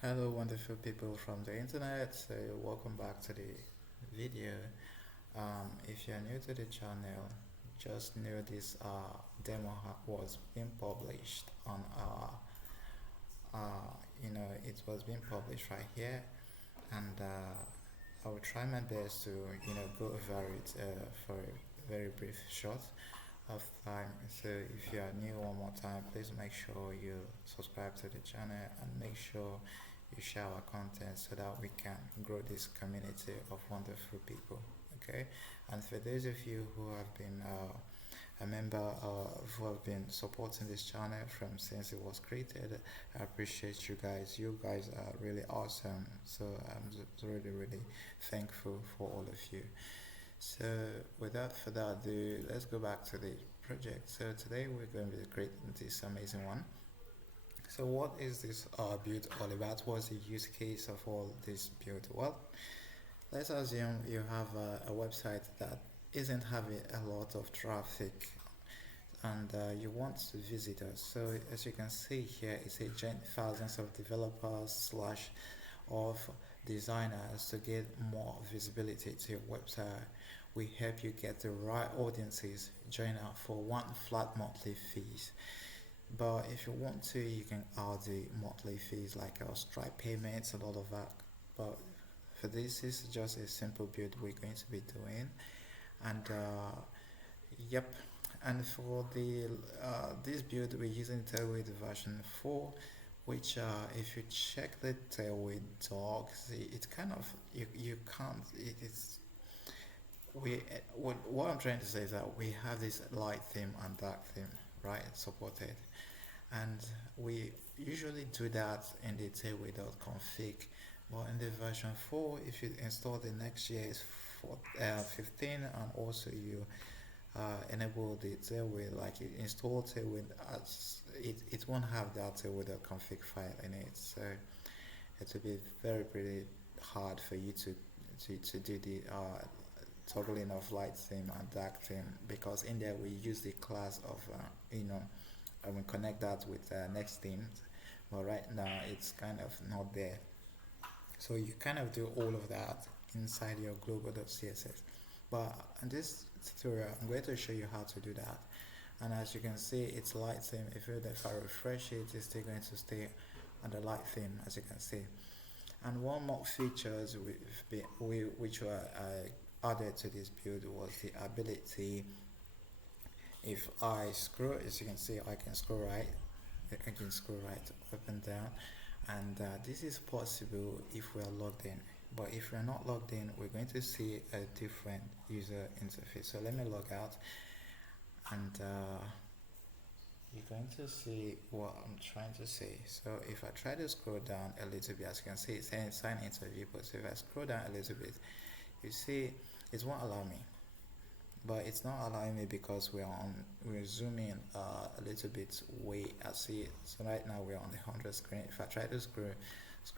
Hello, wonderful people from the internet. So, welcome back to the video. If you're new to the channel, just know this demo was being published on it was being published right here, and I will try my best to go over it for a very brief short of time. So, if you are new one more time, please make sure you subscribe to the channel and make sure you share our content so that we can grow this community of wonderful people. Okay, and for those of you who have been a member who have been supporting this channel from since it was created, I appreciate you guys. You guys are really awesome. So I'm just really thankful for all of you. So without further ado, let's go back to the project. So today we're going to be creating this amazing one. So what is this build all about? What's the use case of all this build? Well, let's assume you have a website that isn't having a lot of traffic and you want to visit us. So as you can see here, it's a join thousands of developers slash of designers to get more visibility to your website. We help you get the right audiences join up for one flat monthly fees. But if you want to, you can add the monthly fees like our Stripe payments and all of that. But for this is just a simple build we're going to be doing, and yep. And for the this build, we're using Tailwind version 4, which if you check the Tailwind docs, it kind of you can't it's we what I'm trying to say is that we have this light theme and dark theme, right, supported, and we usually do that in the tailwind.config. But in the version 4, if you install the Next.js 15, and also you enable the tailwind, like you install tailwind, as it won't have that tailwind.config file in it, so it will be very pretty hard for you to do the toggling of light theme and dark theme, because in there we use the class of and we connect that with next theme, but right now it's kind of not there. So you kind of do all of that inside your global.css. But in this tutorial, I'm going to show you how to do that. And as you can see, it's light theme. If I refresh it, it's still going to stay on the light theme, as you can see. And one more features which were added to this build was the ability, if I scroll, as you can see, I can scroll right, up and down, and this is possible if we are logged in. But if we're not logged in, we're going to see a different user interface. So let me log out, and you're going to see what I'm trying to say. So if I try to scroll down a little bit, as you can see, it's saying sign into viewport. So if I scroll down a little bit, you see it won't allow me. But it's not allowing me because we're zooming a little bit way. I see it. So right now we're on the 100 screen. If I try to screw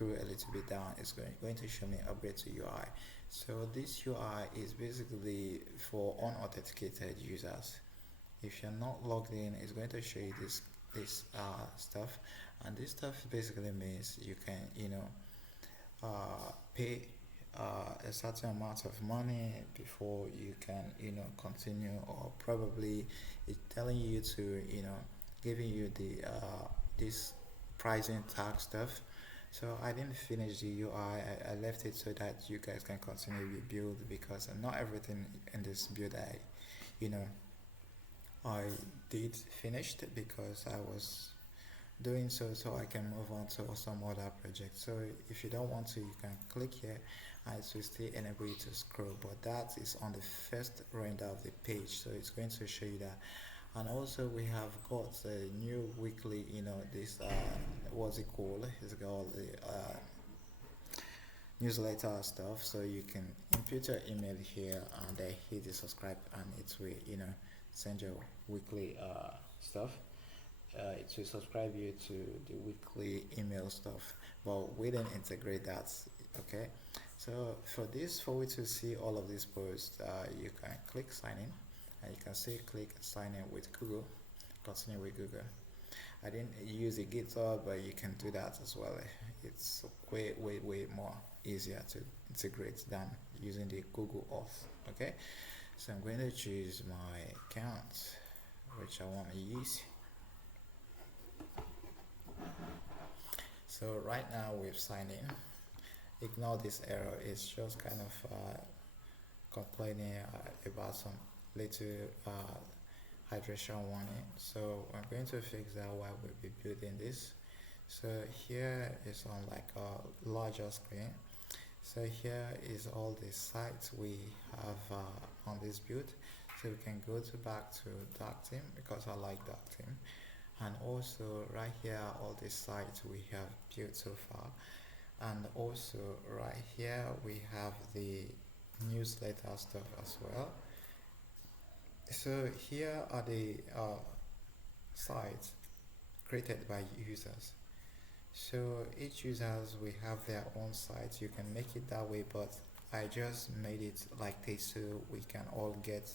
a little bit down, it's going to show me upgrade to UI. So this UI is basically for unauthenticated users. If you're not logged in, it's going to show you this stuff, and this stuff basically means you can pay a certain amount of money before you can continue, or probably it's telling you to giving you the this pricing tag stuff. So I didn't finish the UI. I left it so that you guys can continue your build, because not everything in this build you know I did finished, because I was doing so I can move on to some other project. So if you don't want to, you can click here and it will still enable you to scroll, but that is on the first render of the page, so it's going to show you that. And also we have got a new weekly, this what's it called, it's called the newsletter stuff. So you can input your email here and hit the subscribe, and it will send your weekly stuff. It will subscribe you to the weekly email stuff, but we didn't integrate that. Okay, so for we to see all of these posts, you can click sign in, and you can say click sign in with Google, continue with Google. I didn't use a GitHub, but you can do that as well. It's way more easier to integrate than using the Google Auth. Okay, so I'm going to choose my account which I want to use. So right now we've signed in. Ignore this error, it's just kind of complaining about some little hydration warning. So I'm going to fix that while we'll be building this. So here is on like a larger screen. So here is all the sites we have on this build. So we can go back to dark theme because I like dark theme, and also right here all the sites we have built so far, and also right here we have the newsletter stuff as well. So here are the sites created by users. So each users we have their own sites. You can make it that way, but I just made it like this so we can all get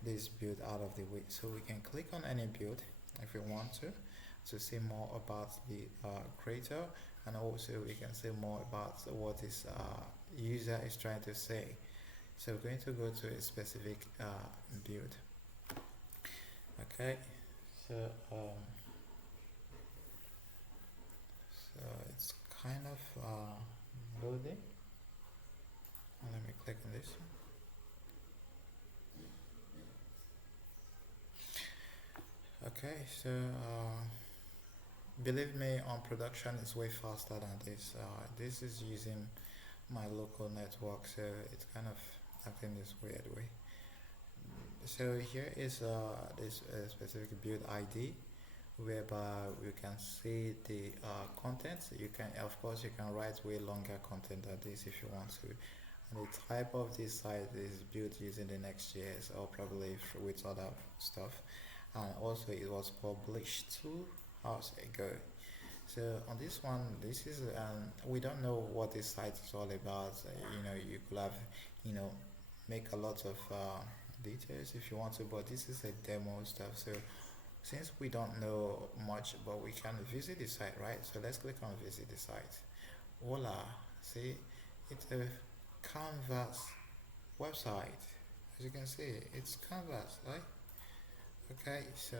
this build out of the way. So we can click on any build if we want to see more about the creator, and also we can see more about what this user is trying to say. So we're going to go to a specific build. Okay, so so it's kind of loading. Let me click on this. Okay, so believe me, on production it's way faster than this. This is using my local network, so it's kind of acting this weird way. So here is this specific build ID, whereby we can see the content. You can, of course, you can write way longer content than this if you want to. And the type of this site is built using the Next.js or probably with other stuff. And also it was published 2 hours ago. So on this one, this is we don't know what this site is all about. You could have make a lot of details if you want to, but this is a demo stuff. So since we don't know much, but we can visit the site, right? So let's click on visit the site. Voila, see, it's a Canvas website. As you can see, it's Canvas, right? Okay, so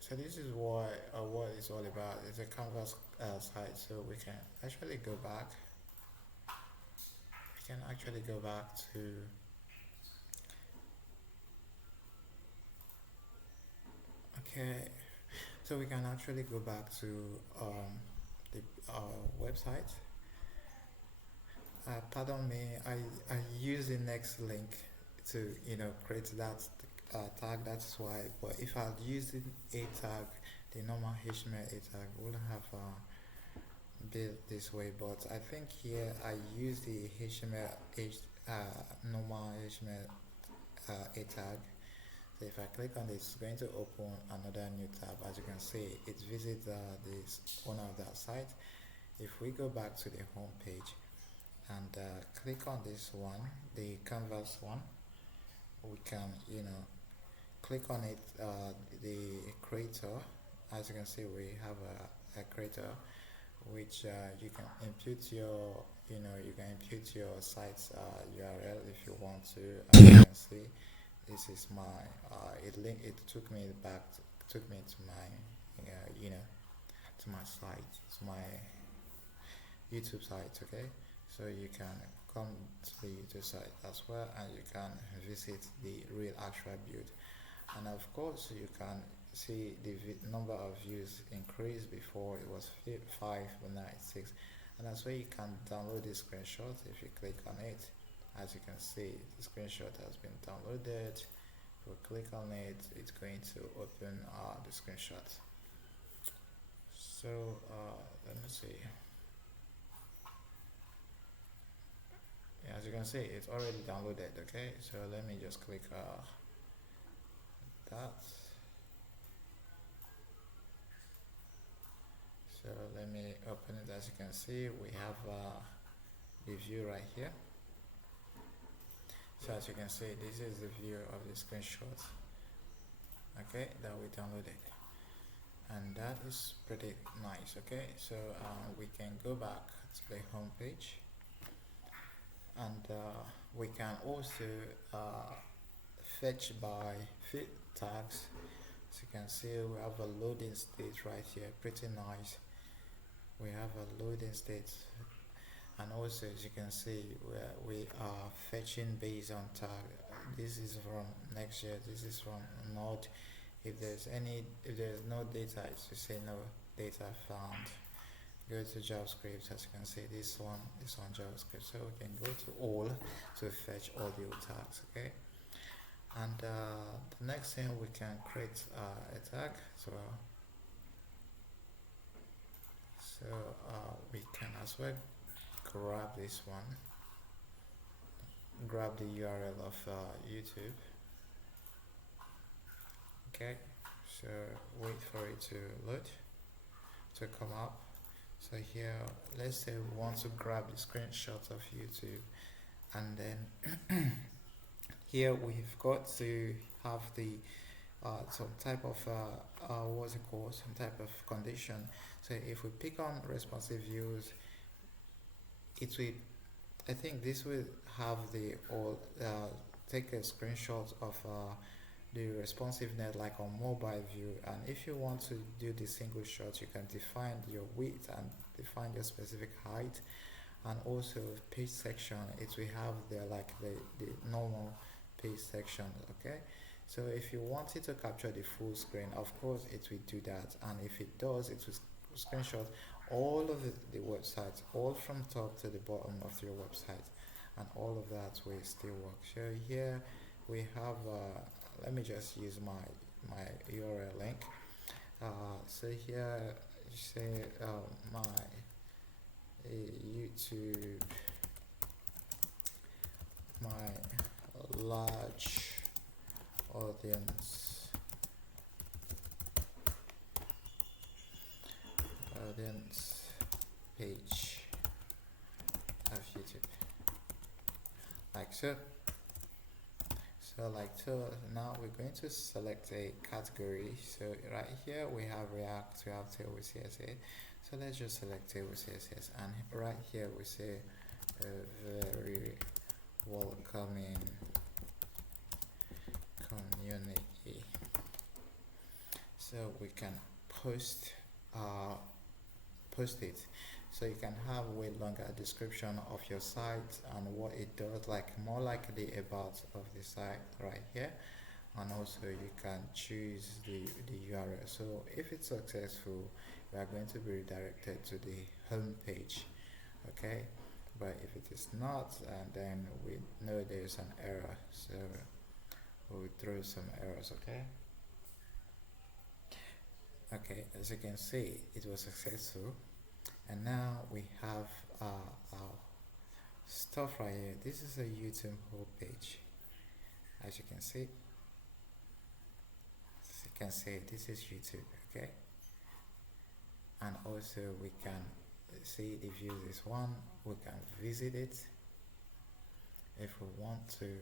so this is what it's all about. It's a Canvas site, so we can actually go back. We can actually go back to okay. So we can actually go back to the website. Pardon me, I use the next link to create that tag. That's why. But if I used a tag, the normal HTML a tag wouldn't have built this way. But I think here I use the normal HTML a tag. So if I click on this, it's going to open another new tab. As you can see, it visits this owner of that site. If we go back to the home page and click on this one, the Canvas one, we can click on it, the creator. As you can see, we have a creator which you can input your you can input your site's URL if you want to. As you can see, this is my it took me to my to my site, to my YouTube site. Okay, so you can come to the YouTube site as well, and you can visit the real actual build, and of course you can see the number of views increase. Before it was 5, but now it's 6, and that's where you can download the screenshot. If you click on it, as you can see, the screenshot has been downloaded. If we click on it, it's going to open the screenshot. So let me see. Yeah, as you can see, it's already downloaded. Okay, so let me just click that. So let me open it. As you can see, we have the view right here. So as you can see, this is the view of the screenshot, okay, that we downloaded. and that is pretty nice. Okay, so we can go back to the home page, and we can also uh, fetch by fit tags. As you can see, we have a loading state right here, pretty nice. We have a loading state, and also as you can see, we are fetching based on tag. This is from Next.js, this is from Node. If there's no data, it's to say no data found. Go to JavaScript. As you can see, this one is on JavaScript, so we can go to all to fetch audio tags. Okay, and the next thing, we can create a tag. So we can as well grab this one, grab the URL of YouTube. Okay, so wait for it to load, to come up. So here, let's say we want to grab the screenshot of YouTube, and then here we've got to have the some type of what's it called, some type of condition. So if we pick on responsive views, it will, I think this will have the all take a screenshot of the responsiveness like on mobile view, and if you want to do the single shot, you can define your width and define your specific height, and also page section, it will have the normal page section. Okay, so if you want it to capture the full screen, of course it will do that, and if it does, it will screenshot all of the websites, all from top to the bottom of your website, and all of that will still work. So here we have let me just use my URL link. So here you say my YouTube, my large audience page of YouTube, like so. So now we're going to select a category. So right here we have React, we have Tailwind CSS. So let's just select Tailwind CSS, and right here we say very welcoming community. So we can post it. So you can have way longer description of your site and what it does, like more like the about of the site right here, and also you can choose the URL. So if it's successful, we are going to be redirected to the home page. Okay, but if it is not, and then we know there's an error, so we'll throw some errors. Okay, as you can see, it was successful. And now we have our stuff right here. This is a YouTube homepage. As you can see, this is YouTube. Okay, and also we can see the view this one. We can visit it if we want to.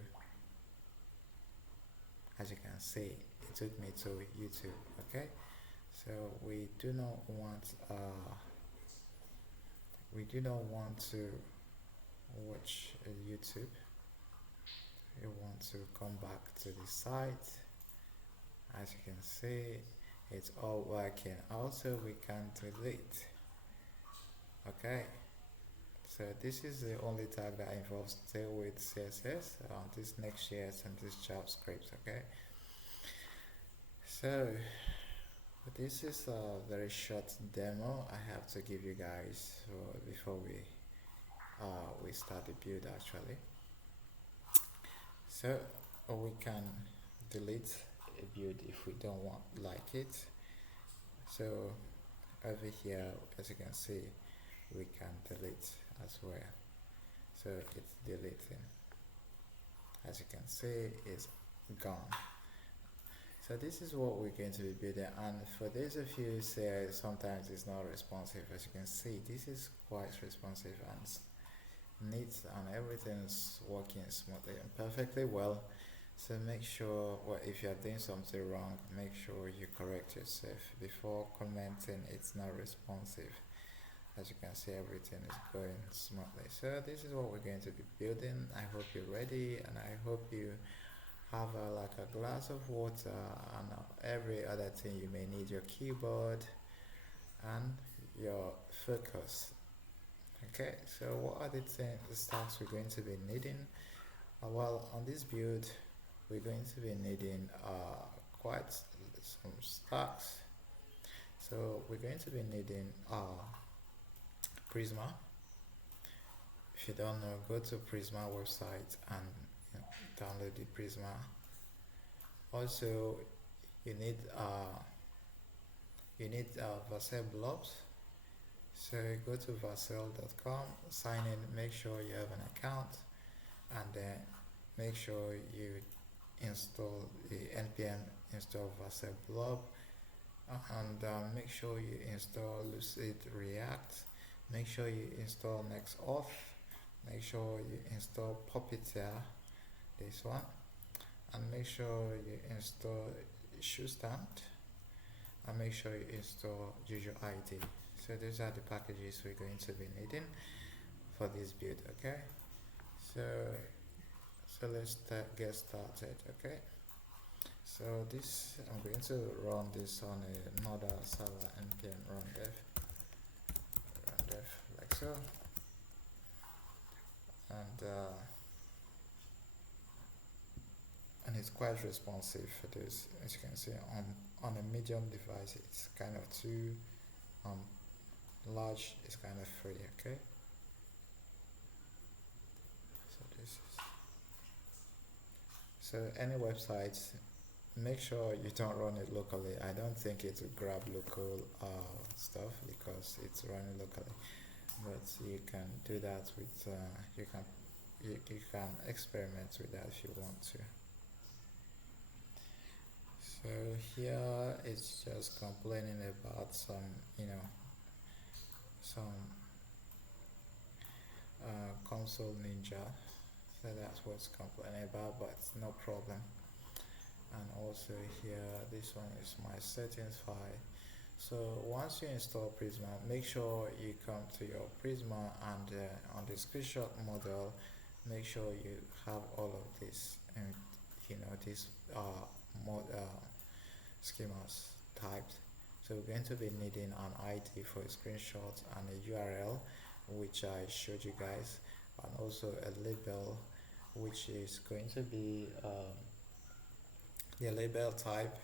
As you can see, it took me to YouTube. Okay, so we do not want to watch YouTube. We want to come back to the site. As you can see, it's all working. Also, we can delete. Okay, so this is the only tag that involves Tailwind CSS, this Next.js and this JavaScript. Okay, so this is a very short demo I have to give you guys before we start the build actually. So we can delete a build if we don't like it. So over here, as you can see, we can delete as well. So it's deleting. As you can see, it's gone. So this is what we're going to be building, and for those of you who say sometimes it's not responsive, as you can see, this is quite responsive and neat, and everything's working smoothly and perfectly well. So make sure, well, if you are doing something wrong, make sure you correct yourself before commenting. It's not responsive. As you can see, everything is going smoothly. So this is what we're going to be building. I hope you're ready, and I hope you have like a glass of water and every other thing you may need, your keyboard and your focus. Okay, so what are the stacks we're going to be needing? Well, on this build, we're going to be needing quite some stacks. So we're going to be needing Prisma. If you don't know, go to Prisma website and download the Prisma. Also, you need Vercel blobs. So go to vercel.com, sign in, make sure you have an account, and then make sure you install the npm install Vercel blob, and make sure you install Lucid React, make sure you install NextAuth, make sure you install Puppeteer, this one, and make sure you install ShoeStamped, and make sure you install UUID. So these are the packages we're going to be needing for this build. Okay, so let's get started. Okay, so this, I'm going to run this on another server, npm run def like so, and it's quite responsive for this. As you can see, on a medium device it's kind of too large, is kind of free. Okay, so this is, so any websites, make sure you don't run it locally. I don't think it will grab local stuff because it's running locally, but you can do that with you can experiment with that if you want to. So here it's just complaining about some, some console ninja. So that's what's complaining about, but no problem. And also here, this one is my settings file. So once you install Prisma, make sure you come to your Prisma, and on the screenshot model, make sure you have all of this, and these schemas typed. So we're going to be needing an ID for a screenshot and a URL, which I showed you guys, and also a label, which is going to be the label type,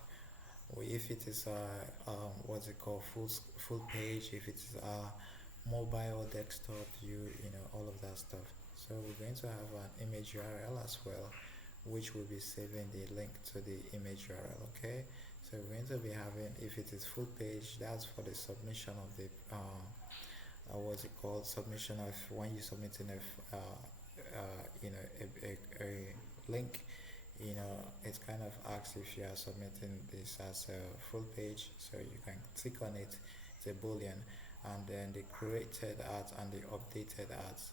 or if it is what's it called, full page, if it is mobile or desktop, all of that stuff. So we're going to have an image URL as well, which will be saving the link to the image URL. Okay, so we're going to be having, if it is full page, that's for the submission of the what's it called, submission of when you submitting a link. It kind of asks if you are submitting this as a full page, so you can click on it. It's a boolean, and then the created ads and the updated ads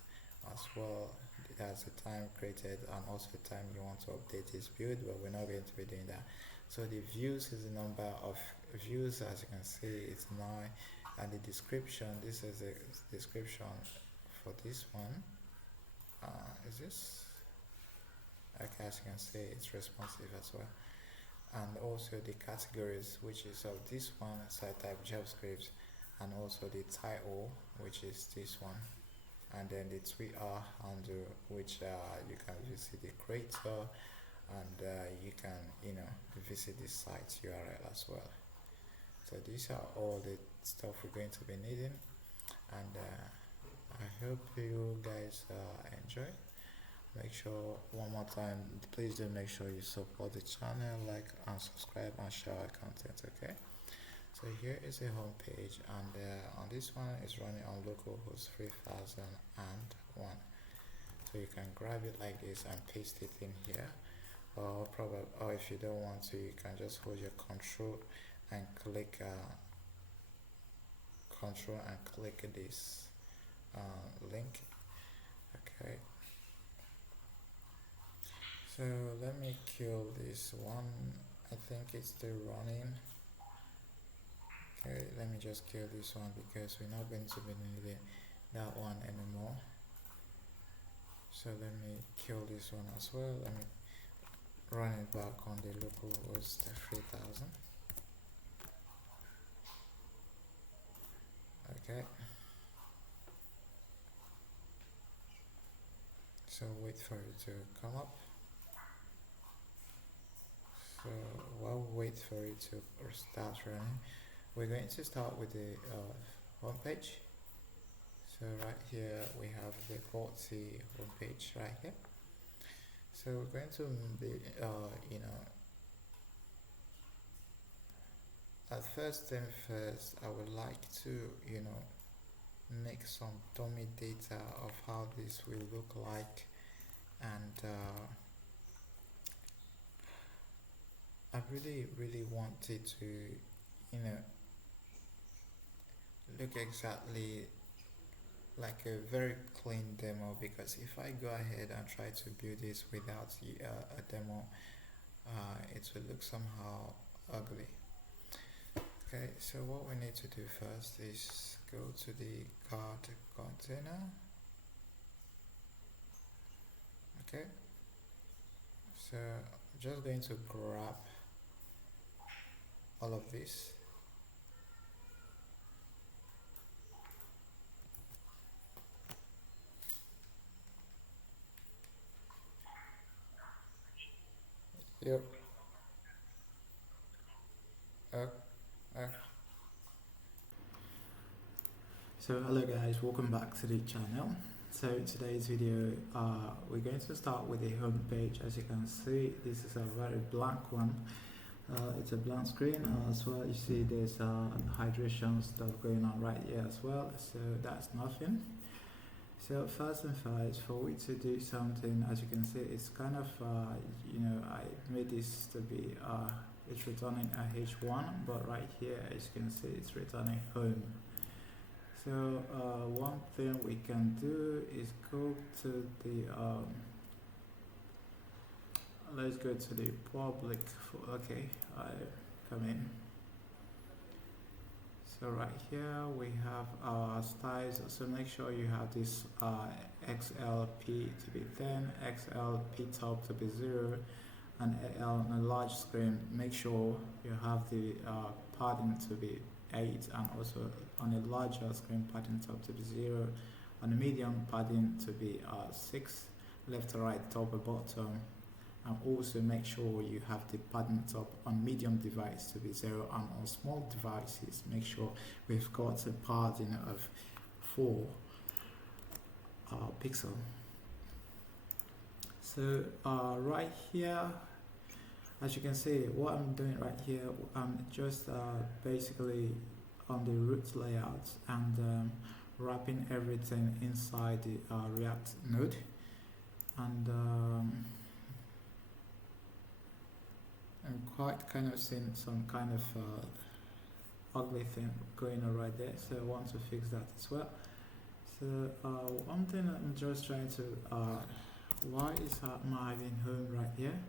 as well. That's the time created and also the time you want to update this build, but we're not going to be doing that. So the views is the number of views, as you can see, it's 9, and the description, this is the description for this one. Is this? Okay, as you can see, it's responsive as well. And also the categories, which is of this one, site type JavaScript, and also the title, which is this one, and then the Twitter handle, which you can visit the creator, and you can visit the site URL as well. So these are all the stuff we're going to be needing, and I hope you guys enjoy. Make sure, one more time, please do make sure you support the channel, like and subscribe and share our content. Okay, so here is the home page, and on this one is running on localhost 3001. So you can grab it like this and paste it in here, or if you don't want to, you can just hold your control and click this link. Okay, So let me kill this one. I think it's still running. Okay, let me just kill this one because we're not going to be needing that one anymore. So let me kill this one as well. Let me run it back on the local host 3000. Okay, so wait for it to come up. So while we wait for it to start running, we're going to start with the home page. So right here we have the Quartzy home page right here. So we're going to be, at first thing first, I would like to, make some dummy data of how this will look like, and I really wanted to, look exactly like a very clean demo, because if I go ahead and try to build this without a demo, it will look somehow ugly. Okay, so what we need to do first is go to the card container. Okay, so I'm just going to grab all of this. Yep. Uh, uh. So hello guys, welcome back to the channel. So today's video, we're going to start with the home page. As you can see, this is a very blank one. It's a blank screen as well. You see there's hydration stuff going on right here as well, so that's nothing. So first and first, for we to do something, as you can see, it's kind of I made this to be it's returning a H1, but right here, as you can see, it's returning home. So one thing we can do is go to the let's go to the public. Okay, I come in. So right here we have our styles. So make sure you have this XLP to be 10, XLP top to be 0, and AL on a large screen. Make sure you have the padding to be 8, and also on a larger screen padding top to be 0, on a medium padding to be 6, left to right, top and bottom. And also make sure you have the padding top on medium device to be 0, and on small devices make sure we've got a padding of 4 pixel. So right here, as you can see, what I'm doing right here, I'm just basically on the root layout and wrapping everything inside the React node, and I'm quite kind of seeing some kind of ugly thing going on right there, so I want to fix that as well. So one thing I'm just trying to why is my having home right here,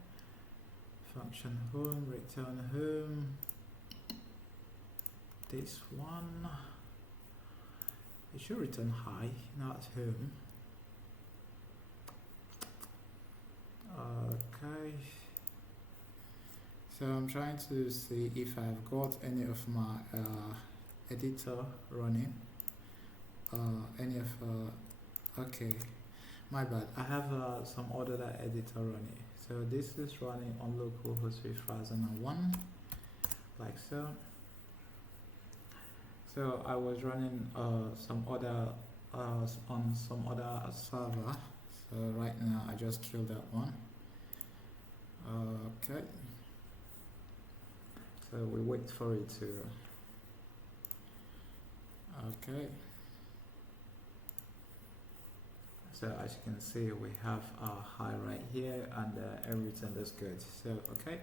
function home, return home, this one, it should return hi, not home. Okay, so I'm trying to see if I've got any of my editor running, okay, my bad, I have some other editor running. So this is running on localhost 3001, like so. So I was running some other on some other server. So right now I just killed that one. Okay. So we wait for it to. Okay. So as you can see, we have our high right here, and everything is good. So okay.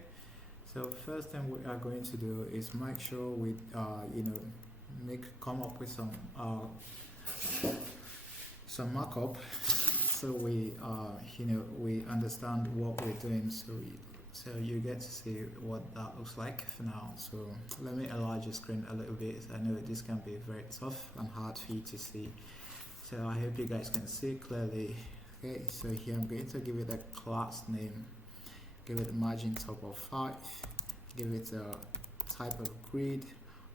So first thing we are going to do is make sure we come up with some markup. so we we understand what we're doing, so you get to see what that looks like for now. So let me enlarge the screen a little bit. I know this can be very tough and hard for you to see, so I hope you guys can see clearly. Okay, so here I'm going to give it a class name, give it a margin top of 5, give it a type of grid.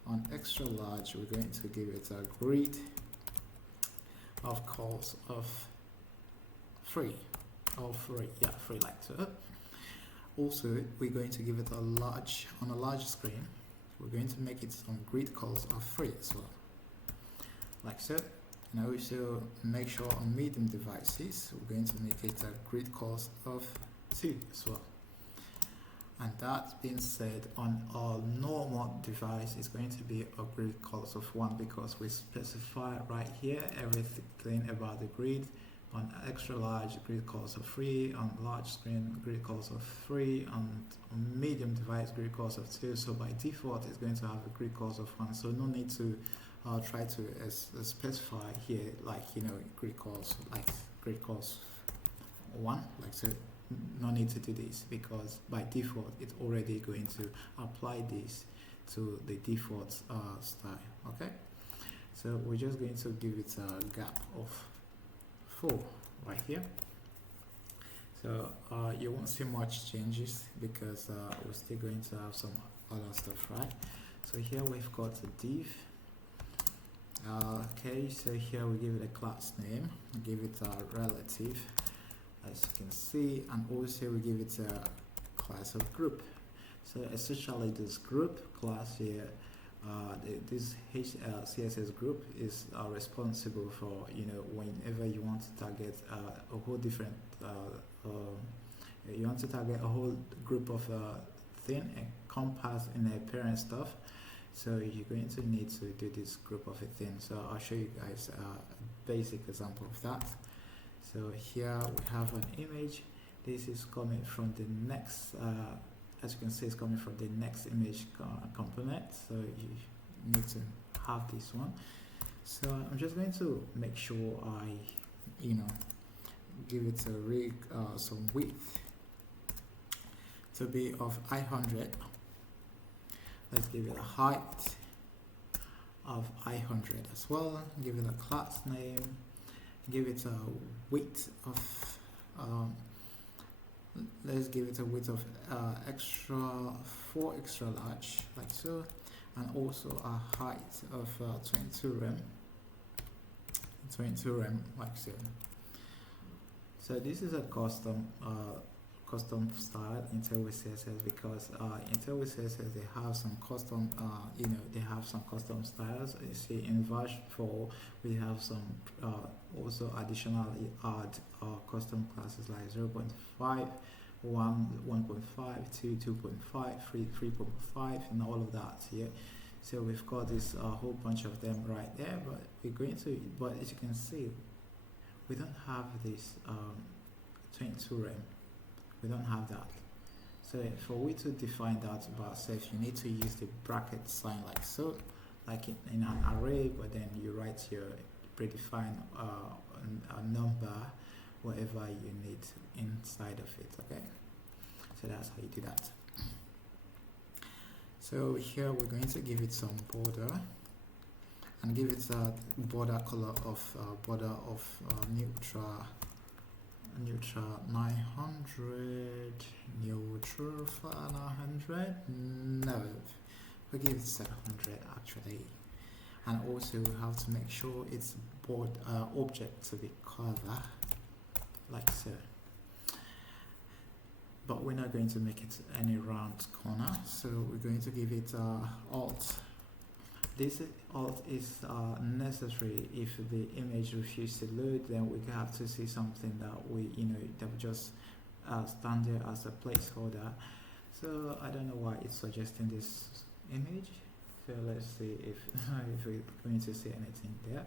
On extra large, we're going to give it a grid of course of free, free like so. Also, we're going to give it a large, on a large screen, we're going to make it some grid calls of free as well, like so. And also make sure on medium devices, we're going to make it a grid calls of 2 as well. And that being said, on our normal device, it's going to be a grid calls of 1 because we specify right here everything about the grid. On extra large, grid calls of 3, on large screen, grid calls of 3, on medium device, grid calls of 2. So by default, it's going to have a grid calls of 1. So no need to try to specify here, like grid calls 1, like so. No need to do this because by default it's already going to apply this to the default style. Okay, so we're just going to give it a gap of 4 right here. So you won't see much changes because we're still going to have some other stuff, right? So here we've got a div. Okay, so here we give it a class name, give it a relative, as you can see, and also we give it a class of group. So essentially this group class here, this CSS group is responsible for whenever you want to target a whole different you want to target a whole group of thing encompassed in a parent stuff. So you're going to need to do this group of a thing. So I'll show you guys a basic example of that. So here we have an image. This is coming from the next, as you can see, it's coming from the next image component. So you need to have this one. So I'm just going to make sure I, give it a some width to be of 100. Let's give it a height of 100 as well. Give it a class name. Give it a width of let's give it a width of 4 extra large, like so, and also a height of 22 rem, like so. So this is a custom style Intel with CSS because Intel with CSS they have some custom they have some custom styles. You see in version 4 we have some also additionally add custom classes like 0.5, 1.5, 2, 2.5, 3, 3.5, and all of that here. So we've got this whole bunch of them right there, but we're going to, but as you can see, we don't have this 22 rem. We don't have that. So for we to define that by ourselves, you need to use the bracket sign like so, like in an array, but then you write your predefined a number, whatever you need inside of it, okay? So that's how you do that. So here we're going to give it some border and give it a border color of neutral 900, neutral for 900, no, we give it 700 actually. And also we have to make sure it's object to be cover, like so. But we're not going to make it any round corner, so we're going to give it alt. This alt is necessary if the image refuses to load. Then we have to see something that we that will just stand there as a placeholder. So I don't know why it's suggesting this image. So let's see if if we're going to see anything there.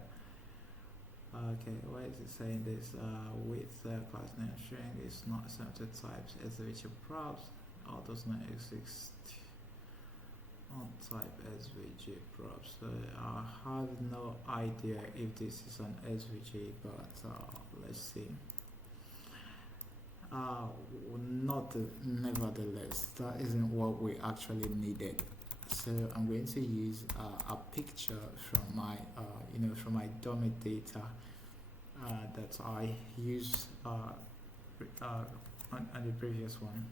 Okay, why is it saying this? With class name string is not accepted types SVG props. Alt does not exist on type SVG props. So I have no idea if this is an SVG, but let's see. uh, not nevertheless, that isn't what we actually needed. So I'm going to use a picture from my from my dummy data that I used on the previous one.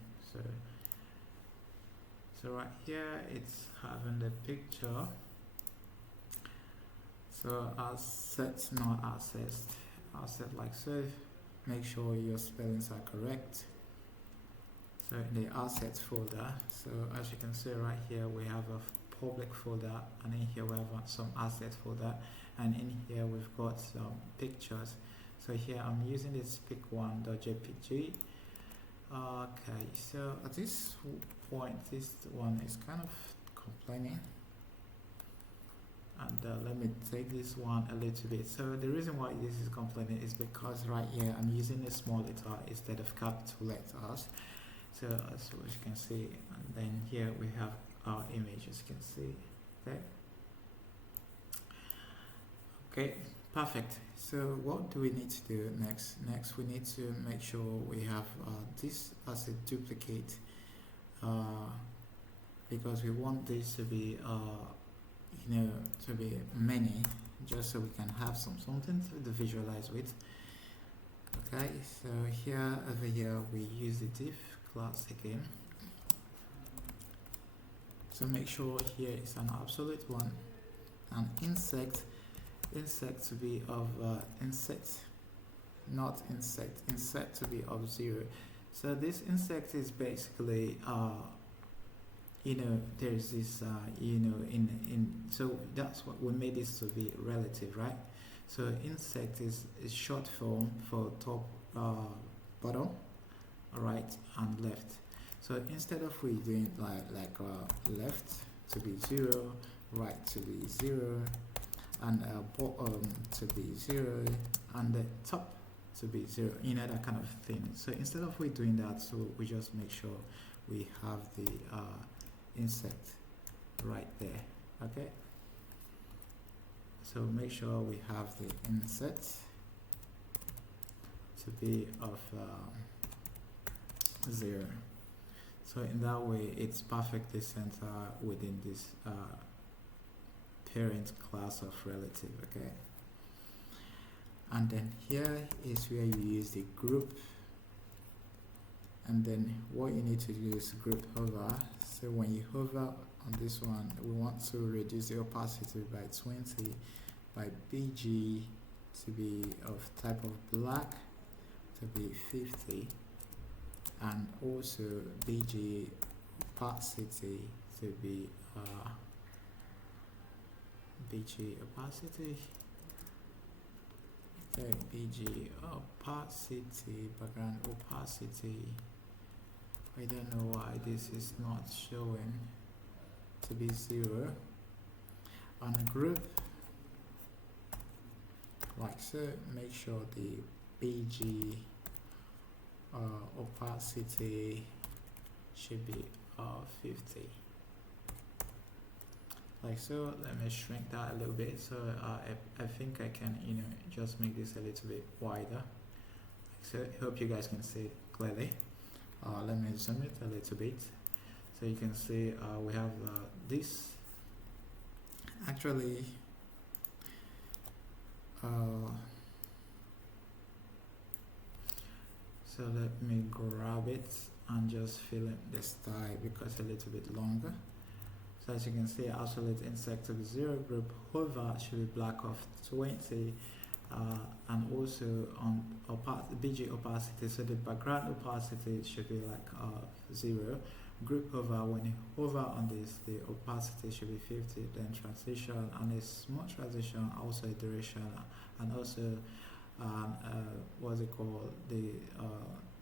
So right here it's having the picture. So assets not accessed. Asset like so. Make sure your spellings are correct. So in the assets folder, so as you can see right here, we have a public folder, and in here we have some assets folder, and in here we've got some pictures. So here I'm using this pic1.jpg. Okay, so at this point, this one is kind of complaining. And let me take this one a little bit. So the reason why this is complaining is because right here I'm using a small letter instead of capital letters. So as you can see, and then here we have our image, as you can see. Okay, perfect. So what do we need to do next? Next we need to make sure we have this as a duplicate, because we want this to be to be many, just so we can have something to visualize with. Okay, so here over here we use the div class again. So make sure here is an absolute one, and insect to be of insect, not insect, insect to be of 0. So this insect is basically there's this so that's what we made this to be relative, right? So insect is short form for top, bottom, right and left. So instead of we doing like left to be 0, right to be 0, and bottom to be 0, and the top to be 0, that kind of thing. So instead of we doing that, so we just make sure we have the insect right there. Okay, so make sure we have the insect to be of 0. So in that way it's perfectly centered within this parent class of relative. Okay, and then here is where you use the group, and then what you need to do is group hover. So when you hover on this one, we want to reduce the opacity by 20, by BG to be of type of black to be 50, and also BG opacity to be BG opacity. Okay, BG opacity, background opacity. I don't know why this is not showing to be 0. On group, like so, make sure the BG opacity should be 50. Like so. Let me shrink that a little bit. So I think I can just make this a little bit wider. So I hope you guys can see it clearly. Let me zoom it a little bit, so you can see we have this. Actually, so let me grab it and just fill in the style because it's a little bit longer. So as you can see, absolute insect to be 0, group hover should be black of 20, and also on BG opacity, so the background opacity should be like 0. Group hover, when you hover on this, the opacity should be 50. Then transition, and a small transition, also a duration, and also what's it called, the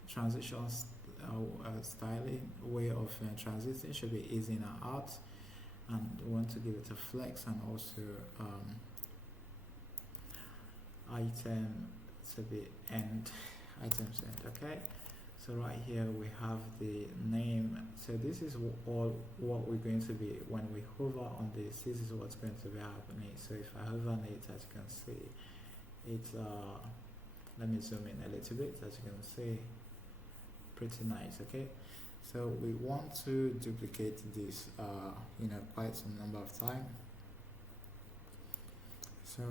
transition styling way of transiting should be easy and out, and we want to give it a flex, and also item to be end, items end. Okay, so right here we have the name. So this is all what we're going to be when we hover on this. This is what's going to be happening. So if I hover on it, as you can see, it's let me zoom in a little bit. As you can see, pretty nice. Okay, so we want to duplicate this quite some number of time. So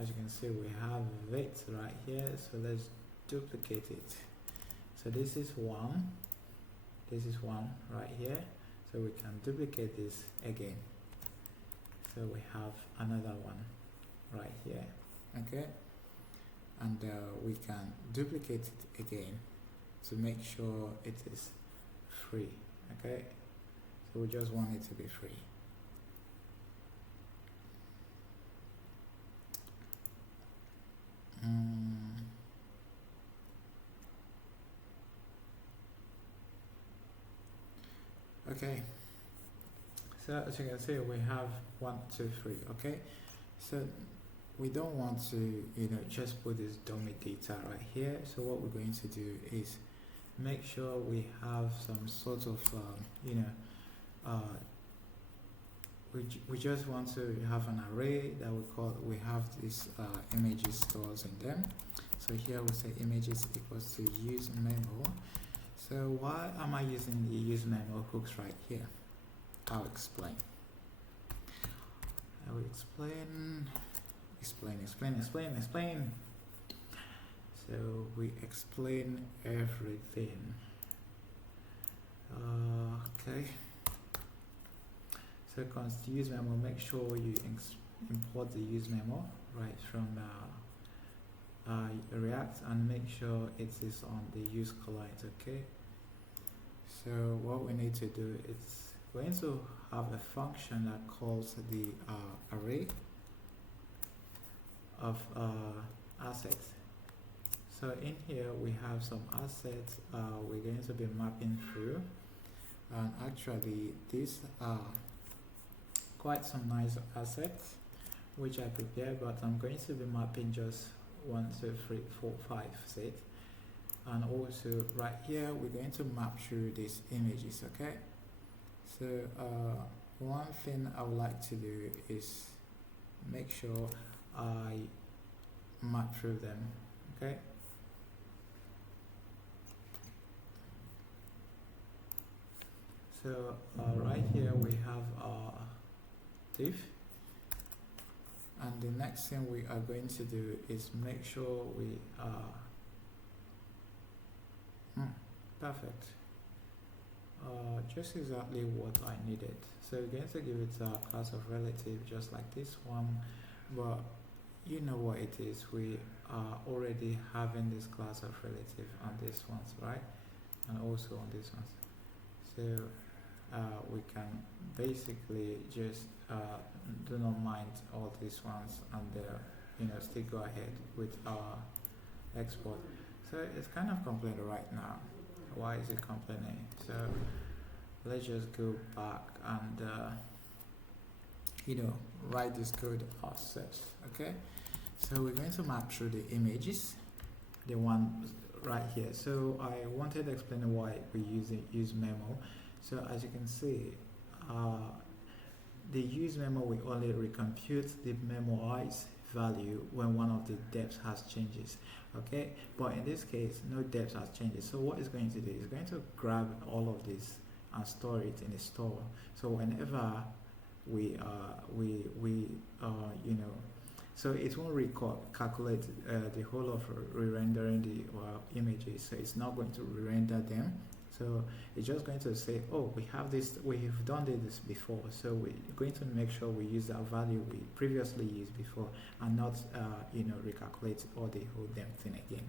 as you can see, we have it right here, so let's duplicate it. So this is one right here, so we can duplicate this again. So we have another one right here. Okay, and we can duplicate it again to make sure it is free. Okay, so we just want it to be free. Okay, so as you can see, we have 1 2 3. Okay, so we don't want to just put this dummy data right here. So what we're going to do is make sure we have some sort of we just want to have an array that we have these images stores in them. So here we say images equals to use memo. So why am I using the use memo hooks right here? I'll explain. I will explain. So we explain everything. Okay. So use memo, make sure you import the use memo right from React, and make sure it is on the use client. Okay. So what we need to do is going to have a function that calls the array of assets. So in here we have some assets we're going to be mapping through, and actually these are quite some nice assets which I prepared, but I'm going to be mapping just 1 2 3 4 5 6, and also right here we're going to map through these images. Okay, so one thing I would like to do is make sure I map through them. Okay, so right here we have our div, and the next thing we are going to do is make sure we perfect, just exactly what I needed. So we're going to give it a class of relative just like this one, but you know what it is, we are already having this class of relative on these ones, right, and also on these ones. So we can basically just do not mind all these ones, and still go ahead with our export. So it's kind of complaining right now. Why is it complaining? So let's just go back and write this code ourselves. Okay, so we're going to map through the images, the one right here. So I wanted to explain why we use memo. So as you can see, the use memo will only recompute the memoized value when one of the depths has changes. Okay, but in this case no depth has changes. So what it's going to do is going to grab all of this and store it in a store. So whenever so it won't calculate the whole of re-rendering the images. So it's not going to re-render them. So it's just going to say, oh, we have this, we've done this before, so we're going to make sure we use that value we previously used before, and not recalculate all the whole damn thing again.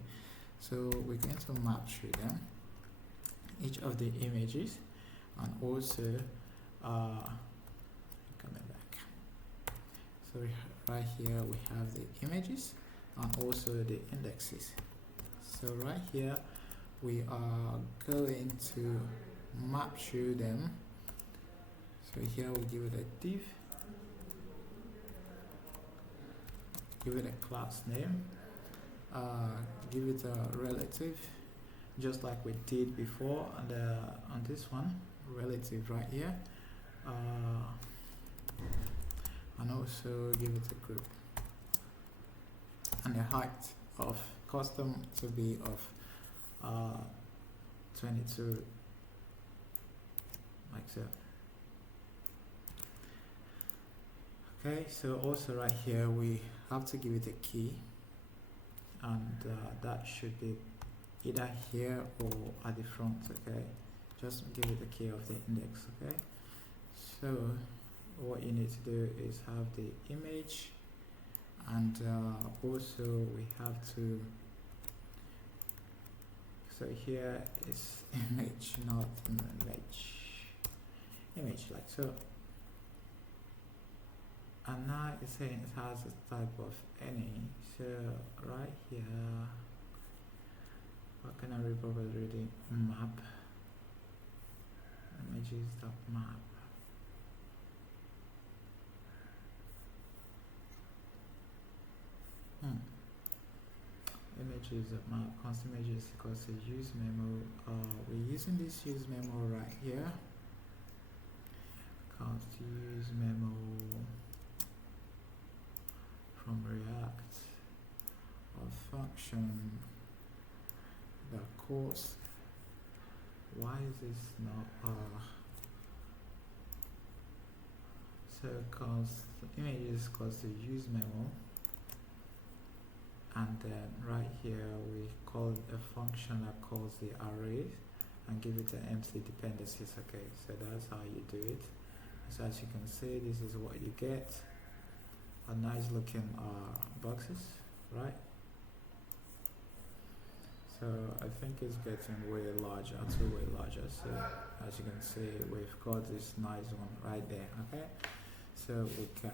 So we're going to map through them, each of the images, and also coming back. So right here we have the images and also the indexes. So right here we are going to map through them. So here we give it a div, give it a class name, give it a relative, just like we did before on this one, relative right here, and also give it a group, and the height of custom to be of 22, like so. Okay, so also right here we have to give it a key, and that should be either here or at the front. Okay, just give it the key of the index. Okay, so what you need to do is have the image, and also we have to, so here is image, not image like so. And now it's saying it has a type of any. So right here, what can I repurpose really? Map. Images dot map. Images of map. Constant images equals to use memo. We're using this use memo right here. Const use memo from React of function the course. Why is this not so const images equals to use memo, and then right here we call a function that calls the array and give it an empty dependencies. Okay, so that's how you do it. So as you can see, this is what you get. A nice looking boxes, right? So I think it's getting way larger, way larger. So as you can see, we've got this nice one right there. Okay, so we can,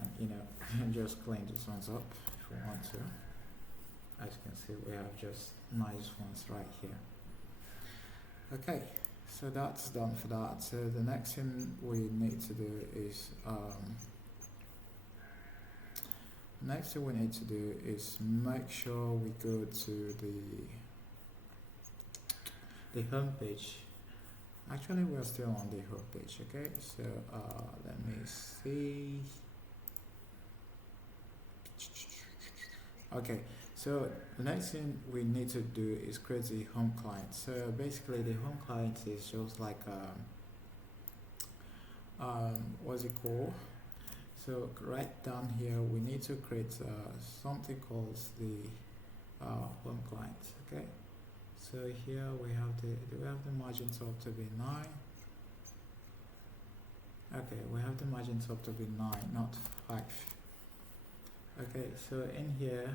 just clean these ones up if we want to. As you can see, we have just nice ones right here. Okay, so that's done for that. So the next thing we need to do is make sure we go to the home page. Actually, we're still on the home page. Okay, so let me see. Okay, so the next thing we need to do is create the home client. So basically the home client is just like what's it called? So right down here we need to create something called the home client. Okay, so here we have the margin top to be 9. Okay, we have the margin top to be 9, not 5. Okay, so in here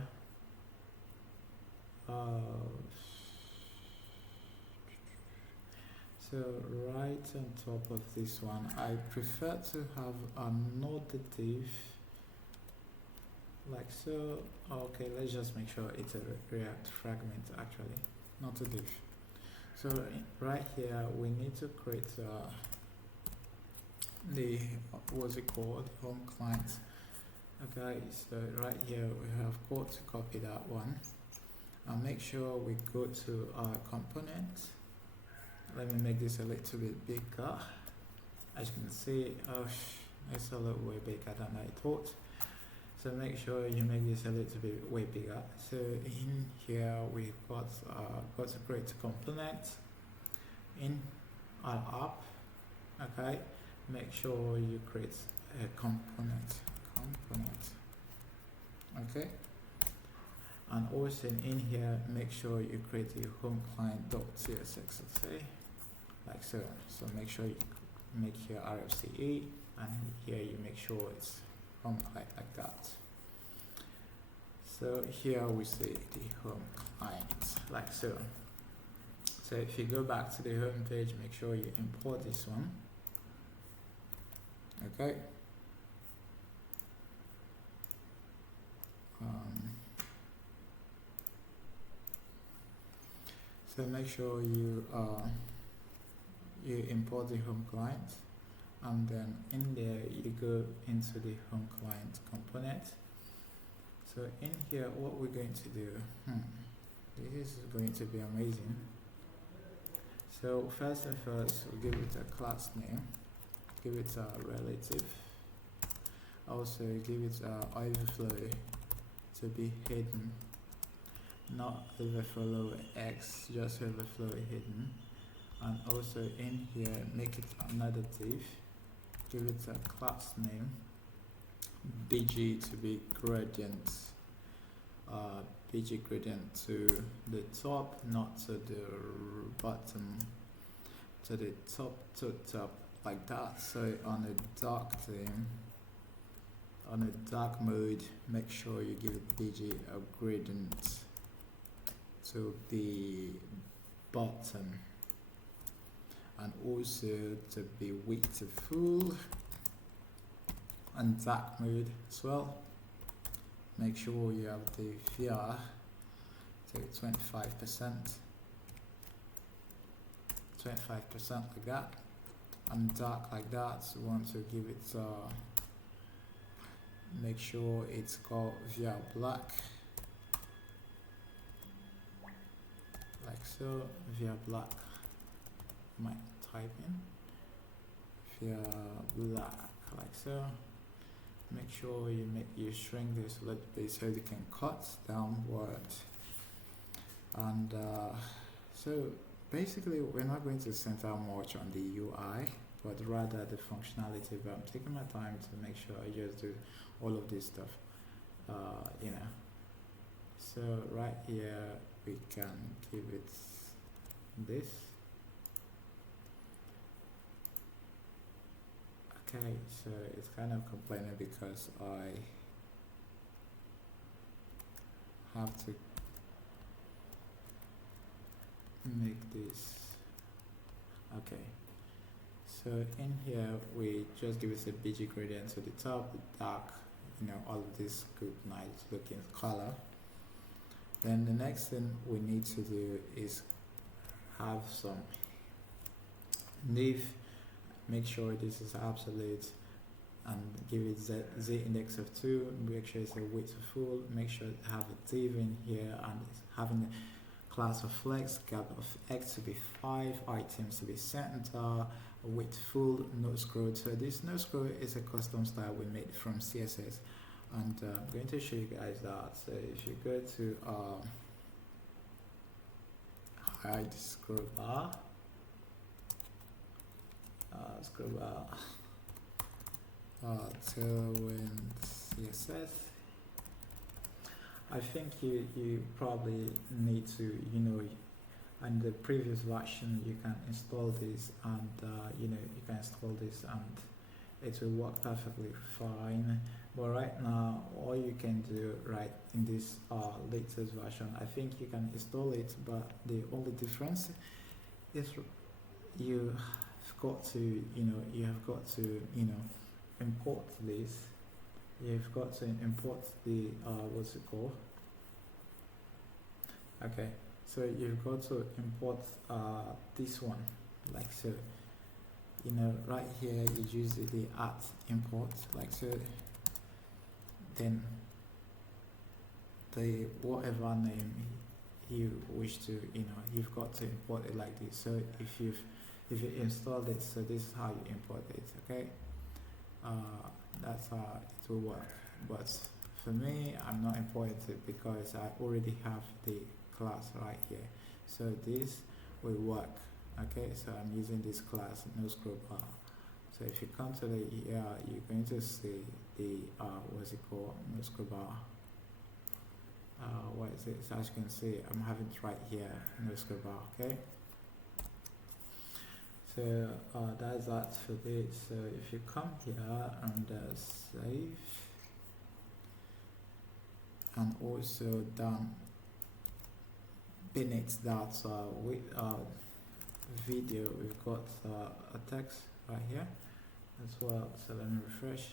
so right on top of this one, I prefer to have a notative like so. Okay, let's just make sure it's a React fragment actually, not a div. So right here we need to create the what's it called, home client. Okay, so right here we have got to copy that one and make sure we go to our component. Let me make this a little bit bigger. As you can see, it's a little way bigger than I thought. So make sure you make this a little bit way bigger. So in here we've got to create a component in our app. Okay, make sure you create a component. Okay, and also in here make sure you create a home client.css. Okay, like so. So make sure you make here RFCE, and here you make sure it's home client like that. So here we say the home client like so. So if you go back to the home page, make sure you import this one. Okay. So make sure you import the home client, and then in there you go into the home client component. So in here what we're going to do, this is going to be amazing. So first and first, we'll give it a class name, give it a relative, also give it a overflow to be hidden, not overflow x, just overflow hidden, and also in here make it another div, give it a class name, bg to be gradient, bg gradient to the top, not to the bottom, to the top like that. So on a dark theme, on a dark mode, make sure you give it bg a gradient to the bottom, and also to be width to full, and dark mode as well. Make sure you have the VR to 25%, 25% like that, and dark like that. So we want to give it make sure it's called VR black, like so. VR black, might type in VR black like so. Make sure you shrink this a little bit so you can cut downward. And so basically we're not going to center much on the UI, but rather the functionality. But I'm taking my time to make sure I just do all of this stuff, you know. So right here we can give it this. Okay, so it's kind of complaining because I have to make this. Okay, so in here we just give it a bg gradient to the top, the dark, you know, all of this good nice looking color. Then the next thing we need to do is have some div. Make sure this is absolute and give it z index of 2. Make sure it's a width of full. Make sure to have a div in here and it's having a class of flex, gap of x to be 5, items to be center, width full, no scroll. So this no scroll is a custom style we made from CSS, and I'm going to show you guys that. So if you go to hide scroll bar, Tailwind CSS. I think you probably need to, you know, and the previous version you can install this, and you know, you can install this and it will work perfectly fine. But right now all you can do right in this latest version, I think you can install it, but the only difference is you got to, you have got to, import this. You've got to import the what's it called? Okay, so you've got to import this one, like so. Right here you use the import, like so. Then the whatever name you wish to, you've got to import it like this. So if you installed it, so this is how you import it. Okay, that's how it will work. But for me, I'm not importing it because I already have the class right here. So this will work. Okay, so I'm using this class no scroll bar. So if you come to the you're going to see the what's it called, no scroll bar. What is it? So as you can see, I'm having it right here, no scroll bar. Okay. So that's that for this. So if you come here and save, and also down beneath that with video, we've got a text right here as well. So let me refresh.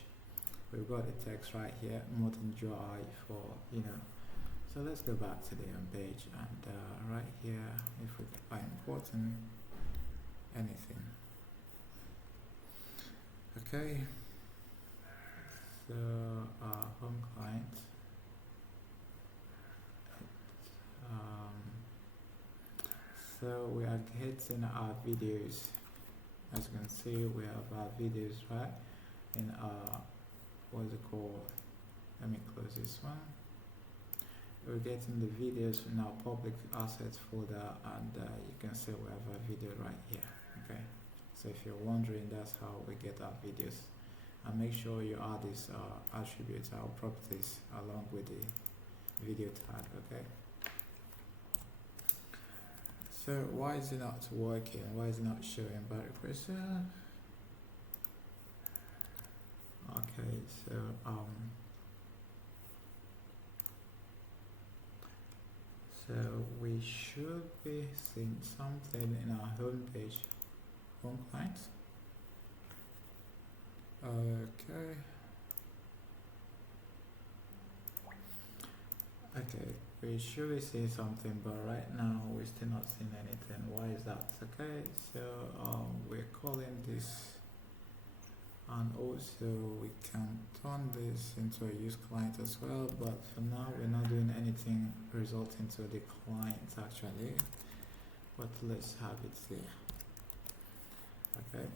We've got a text right here, modern UI for So let's go back to the home page, and right here, if we are importing anything. Okay, so home client. So we are getting our videos. As you can see, we have our videos right in what's it called? Let me close this one. we're getting the videos in our public assets folder, and you can see we have a video right here. Okay, so if you're wondering, that's how we get our videos. And make sure you add these attributes, our properties, along with the video tag. Okay, so why is it not working? Why is it not showing battery pressure? Okay, so so we should be seeing something in our home page, home client. Okay. Okay, we should be seeing something, but right now we're still not seeing anything. Why is that? Okay, so we're calling this, and also we can turn this into a use client as well, but for now we're not doing anything resulting to the client actually, but let's have it here. Okay,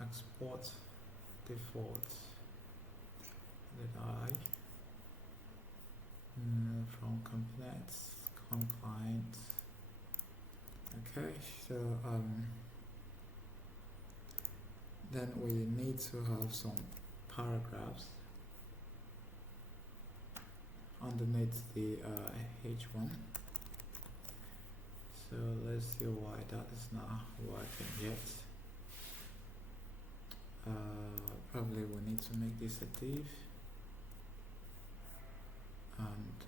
export default, did I from components, client. Okay, so then we need to have some paragraphs underneath the H1. So let's see why that is not working yet. Probably we need to make this a div, and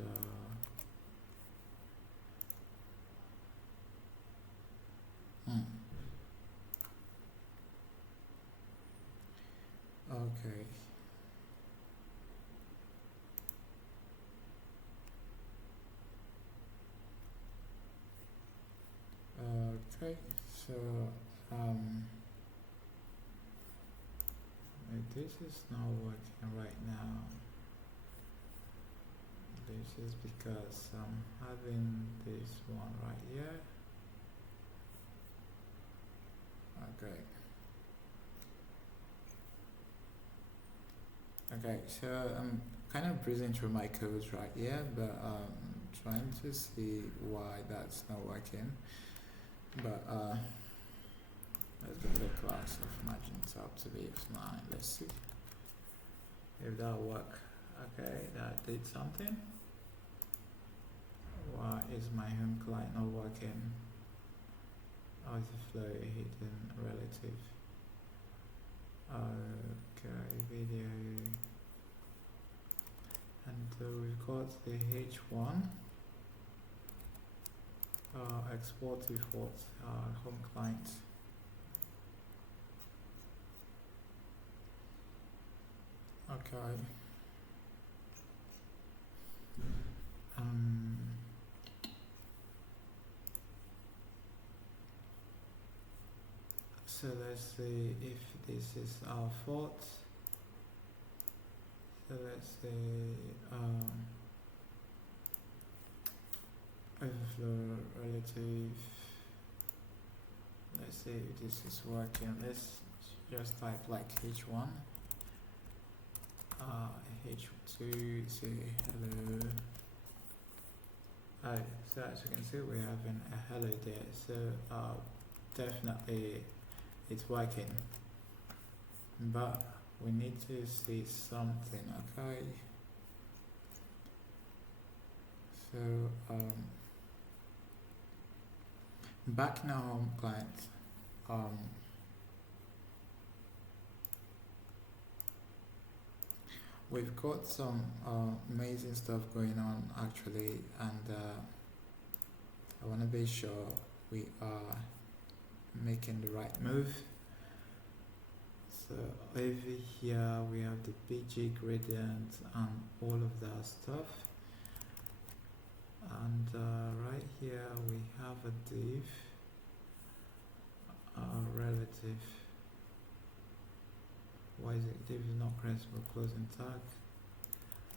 okay. Okay, so this is not working right now. This is because I'm having this one right here. Okay. Okay, so I'm kind of breezing through my codes right here, but trying to see why that's not working. But let's get the class of Magenta up to be F9. Let's see if that work. Okay, that did something. Why is my home client not working? Overflow hidden relative. Okay, video. And we've got the H1. Export default home client. Okay. So let's see if this is our fault. So let's say overflow relative. Let's see if this is working. Let's just type like H1, H2, say hello. Alright, so as you can see we're having a hello there, so definitely it's working, but we need to see something. Okay, so back in our home client, we've got some amazing stuff going on actually, and I want to be sure we are making the right move. So over here we have the BG gradient and all of that stuff, and right here we have a div relative. Why is it div is not principal closing tag?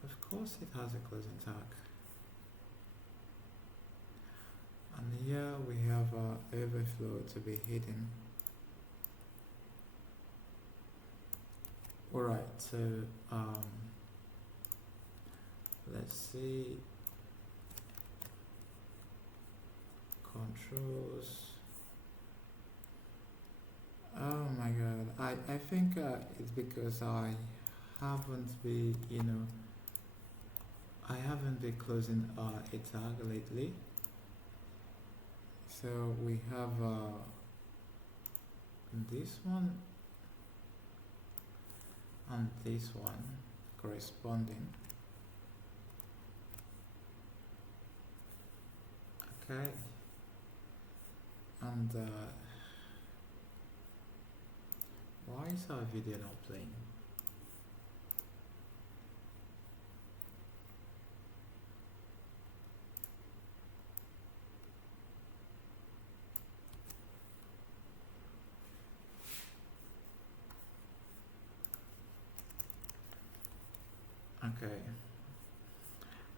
Of course it has a closing tag. And here we have our overflow to be hidden. Alright, so let's see, controls. Oh my god, I think it's because haven't been, I haven't been closing a tag lately. So we have this one and this one corresponding. Okay, and why is our video not playing? Okay.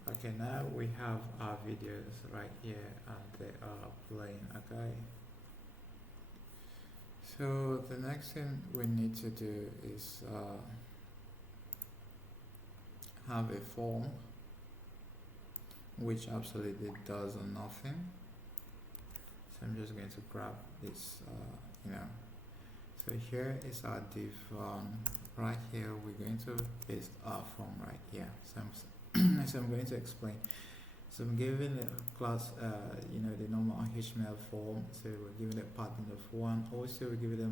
Okay, now we have our videos right here and they are playing. Okay. So the next thing we need to do is have a form which absolutely does nothing. So I'm just going to grab this, So here is our div. Right here, we're going to paste our form right here. So I'm going to explain. So I'm giving the class, the normal HTML form. So we're giving it a padding of 1. Also, we give it a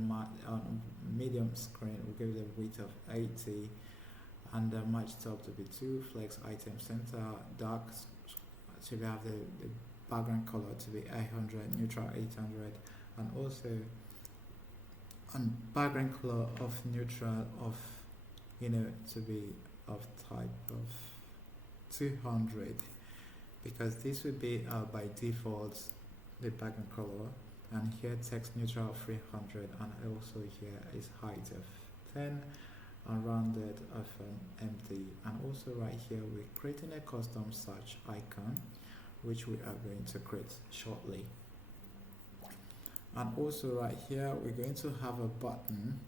medium screen. We give it a width of 80, and the match top to be 2. Flex item center dark. So we have the background color to be 800, neutral 800, and also on background color of neutral of to be of type of 200, because this would be by default the background color, and here text neutral of 300, and also here is height of 10 and rounded of empty, and also right here we're creating a custom search icon which we are going to create shortly. And also right here we're going to have a button.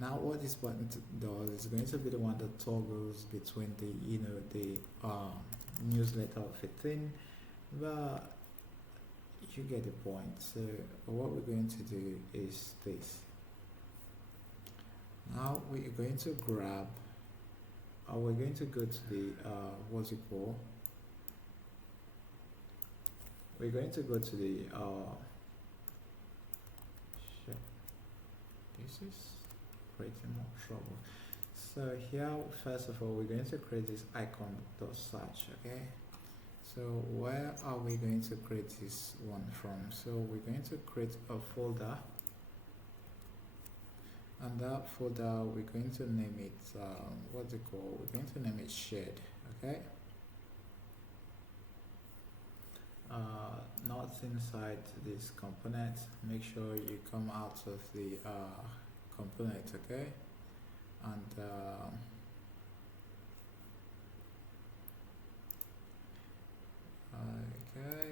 Now what this button does is going to be the one that toggles between the newsletter fitting, but you get the point. So what we're going to do is this. Now we're going to grab, we're going to go to the what's it called, we're going to go to the this is creating more trouble. So here, first of all, we're going to create this icon dot search. Okay, so where are we going to create this one from? So we're going to create a folder, and that folder we're going to name it what's it called, we're going to name it shared. Okay, not inside this component. Make sure you come out of the component. Okay, and okay,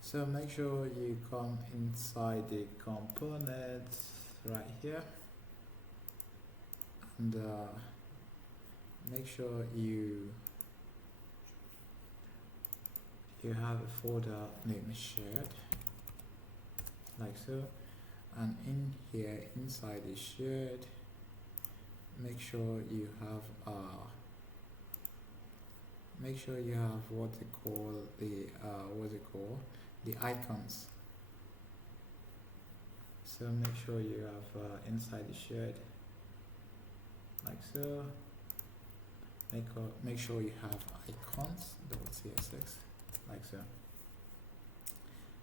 so make sure you come inside the component right here, and make sure you have a folder named shared, like so, and in here inside the shared, make sure you have what they call the icons. So make sure you have inside the shared, like so. Make sure you have icons.css, like so.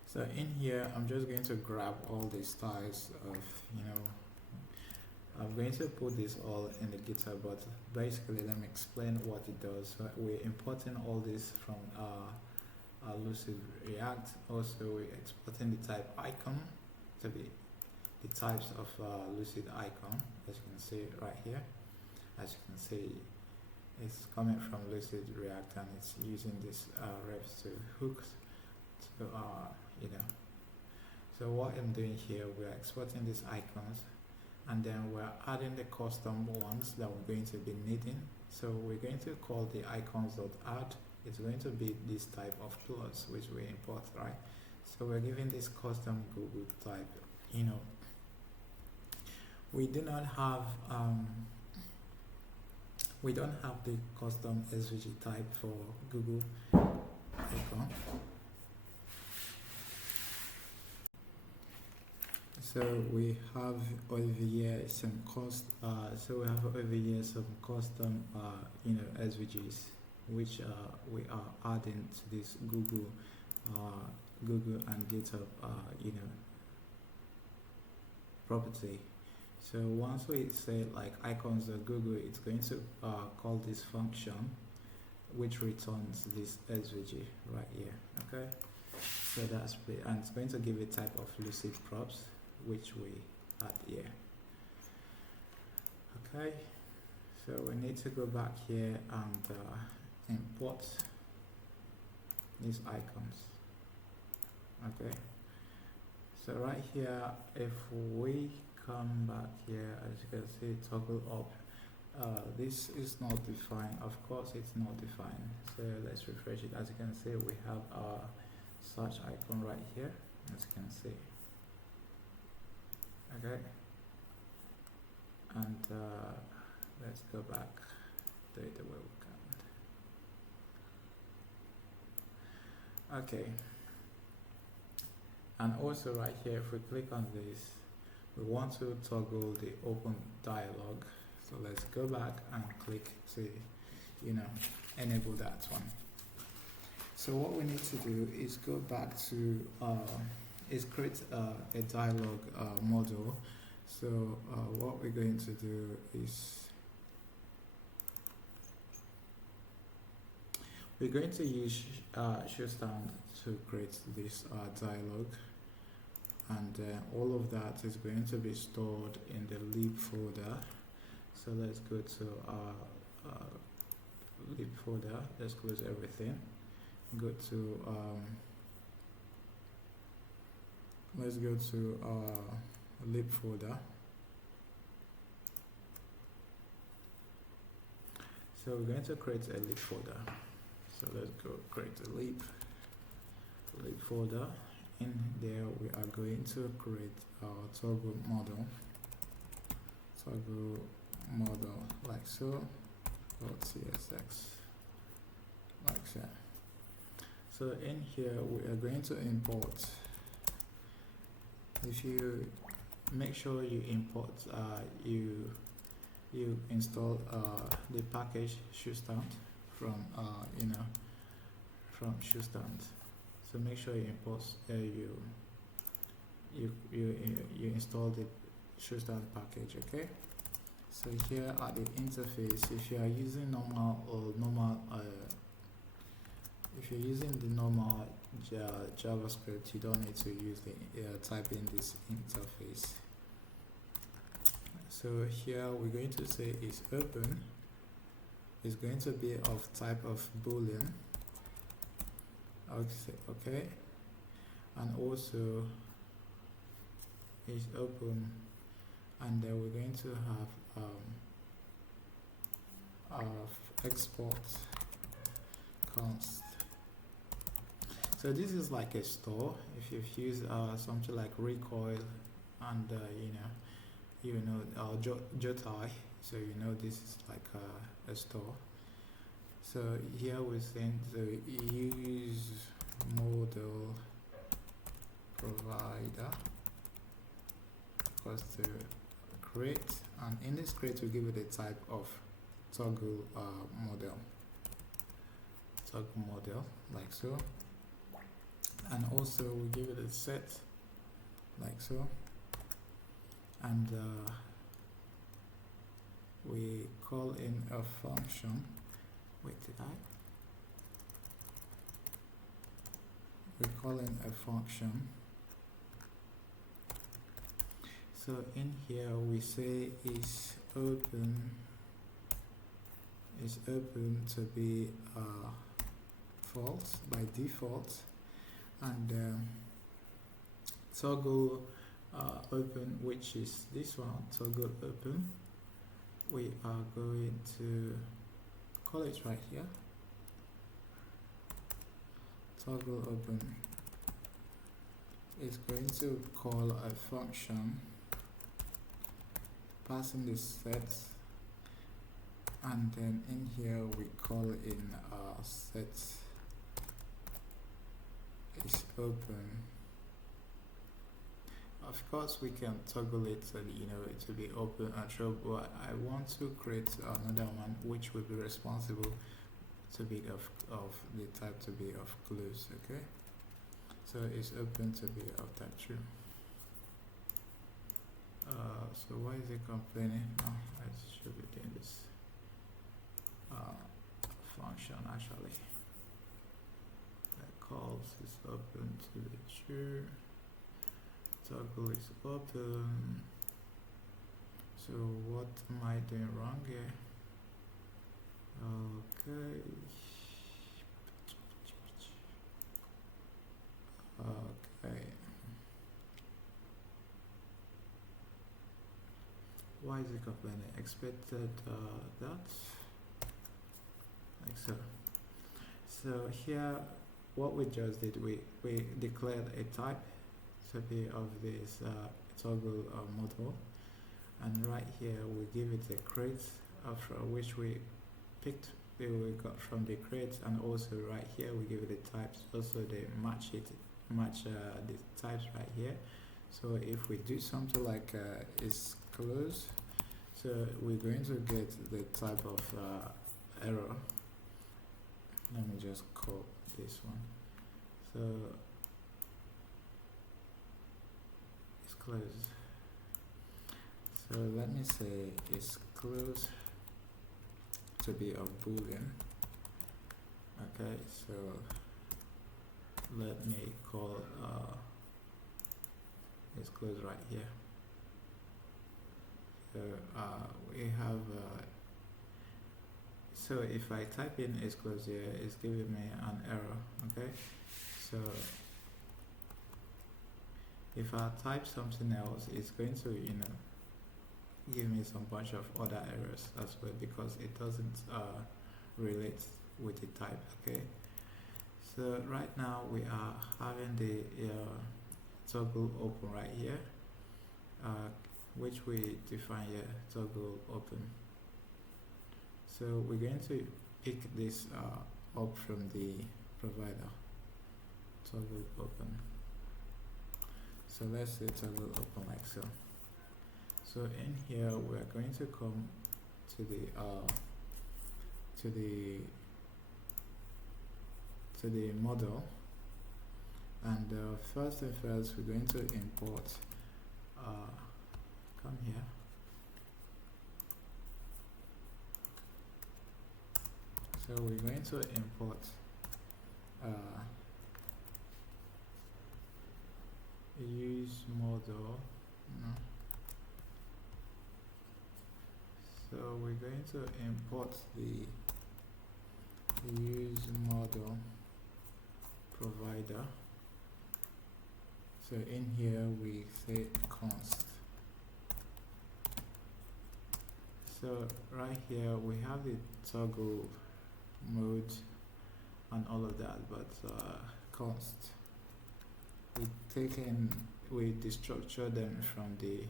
So in here, I'm just going to grab all the styles of, I'm going to put this all in the GitHub, but basically let me explain what it does. So we're importing all this from Lucid React. Also, we're exporting the type icon to be the types of Lucid icon, as you can see right here. As you can see, it's coming from Lucid React, and it's using this refs to hooks to so So what I'm doing here, we're exporting these icons, and then we're adding the custom ones that we're going to be needing. So we're going to call the icons.add. It's going to be this type of clause which we import, right? So we're giving this custom Google type. We do not have we don't have the custom SVG type for Google icon. So we have over here some custom SVGs which we are adding to this Google and GitHub property. So once we say like icons of Google, it's going to call this function which returns this SVG right here. Okay, so that's and it's going to give a type of lucid props which we add here. Okay, so we need to go back here and import these icons. Okay, so right here, if we come back here, as you can see, toggle up, this is not defined. Of course it's not defined, so let's refresh it. As you can see, we have our search icon right here, as you can see. Okay, and let's go back to it the way we can. Okay, and also right here, if we click on this, we want to toggle the open dialog. So let's go back and click to enable that one. So what we need to do is go back to create a dialog model. So what we're going to do is we're going to use showstand to create this dialog, and all of that is going to be stored in the lib folder. So let's go to our lib folder. Let's close everything. Go to let's go to our lib folder. So we're going to create a lib folder. So let's go create a lib folder. In there we are going to create our toggle model like so, .csx like so. So in here we are going to import. If you make sure you import you install the package showstand from from showstand. So make sure you import you install the showstand package. Okay, so here at the interface, if you are using if you're using the normal JavaScript, you don't need to use the type in this interface. So here we're going to say is open. Is going to be of type of boolean. Okay, and also is open, and then we're going to have export const. So this is like a store. If you've used something like Recoil and Jotai, so this is like a store. So here we're saying the use model provider equals to create, and in this create we give it a type of toggle model like so, and also we give it a set like so, and we call in a function. We call in a function. So in here we say is open to be false by default, and toggle open, which is this one, toggle open. We are going to call it right here, toggle open. It's going to call a function passing the set, and then in here we call in set is open. Of course we can toggle it so it to be open and true, but I want to create another one which will be responsible to be of the type to be of close. Okay, so it's open to be of type true. So why is it complaining? No, I should be doing this function actually that calls is open to be true. Toggle is open. So what am I doing wrong here? Okay. Okay. Why is it complaining? Expected that like so. So here what we just did, we declared a type to be of this toggle model, and right here we give it a crate after which we picked we got from the crate, and also right here we give it the types, also they match the types right here. So if we do something like is close, so we're going to get the type of error. Let me just call this one. So it's closed. So let me say it's close to be of boolean. Okay, so let me call it's closed right here. So we have so if I type in is closed here, it's giving me an error. Okay, so if I type something else, it's going to give me some bunch of other errors as well, because it doesn't relate with the type. Okay, so right now we are having the toggle open right here, which we define here, toggle open. So we're going to pick this up from the provider, toggle open. So let's say toggle open like so. So in here we're going to come to the model, and first and first we're going to import come here, so we're going to import use model. No. So we're going to import the use model provider. So in here we say const. So right here we have the toggle mode and all of that, but const, we destructure them from the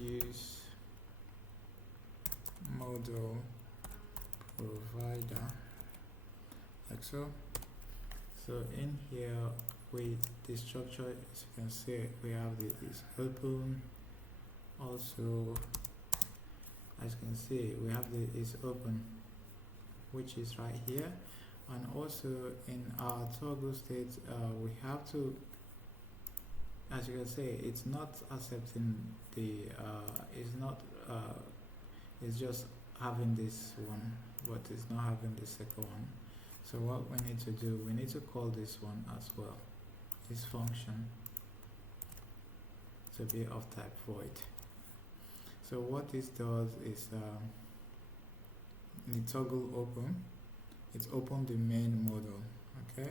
use model provider like so. So in here we destructure, as you can see, we have this open. Also, as you can see, we have the is open, which is right here, and also in our toggle state we have to, as you can see, it's not accepting the it's just having this one, but it's not having the second one. So what we need to do, we need to call this one as well, this function, to be of type void. So what this does is the toggle open, it's open the main model. Okay,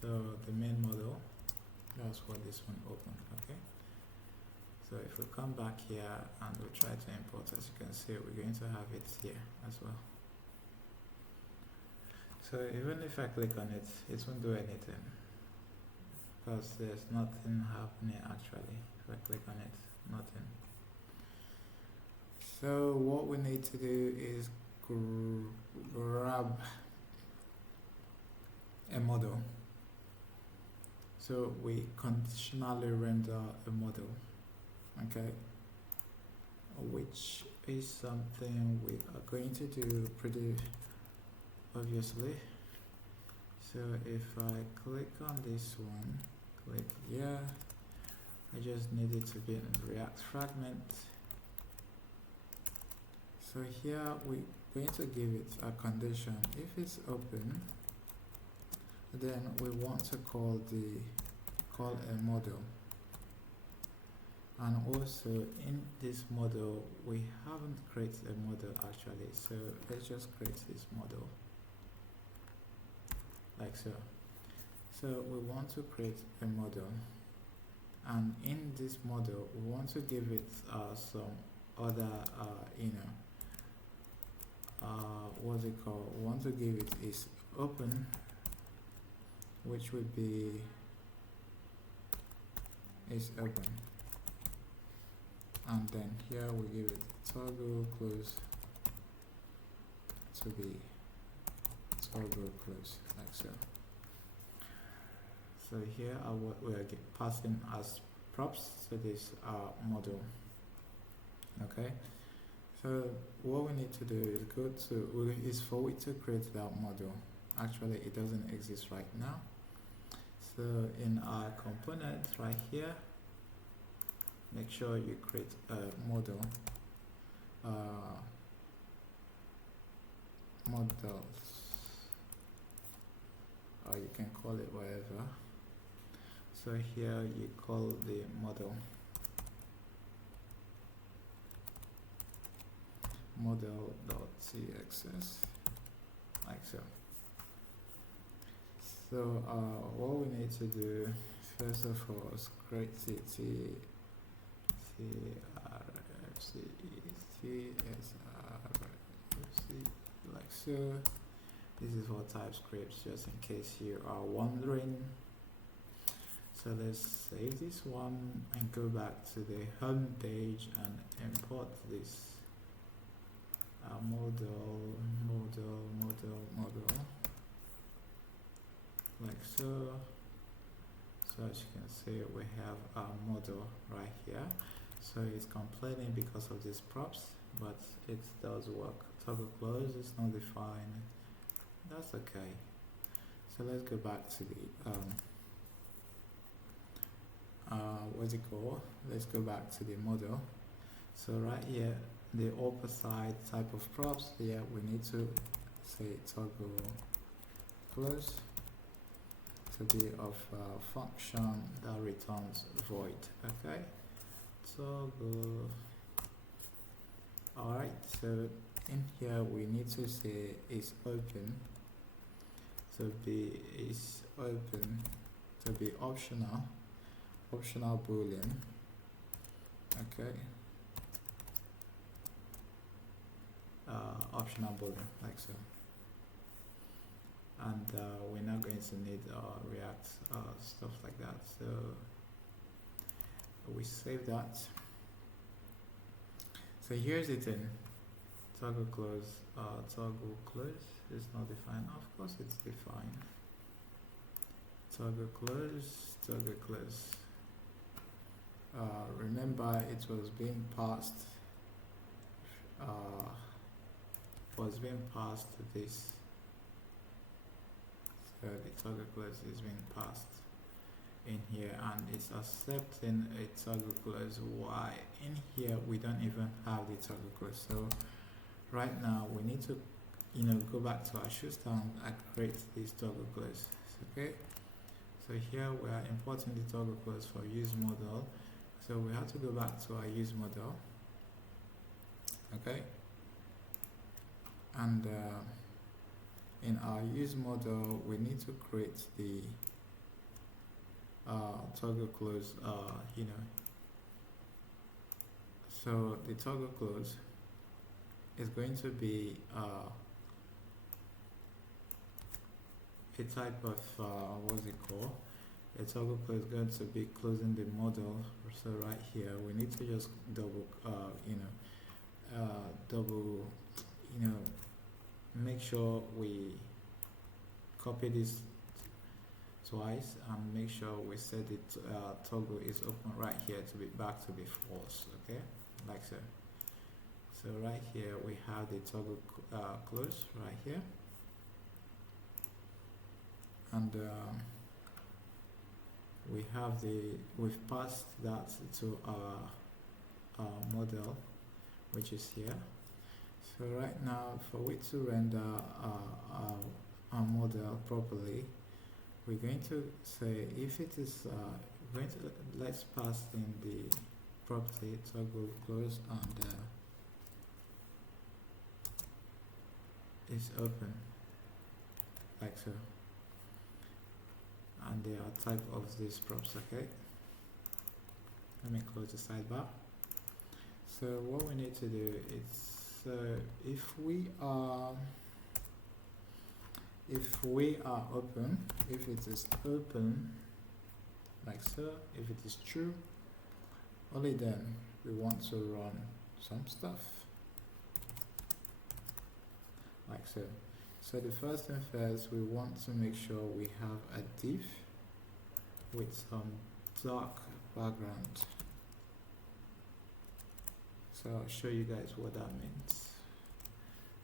So the main model, that's what this one opened. Okay, so if we come back here and we try to import, as you can see, we're going to have it here as well. So even if I click on it, it won't do anything because there's nothing happening actually. If I click on it, nothing. So what we need to do is grab a model. So we conditionally render a model, okay, which is something we are going to do pretty obviously. So if I click on this one, click here, I just need it to be in React fragment. So here we're going to give it a condition. If it's open, then we want to call a model. And also in this model, we haven't created a model actually. So let's just create this model like so. So we want to create a model, and in this model we want to give it some other what's it called, we want to give it is open, which would be is open, and then here we give it toggle close to be toggle close like so. So here are what we are passing as props to this model. Okay, so what we need to do is go to for it to create that model. Actually it doesn't exist right now. So in our component right here, make sure you create a model, models, or you can call it whatever. So here you call the model model.cxs like so. So what we need to do first of all is create like so. This is for TypeScript, just in case you are wondering. So let's save this one and go back to the home page and import this model like so. So as you can see, we have our model right here. So it's complaining because of these props, but it does work. Toggle close is not defined. That's okay. So let's go back to the what's it called? Let's go back to the model. So right here, the upper side type of props here, we need to say toggle close to be of function that returns void. Okay, toggle. Alright, so in here we need to say is open, so be is open to be optional boolean. Okay, optional boolean like so. And we're not going to need React stuff like that, so we save that. So here's the thing, toggle close is not defined. Of course it's defined. Toggle close. Remember it was being passed to this. So the toggle close is being passed in here, and it's accepting a toggle close. Why in here we don't even have the toggle close? So right now we need to go back to our showstyle and create this toggle close. Okay, so here we are importing the toggle close for use model, so we have to go back to our use model. Okay, and in our use model we need to create the toggle close, so the toggle close is going to be a type of what's it called? A toggle close is going to be closing the model. So right here, we need to just double, double, make sure we copy this twice and make sure we set it toggle is open right here to be back to be false. Okay, like so. So right here we have the toggle close right here, and we've passed that to our model, which is here. So right now, for we to render our model properly, we're going to say if it is let's pass in the property toggle close and it's open, like so, and they are type of these props. Okay, let me close the sidebar. So what we need to do is if we are open, if it is open like so, if it is true, only then we want to run some stuff like so. So the first thing first, we want to make sure we have a div with some dark background. So I'll show you guys what that means.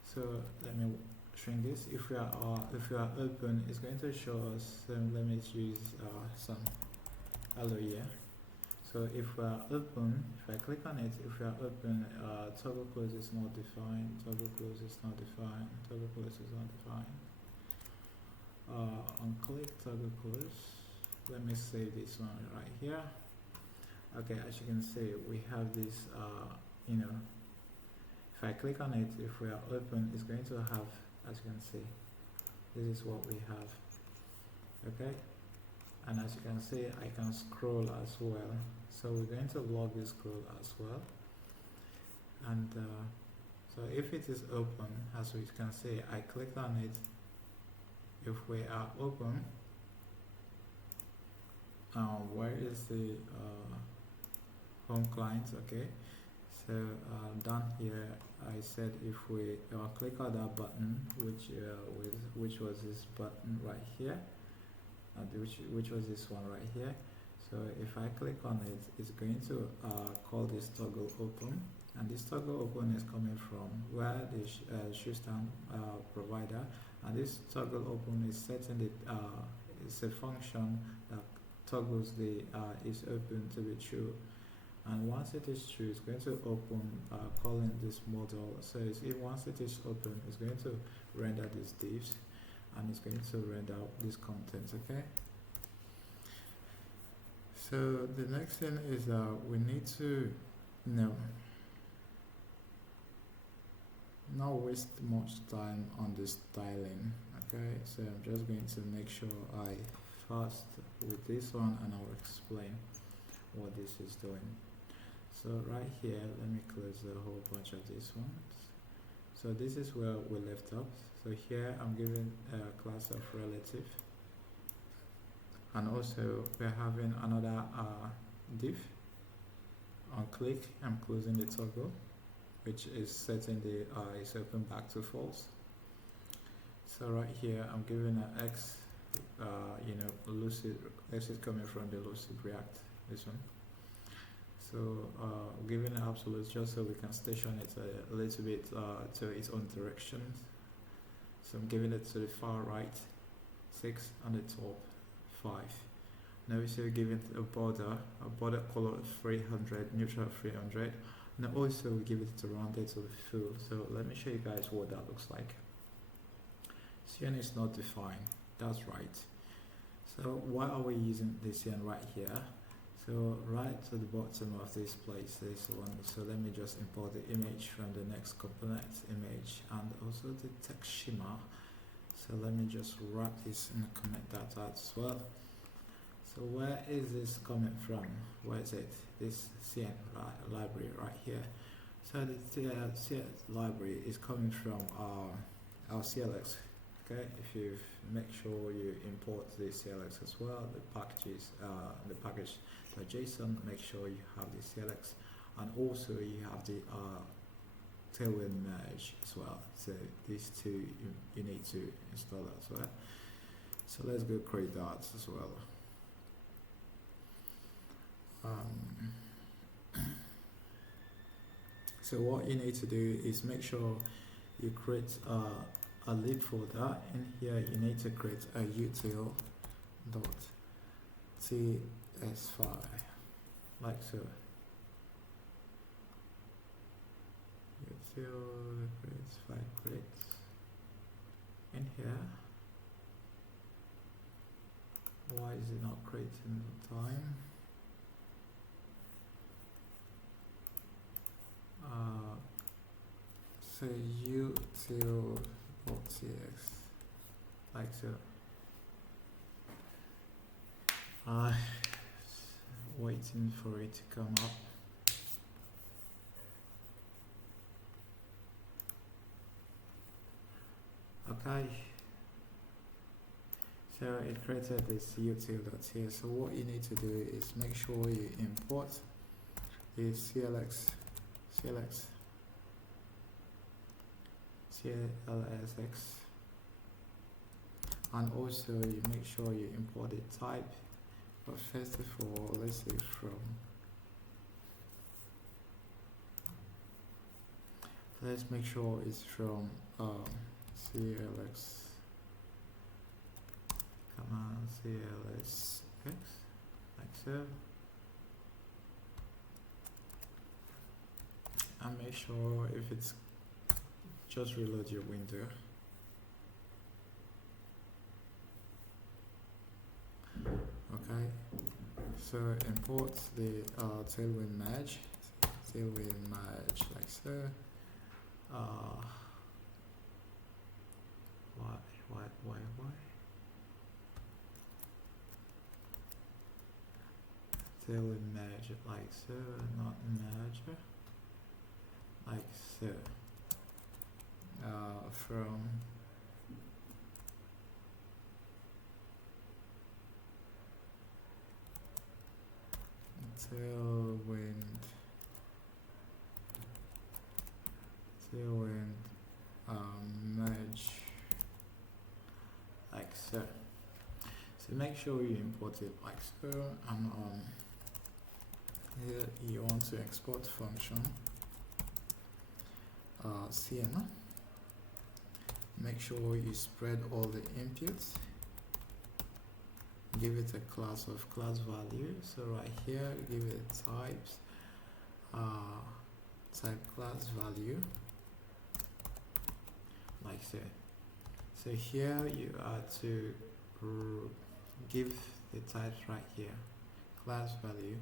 So let me shrink this. If we are open, it's going to show us. Let me choose some hello here. So if we are open, if I click on it, if we are open, toggle close is not defined. Toggle close is not defined. Toggle close is not defined. On click toggle close. Let me save this one right here. Okay, as you can see, we have this. If I click on it, if we are open, it's going to have, as you can see, this is what we have. Okay, and as you can see, I can scroll as well. So we're going to log this scroll as well. And so if it is open, as we can see, I clicked on it. If we are open, where is the home client? Okay, so down here I said if we click on that button, which was this button right here, which was this one right here. So if I click on it, it's going to call this toggle open, and this toggle open is coming from where the showstand provider, and this toggle open is setting it. It's a function that toggles the is open to be true, and once it is true, it's going to open calling this model. So once it is open, it's going to render these divs, and it's going to render this content. Okay. So the next thing is we need to not waste much time on this styling. Okay, so I'm just going to make sure I fast with this one, and I'll explain what this is doing. So right here, let me close a whole bunch of these ones. So this is where we left off. So here I'm giving a class of relative, and also we're having another div. On click, I'm closing the toggle, which is setting the is open back to false. So right here, I'm giving an X, Lucid. X is coming from the Lucid React. This one. So giving an absolute just so we can station it a little bit to its own direction. So I'm giving it to the far right, 6, and the top, 5. Now we see giving it a border color of 300, neutral 300. Now also we give it to rounded to the full. So let me show you guys what that looks like. Cyan is not defined. That's right. So why are we using this cyan right here? So right to the bottom of this place, this one. So let me just import the image from the next component image, and also the text schema. So let me just wrap this and connect that out as well. So where is this coming from? Where is it? This CN library right here. So the CN library is coming from our CLX. Okay, if you make sure you import the CLX as well, the packages, the package.json, make sure you have the CLX, and also you have the Tailwind merge as well. So these two you need to install as well. So let's go create that as well. So what you need to do is make sure you create a lead folder. In here you need to create a util.ts file like so. Util creates file creates in here. Why is it not creating the time? So util.tx like so. Waiting for it to come up. Okay. So it created this util.tx. So what you need to do is make sure you import the CLSX, and also you make sure you import the type. But first of all, let's say from. Let's make sure it's from CLX. Command CLSX like so. And make sure if it's just reload your window. Okay, so import the Tailwind merge like so. Why? Tailwind merge like so, not merger like so. From Tailwind merge like so. So make sure you import it like so, and here you want to export function CN. Make sure you spread all the inputs. Give it a class of class value. So right here, give it types, type class value, like so. So here you are to give the types right here, class value.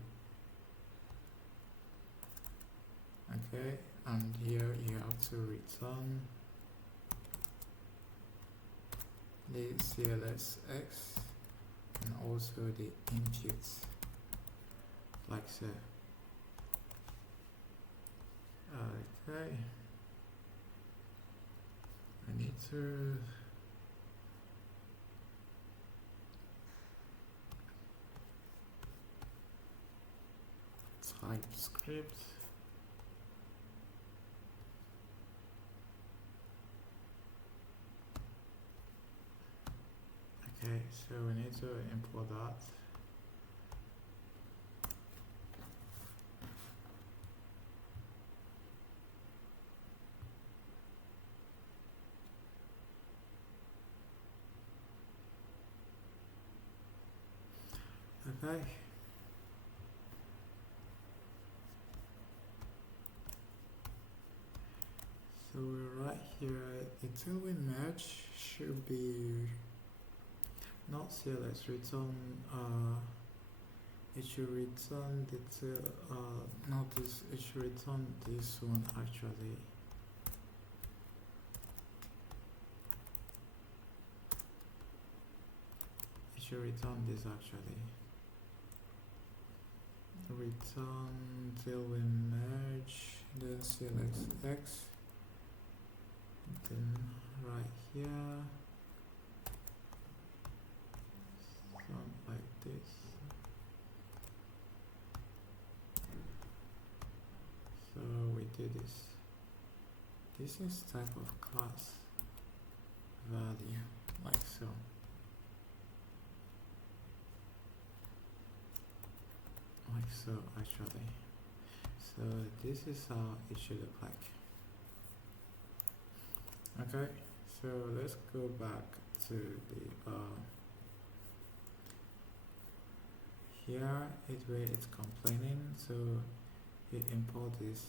Okay, and here you have to return the CLSX and also the inputs like so. Okay, I need to type script. Okay, so we need to import that. Okay. So right here, the Tailwind merge should be not CLS, return, it should return the not this, it should return this one actually. It should return this actually. return till we merge, then select X, then right here, something like this. So we do this. This is type of class value, like so. Like so, actually. So this is how it should look like. Okay, so let's go back to the here where it's complaining, so you import this.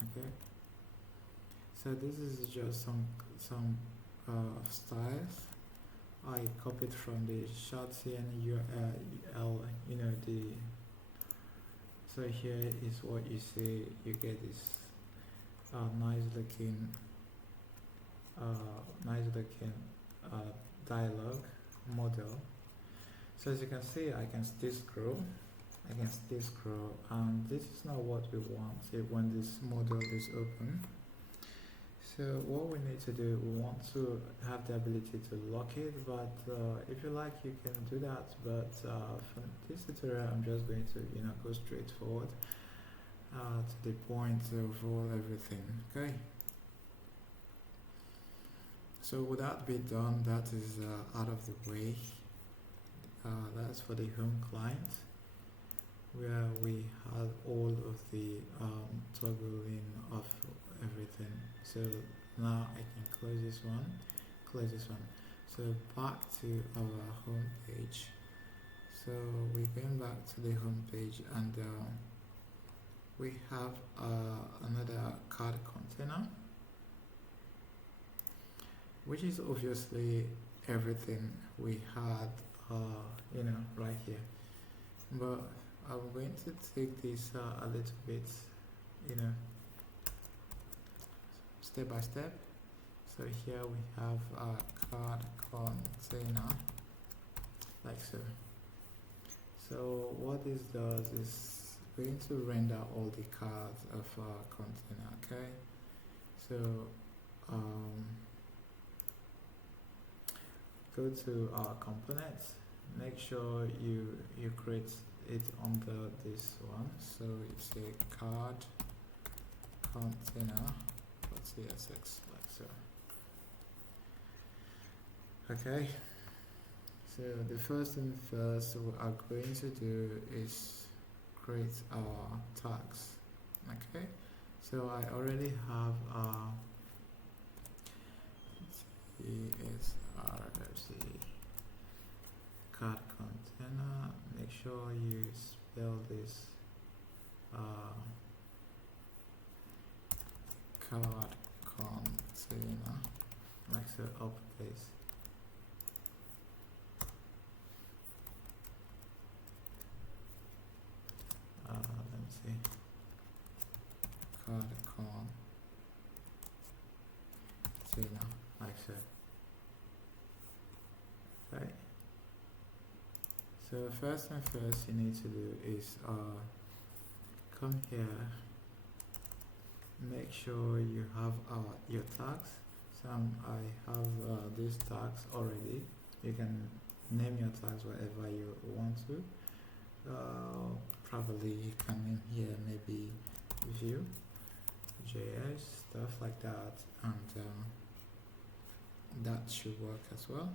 Okay, so this is just some styles I copied from the Shotzian URL, so here is what you see. You get this nice looking dialogue model. So as you can see, I can still scroll, and this is not what we want when this model is open. So what we need to do, we want to have the ability to lock it, but if you like, you can do that. But for this tutorial, I'm just going to go straight forward to the point of everything. Okay. So with that being done, that is out of the way. That's for the home client, where we have all of the toggling of everything. So now I can close this one. So back to our home page. So we're going back to the home page, and we have another card container, which is obviously everything we had right here. But I'm going to take this a little bit step by step. So here we have a card container, like so. So what this does is going to render all the cards of our container. Okay, so go to our components, make sure you create it under this one. So it's a card container .csx, like so. Okay, so the first thing first we are going to do is create our tags. Okay, so I already have CSRFC card container. Make sure you spell this card container, like so, uppercase. Let me see. Card container, like so. Right. So first and first you need to do is come here, make sure you have your tags. So I have these tags already. You can name your tags whatever you want to. Probably you can name here maybe view, JS, stuff like that, and that should work as well.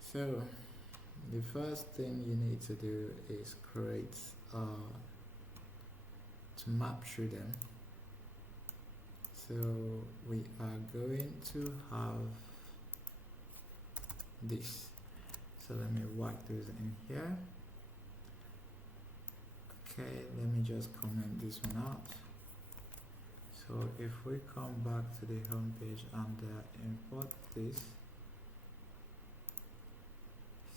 So the first thing you need to do is create to map through them. So we are going to have this. So let me whack those in here. Okay, let me just comment this one out. So if we come back to the home page and import this,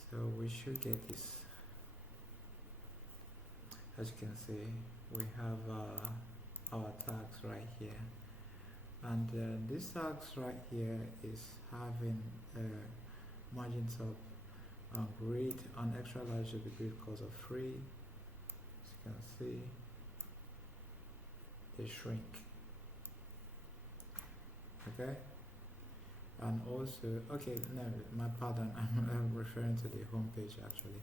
so we should get this. As you can see, we have our tags right here, and this tags right here is having a margin top grid, an extra large of the grid cost of free. As you can see, they shrink. Okay, and also, okay, no, my pardon, I'm referring to the home page actually.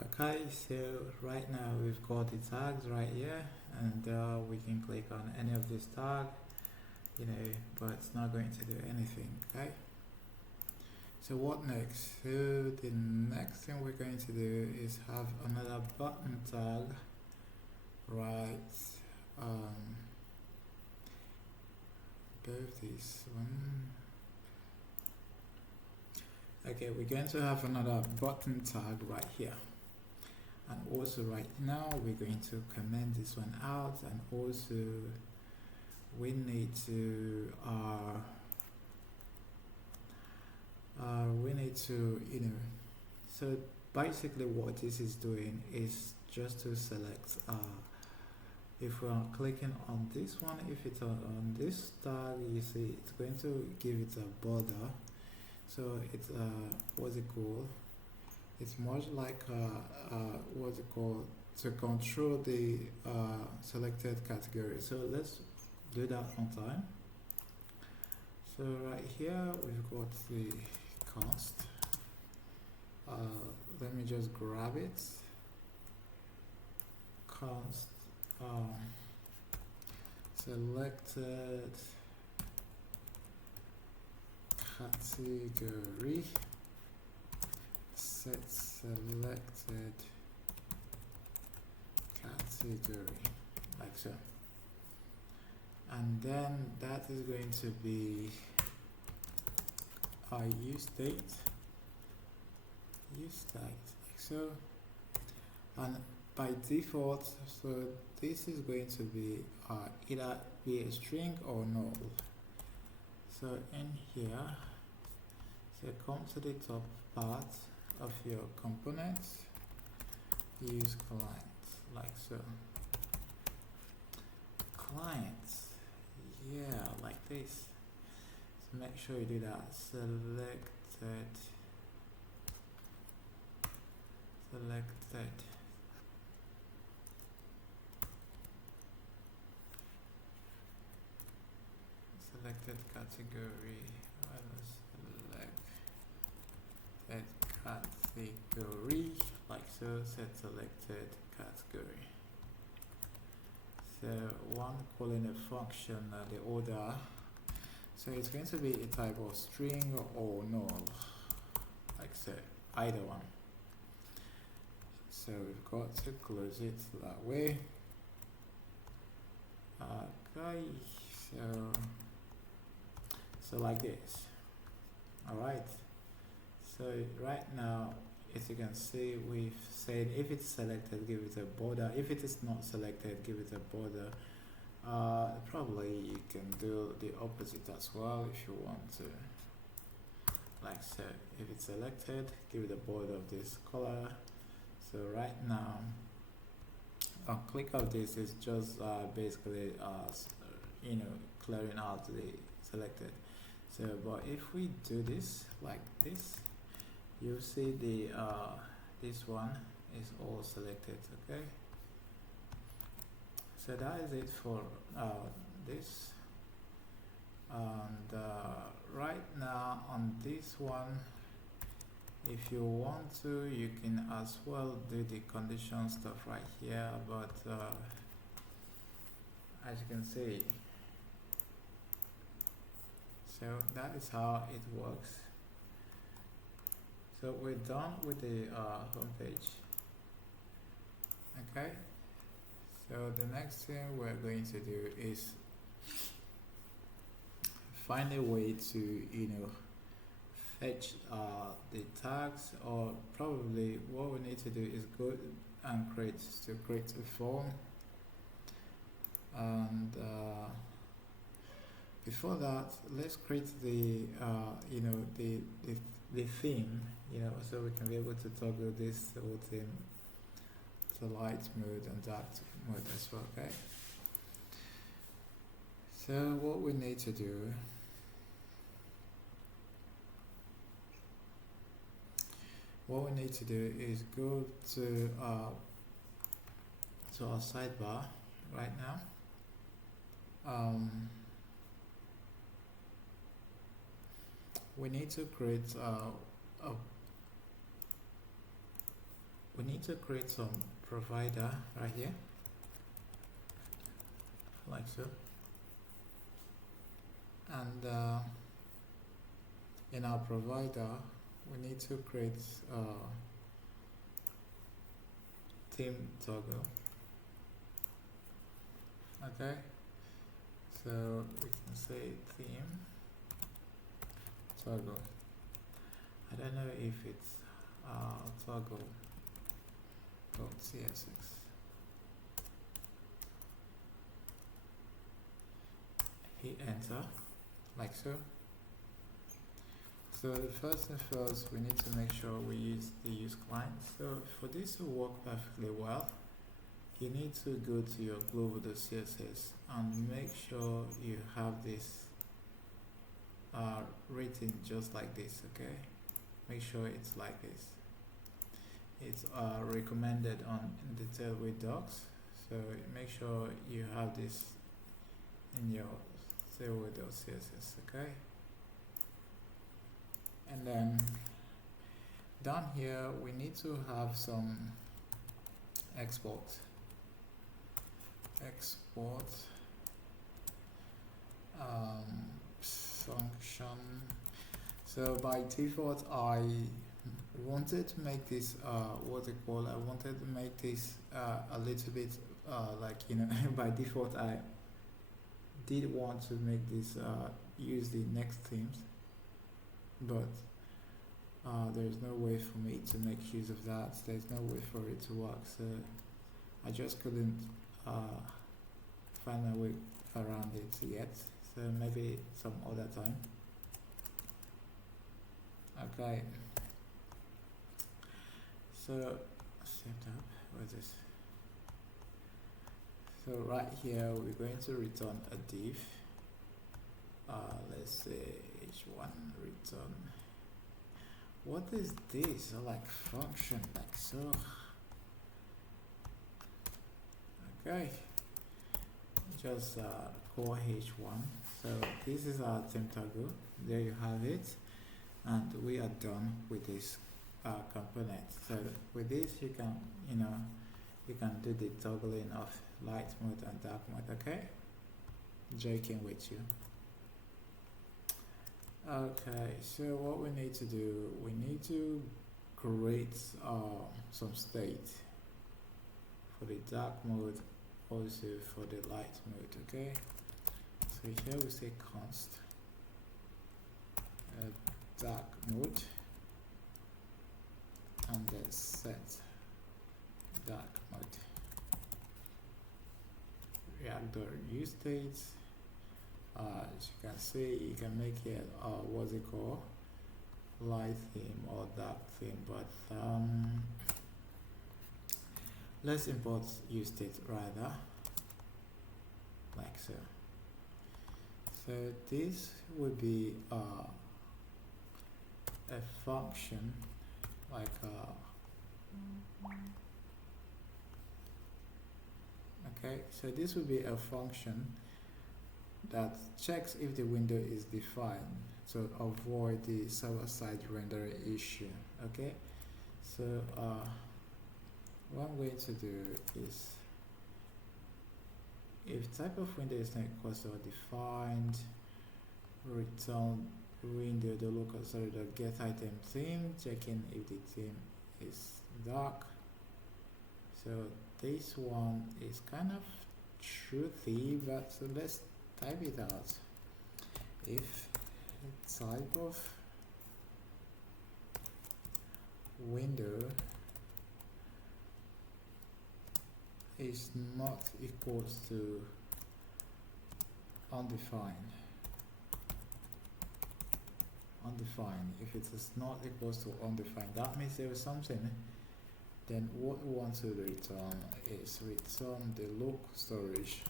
Okay, so right now we've got the tags right here, and we can click on any of this tag, but it's not going to do anything. Okay, so what next? So the next thing we're going to do is have another button tag, right? Both this one. Okay, we're going to have another button tag right here, and also right now we're going to comment this one out, and also we need to so basically what this is doing is just to select if we are clicking on this one, if it's on this tag, you see it's going to give it a border. So it's what's it called, it's much like what's it called, to control the selected category. So let's do that on time. So right here we've got the const. Let me just grab it. Const selected category, set selected category, like so. And then that is going to be our use date, like so. And by default, so this is going to be either be a string or null. So in here, so come to the top part of your components, use clients, like so. Clients, yeah, like this. So make sure you do that. Selected. Selected category. Selected category, like so. Set selected category. So one calling a function the order. So it's going to be a type of string or null, like so, either one. So we've got to close it that way. Okay, so like this. All right. So right now, as you can see, we've said if it's selected, give it a border. If it is not selected, give it a border. Probably you can do the opposite as well if you want to. Like so, if it's selected, give it a border of this color. So right now, a click of this is just basically clearing out the selected. So, but if we do this like this, you see the this one is all selected. Okay, so that is it for this. And right now on this one, if you want to, you can as well do the condition stuff right here, but as you can see, so that is how it works. So we're done with the home page. Okay, so the next thing we're going to do is find a way to fetch the tags, or probably what we need to do is go and create a form. And before that, let's create the the theme, so we can be able to toggle this whole theme to light mode and dark mode as well. Okay, So what we need to do, is go to our sidebar right now. We need to create a some provider right here, like so. And in our provider, we need to create theme toggle. Okay, so we can say theme toggle. I don't know if it's toggle .css. Hit enter, like so. So the first thing first, we need to make sure we use the use client. So for this to work perfectly well, you need to go to your global.css and make sure you have this written just like this. Okay, make sure it's like this. It's recommended on the Tailwind docs, so make sure you have this in your Tailwind.css. Okay, and then down here we need to have some export function. So by default I wanted to make this I wanted to make this a little bit like, you know, by default I did want to make this use the next themes, but there's no way for me to make use of that. There's no way for it to work, so I just couldn't find my way around it yet, so maybe some other time. Okay, so set up with this. So right here we're going to return a div. Let's say h1 return. What is this? Like function, like so. Okay, just core h1. So this is our theme toggle. There you have it, and we are done with this component. So with this you can, you know, you can do the toggling of light mode and dark mode. Okay, joking with you. Okay, so what we need to do, we need to create some state for the dark mode, also for the light mode. Okay, so here we say const dark mode, and then set dark mode. React.use states. As you can see, you can make it what's it called, light theme or dark theme, but let's import use state rather, like so. So this would be a function, like okay, so this would be a function that checks if the window is defined to avoid the server-side rendering issue. Okay, so what I'm going to do is, if type of window is not equal to defined, return window the local, sorry, the get item theme, checking if the theme is dark. So this one is kind of truthy, but so let's type it out. If type of window is not equals to undefined, if it is not equals to undefined, that means there is something. Then what we want to return is return the local storage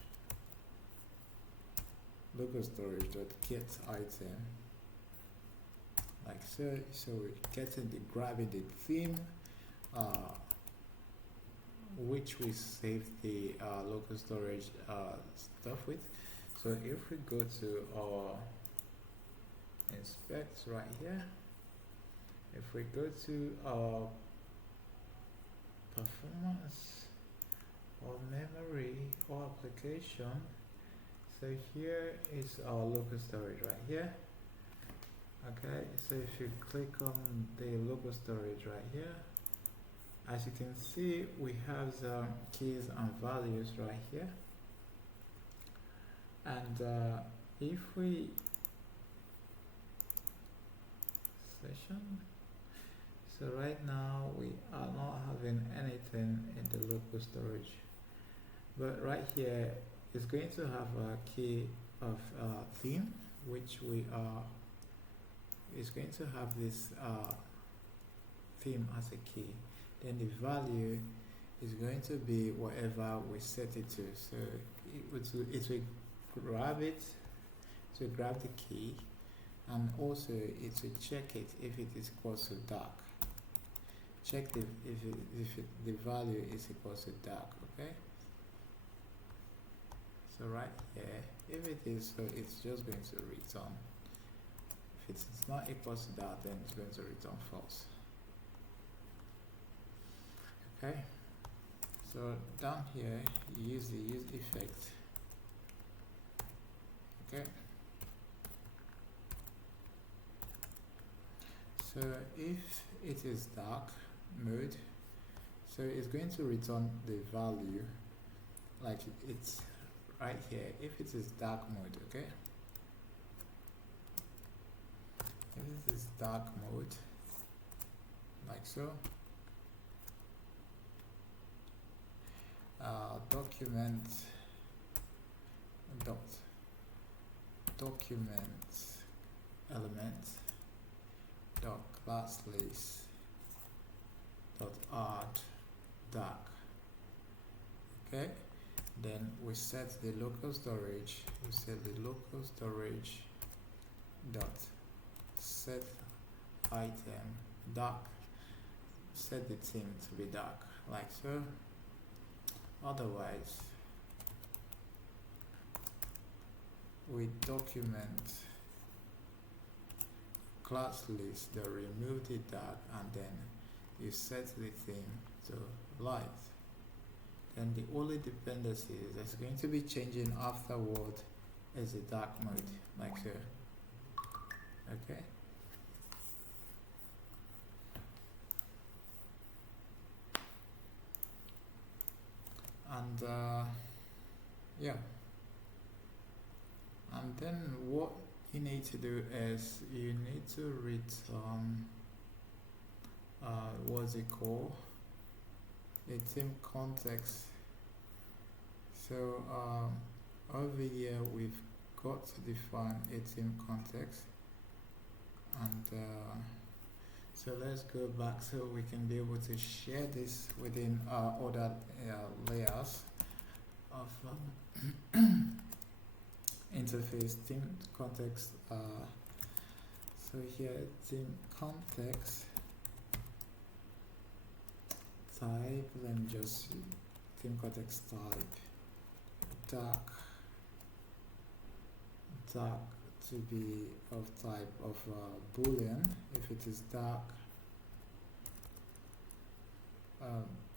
local storage dot get item like so. So we're grabbing the theme which we save the local storage stuff with. So if we go to our inspect right here, if we go to our performance or memory or application, so here is our local storage right here. Okay, so if you click on the local storage right here, as you can see, we have the keys and values right here. And if we session, so right now we are not having anything in the local storage, but right here is going to have a key of theme, which we are is going to have this theme as a key. Then the value is going to be whatever we set it to. So it will grab it, to grab the key, and also it will check it if it is equal to dark. Check if the value is equal to dark. Okay. So right here, if it is, so it's just going to return. If it's not equal to that, then it's going to return false. Okay. So down here, you use the use effect. Okay. So if it is dark mode, so it's going to return the value like it's right here. If it is dark mode, okay. If it is dark mode, like so. Document element dot class list dot add dark. Okay, then we set the local storage. We set the local storage dot set item dark. Set the theme to be dark, like so. Otherwise, we document class list that remove the dark, and then you set the theme to light. Then the only dependencies that's going to be changing afterward is the dark mode, like so. Okay. And yeah, and then what you need to do is you need to return what's it called, the theme context. So over here we've got to define a theme context, and so let's go back so we can be able to share this within our other layers of interface. Theme context. So here, theme context type. Let me just theme context type dark to be of type of boolean. If it is dark,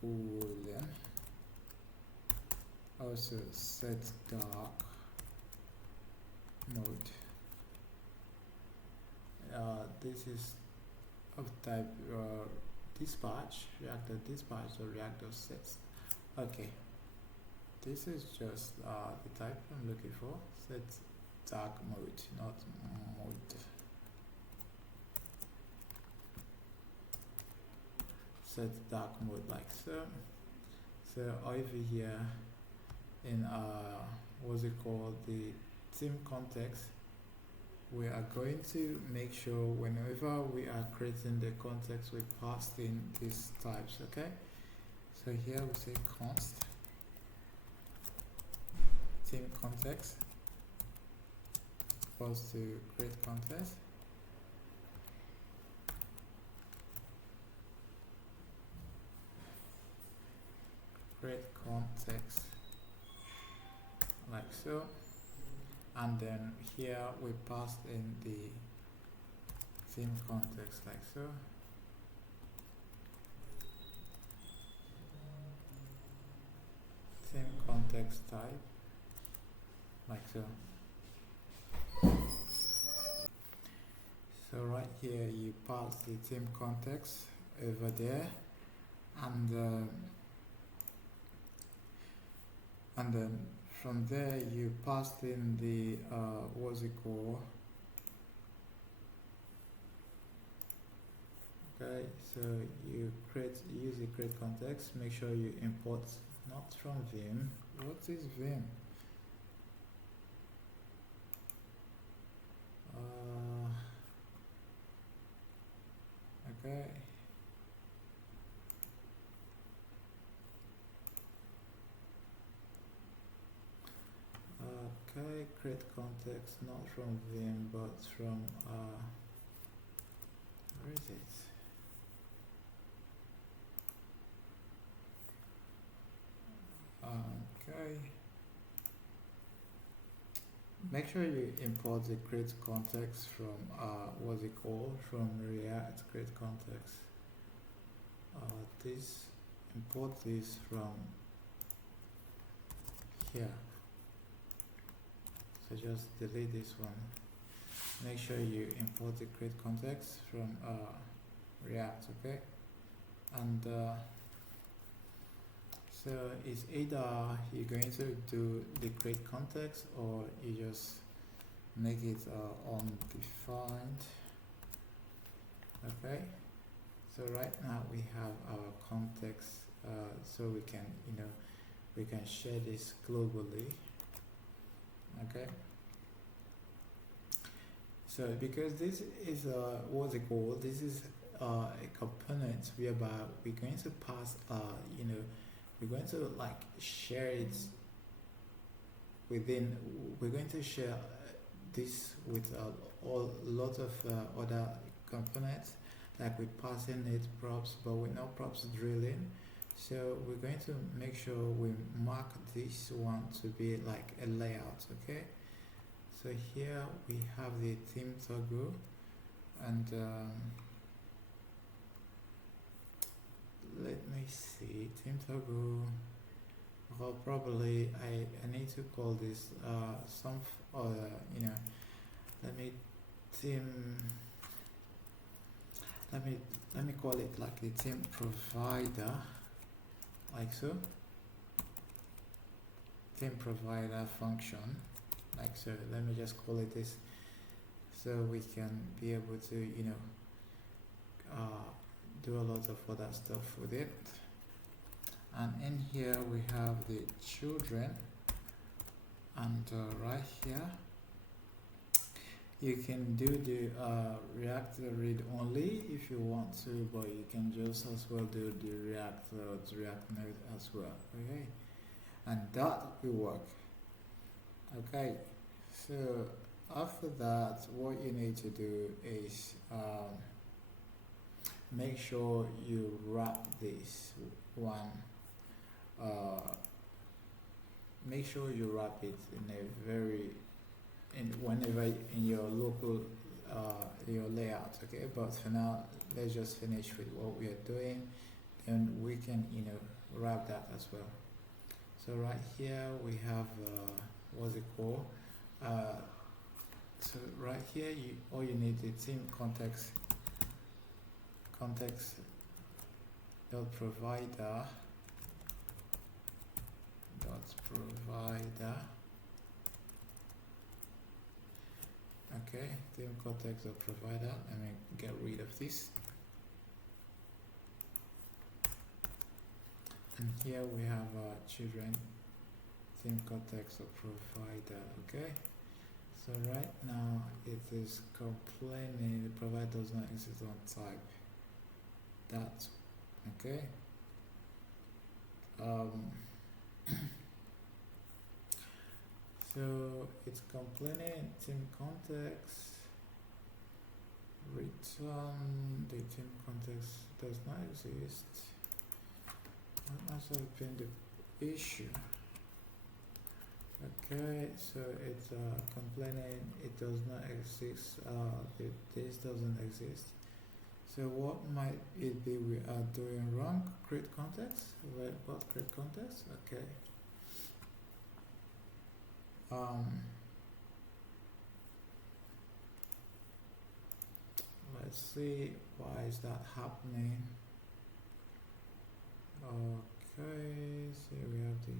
boolean. Also set dark mode. This is of type dispatch, reactor dispatch or reactor sets. Okay, this is just the type I'm looking for. Set dark mode, not mode. Set dark mode, like so. So over here in what's it called, the theme context, we are going to make sure whenever we are creating the context we pass in these types. Okay, so here we say const theme context, supposed to create context. Create context like so, and then here we passed in the theme context like so. Theme context type like so. So right here you pass the theme context over there, and then from there you passed in the what's it called? Okay, so you use the create context. Make sure you import not from Vim. What is Vim? Okay. Okay, create context not from Vim but from where is it? Okay. Make sure you import the create context from what's it called? From React create context. This import this from here. So just delete this one. Make sure you import the create context from React, okay? And so it's either you're going to do the create context or you just make it undefined, okay? So right now we have our context, so we can, we can share this globally, okay? So because this is what's it called? This is a component whereby we're going to pass, we're going to like share it within. We're going to share this with a lot of other components. Like we pass in it props, but we're not props drilling. So we're going to make sure we mark this one to be like a layout, okay? So here we have the theme toggle, and let me see, theme toggle. Well, probably I need to call this some other, let me theme. Let me call it like the theme provider, like so. Theme provider function, like so. Let me just call it this, so we can be able to, do a lot of other stuff with it. And in here we have the children, and right here you can do the React read only if you want to, but you can just as well do the React Node as well, okay? And that will work, okay? So after that, what you need to do is make sure you wrap this one. Make sure you wrap it whenever in your local your layout, okay? But for now, let's just finish with what we are doing, then we can wrap that as well. So right here we have what's it called? So right here all you need is theme context dot provider. Okay, theme context of provider. Let me get rid of this. And here we have children theme context of provider. Okay, so right now it is complaining the provider does not exist on type. That's okay. So it's complaining team context. Return the team context does not exist. That must have been the issue. Okay, so it's complaining it does not exist. This doesn't exist. So what might it be we are doing wrong? Create context. Wait, what create context? Okay. Let's see why is that happening. Okay, so we have the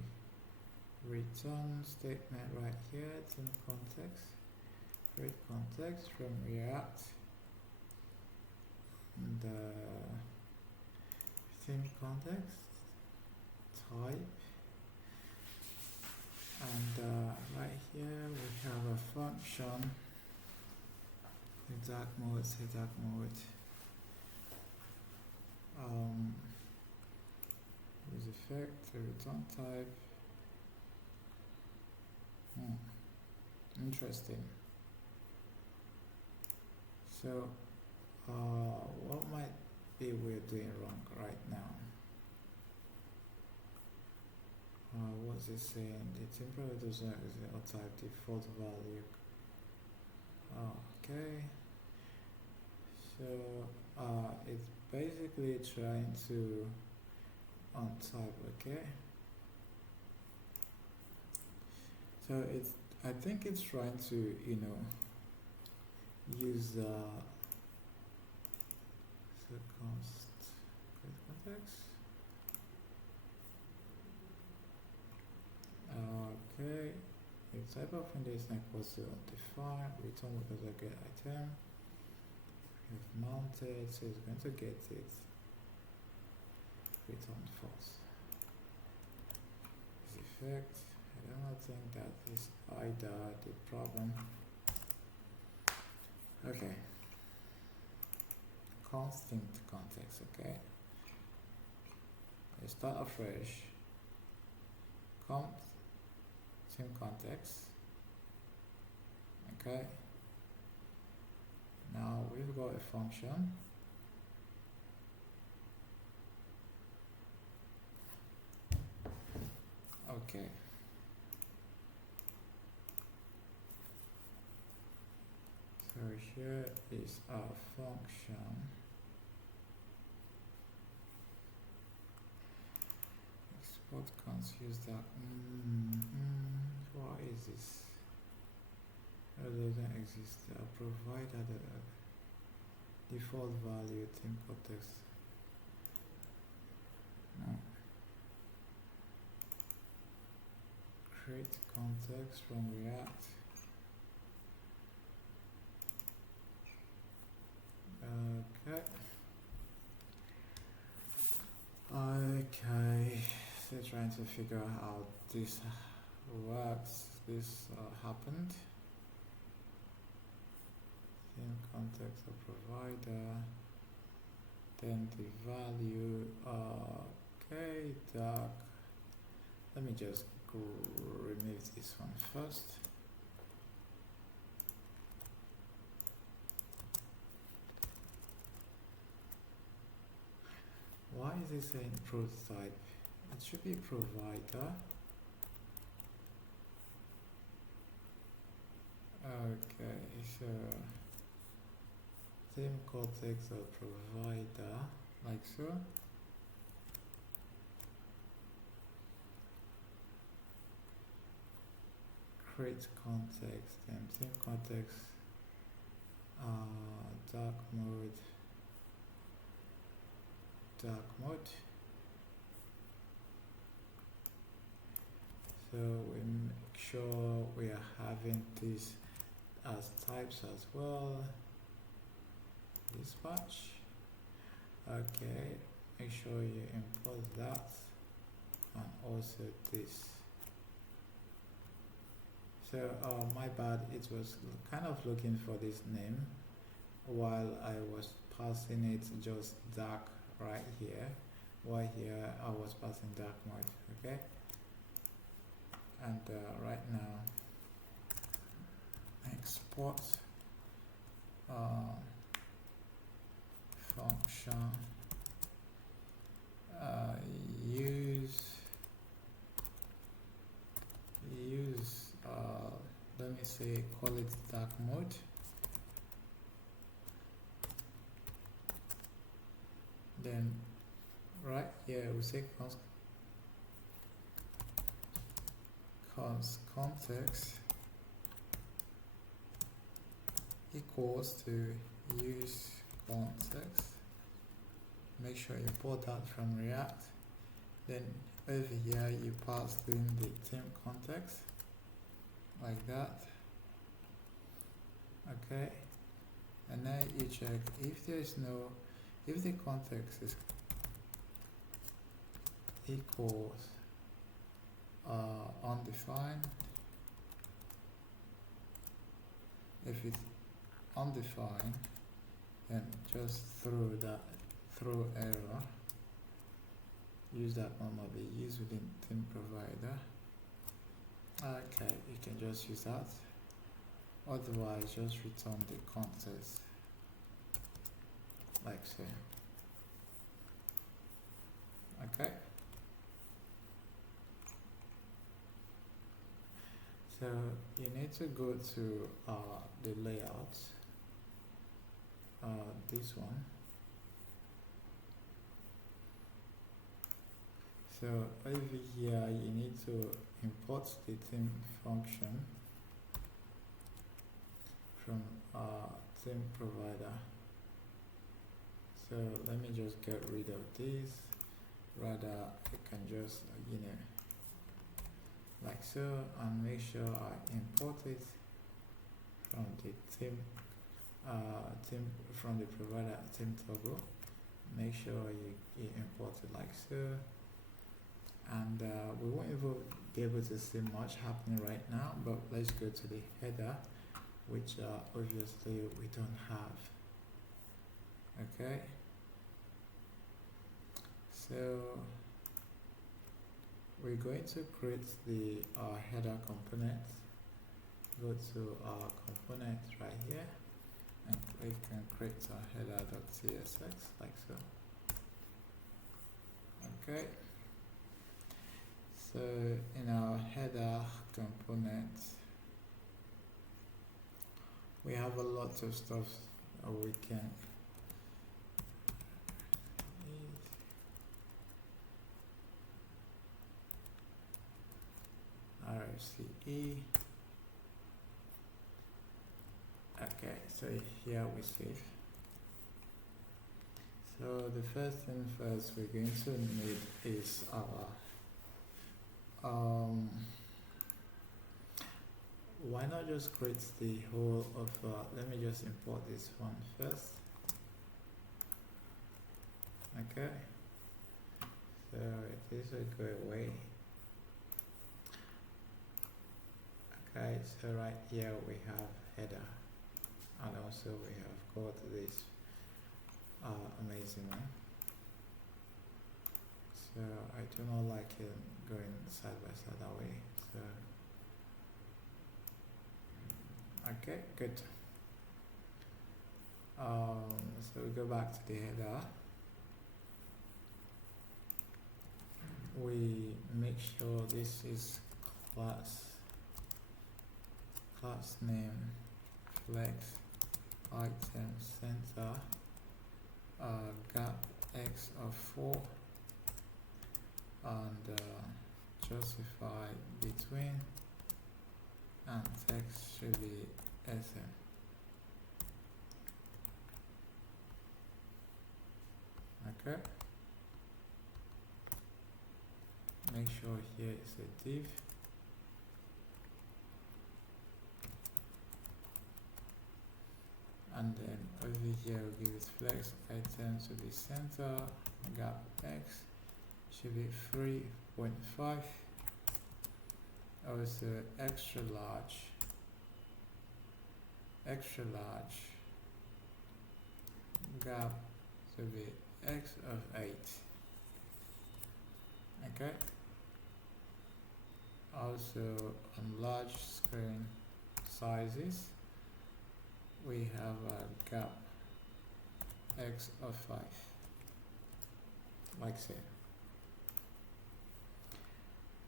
return statement right here. It's in context. Create context from React. And theme context type. And right here we have a function. The dark mode, say dark mode. Use effect, the return type. Interesting. So, what might be we're doing wrong right now? What's it saying? The temporary does not exist or type default value. Okay. So, it's basically trying to untype, okay? So I think it's trying to, use create context. Okay, if type of window is not equal to undefined, return because I get item. We have mounted, so it's going to get it. Return false. This effect. I don't think that is either the problem. Okay. Constant context, okay. Let's start afresh. Team context. Okay. Now we've got a function. Okay. So here is our function. Export cons use that. Why is this? It doesn't exist. Provided the default value team context. No. Create context from React. Okay. Okay. So trying to figure out how this works. This happened. In context of provider. Then the value. Okay. Dark. Let me just go remove this one first. Why is it saying prototype? It should be provider. Okay, so theme context of provider, like so. Create context and theme context, dark mode. So we make sure we are having this as types as well. Dispatch. Okay, make sure you import that and also this. So my bad, it was kind of looking for this name while I was passing it just dark right here, while here I was passing dark mode, okay? And right now export uh, function, uh, use let me say call it dark mode. Then right here we say context equals to use context. Make sure you import that from React. Then over here you pass in the theme context like that. Okay, and now you check if the context is equals undefined. If it's undefined, then just throw error. Use that normally, use within theme provider. Okay, you can just use that. Otherwise, just return the context like so. Okay. So you need to go to the layout, this one. So over here you need to import the theme function from theme provider. So let me just get rid of this. Rather I can just like so, and make sure I import it from the theme from the provider theme toggle. Make sure you import it like so, and we won't even be able to see much happening right now, but let's go to the header, which obviously we don't have. Okay, so we're going to create the header component. Go to our component right here and click and create a header.csx like so. Okay, so in our header component we have a lot of stuff we can RFCE. Okay, so here we save. So the first thing first we're going to need is our why not just create the whole of let me just import this one first. Okay, so this will go away. Okay, so right here we have header, and also we have got this amazing one. So I do not like it going side by side that way. So okay, good. So we go back to the header. We make sure this is class name flex item center gap x of 4 and justify between, and text should be SM. Okay, make sure here is a div. And then over here we'll give it flex item to be center, gap x should be 3.5, also extra large gap should be x of 8. Okay, also on large screen sizes we have a gap x of 5, like so.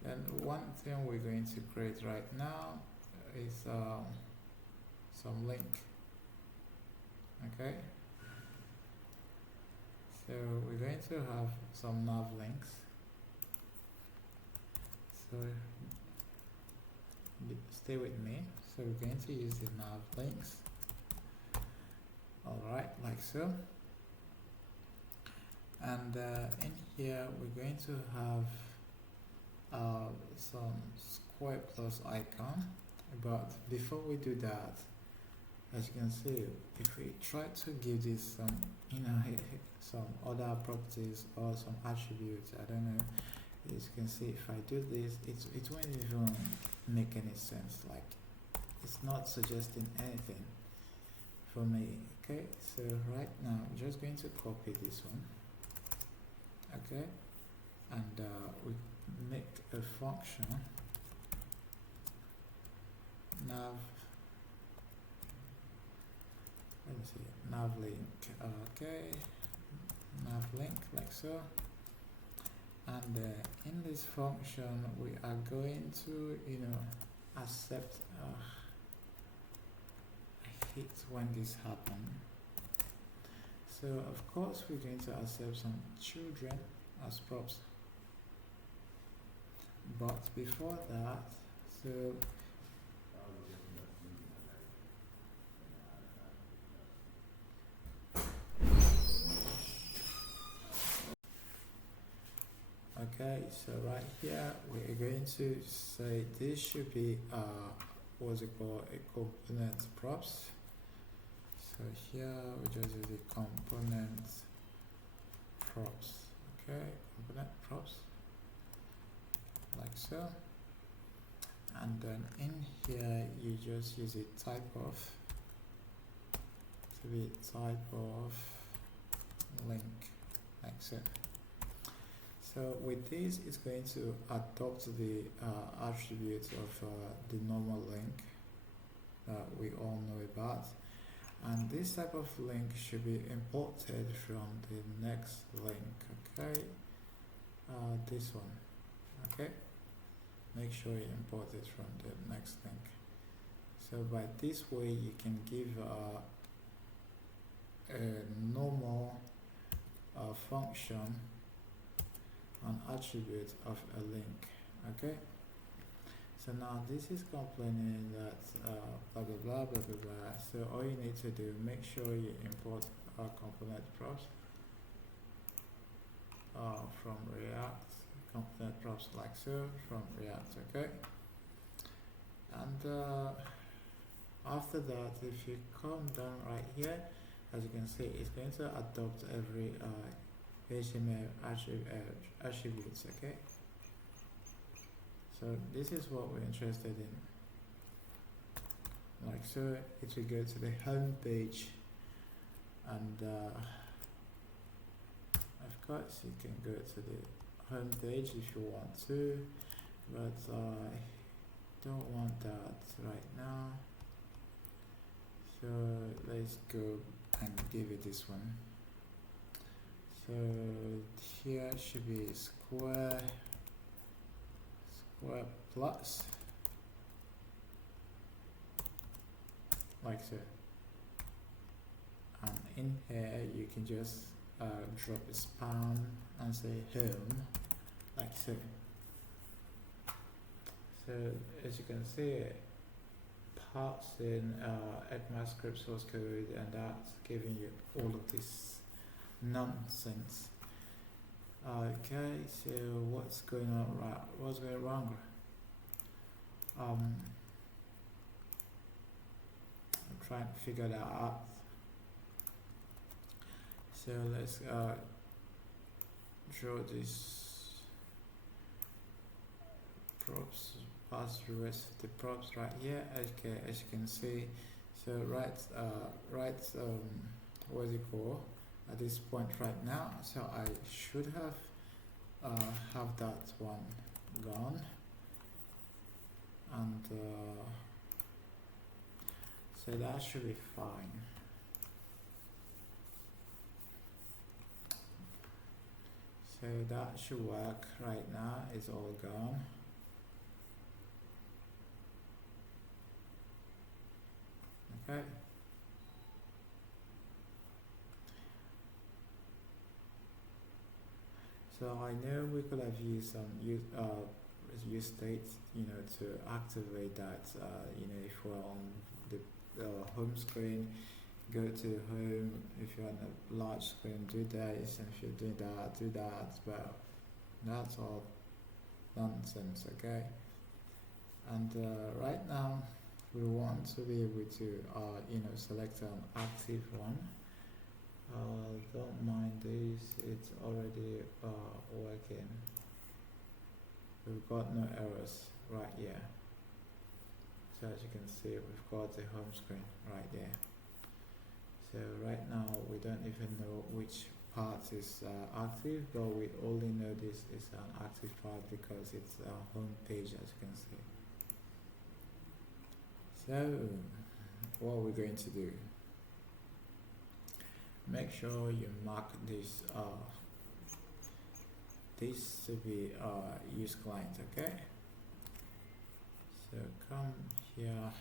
Then one thing we're going to create right now is some link. Okay, so we're going to have some nav links. So stay with me. So we're going to use the nav links. Alright, like so. And in here we're going to have some square plus icon. But before we do that, as you can see, if we try to give this some, some other properties or some attributes, I don't know, as you can see, if I do this, it won't even make any sense. Like, it's not suggesting anything for me. Okay, so right now I'm just going to copy this one. Okay, and we make a function nav, let me see, nav link. Okay, nav link, like so. And in this function we are going to accept I hate when this happens. So of course we're going to accept some children as props, but before that, so okay, so right here we're going to say this should be what's it called, a component props. So here we just use the component props. Okay, component props, like so. And then in here you just use a type of to be type of link, like so. So with this, it's going to adopt the attributes of the normal link that we all know about. And this type of link should be imported from the next link. Okay, this one. Okay, make sure you import it from the next link. So by this way you can give a normal function an attribute of a link. Okay, so now this is complaining that blah blah blah blah blah blah. So all you need to do, make sure you import our component props from React, component props like so from React. Okay, and after that, if you come down right here, as you can see, it's going to adopt every HTML attributes. Okay, so this is what we're interested in. Like so, it will go to the home page, and of course you can go to the home page if you want to, but I don't want that right now. So let's go and give it this one. So here should be square plus, like so. And in here you can just drop a span and say home, like so. So as you can see, passing ECMAScript source code, and that's giving you all of this nonsense. Okay, so what's going on right? What's going wrong? I'm trying to figure that out. So let's draw this props, pass the rest of the props right here. Okay, as you can see, so what's it called at this point right now? So I should have that one gone, and So that should be fine. So that should work right now. It's all gone. Okay. So I know we could have used some use states, to activate that. If we're on the home screen, go to home. If you're on a large screen, do this. And if you're doing that, do that. But that's all nonsense, okay? And right now, we want to be able to, select an active one. Don't mind this, it's already working. We've got no errors right here. So as you can see, we've got the home screen right there. So right now we don't even know which part is active, but we only know this is an active part because it's a home page, as you can see. So what are we going to do? Make sure you mark this to be use client, okay? So come here,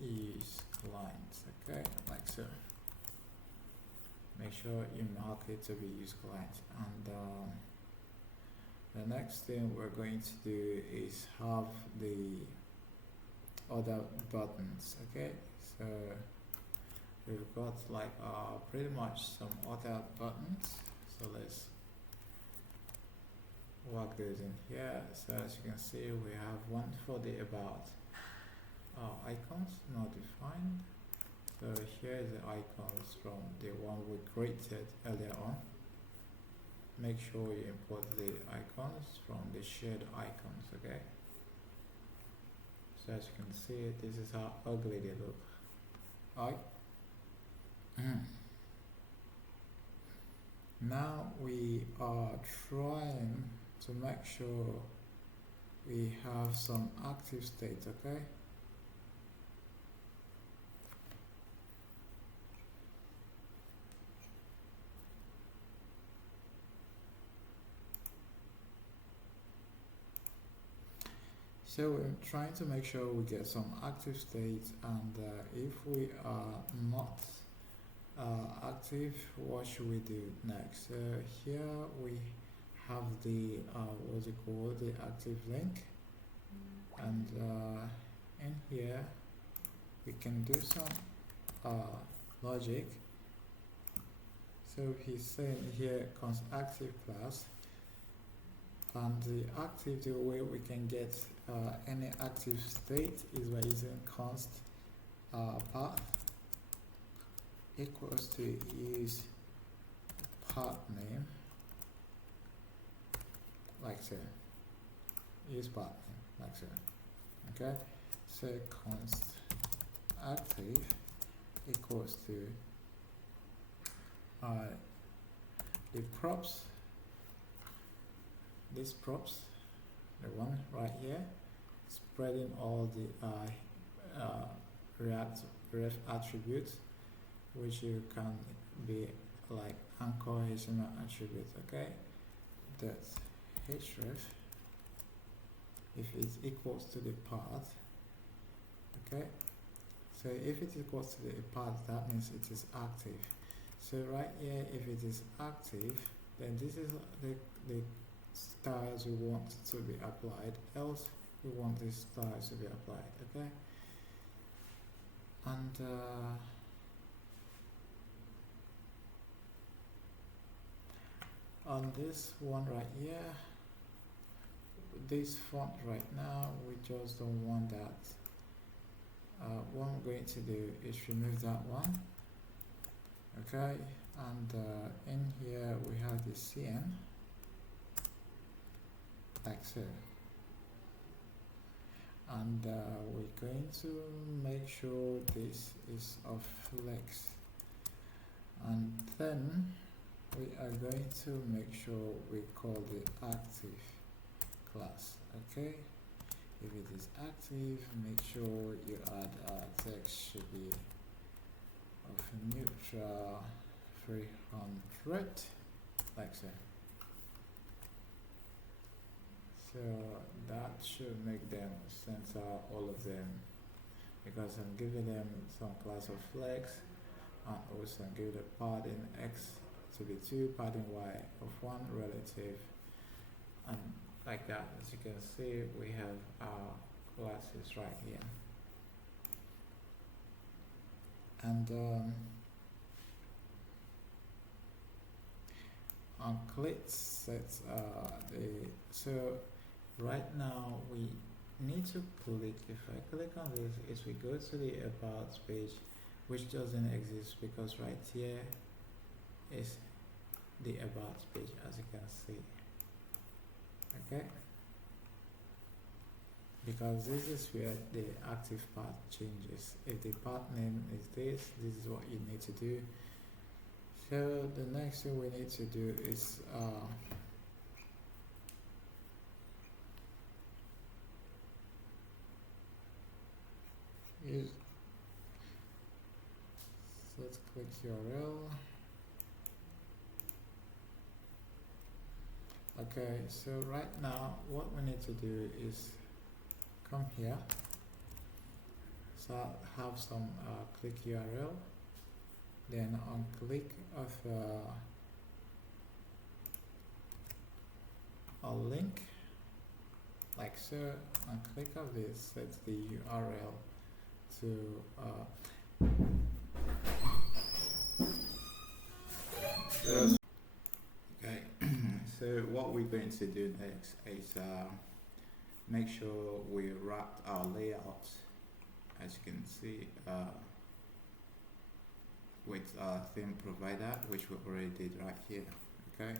use client, okay, like so. Make sure you mark it to be use client, and the next thing we're going to do is have the other buttons, okay? So we've got like pretty much some other buttons, so let's work those in here. So as you can see, we have one for the about icons not defined. So here is the icons from the one we created earlier on. Make sure you import the icons from the shared icons, okay? So as you can see, this is how ugly they look. Alright. Now we are trying to make sure we have some active state, okay? So we're trying to make sure we get some active states, and if we are not active, what should we do next? So here we have the what's it called, the active link, and in here we can do some logic. So he's saying here const active class, and the way we can get any active state is by using const path equals to use path name, like so. Use path name, like so. Okay, so const active equals to the props, this props, the one right here, spreading all the React ref attributes, which you can be like anchor HTML attributes, okay? That's href if it's equals to the path, okay? So if it equals to the path, that means it is active. So right here, if it is active, then this is the styles we want to be applied, else we want these styles to be applied, okay? And on this one right here, this font right now, we just don't want that. What I'm going to do is remove that one, okay? And in here we have the CN, like so. And we're going to make sure this is of flex, and then we are going to make sure we call the active class, okay? If it is active, make sure you add text should be of neutral 300, like so. So that should make them center all of them, because I'm giving them some class of flex, and also I'm giving the padding x to be 2, padding y of 1 relative, and like that. As you can see, we have our classes right here. And on click sets so right now we need to click. If I click on this, is we go to the about page, which doesn't exist, because right here is the about page, as you can see. Okay, because this is where the active part changes. If the part name is this is what you need to do. So the next thing we need to do is use set click URL. Okay, so right now what we need to do is come here, so I have some click URL, then on click of a link, like so, on click of this, set the URL to okay. So what we're going to do next is make sure we wrap our layout, as you can see, with our theme provider, which we already did right here. Okay,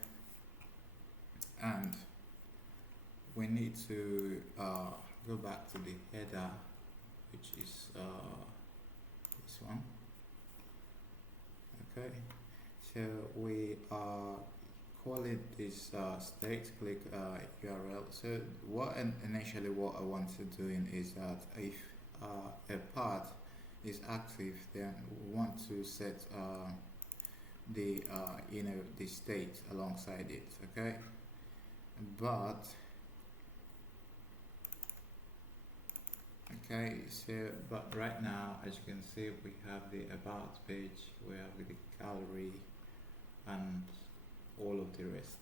and we need to go back to the header, which is this one. Okay, so we are calling this state click URL. So what initially what I want to do is that if a part is active, then we want to set the the state alongside it. Okay, but right now, as you can see, we have the about page, we have the gallery, and all of the rest.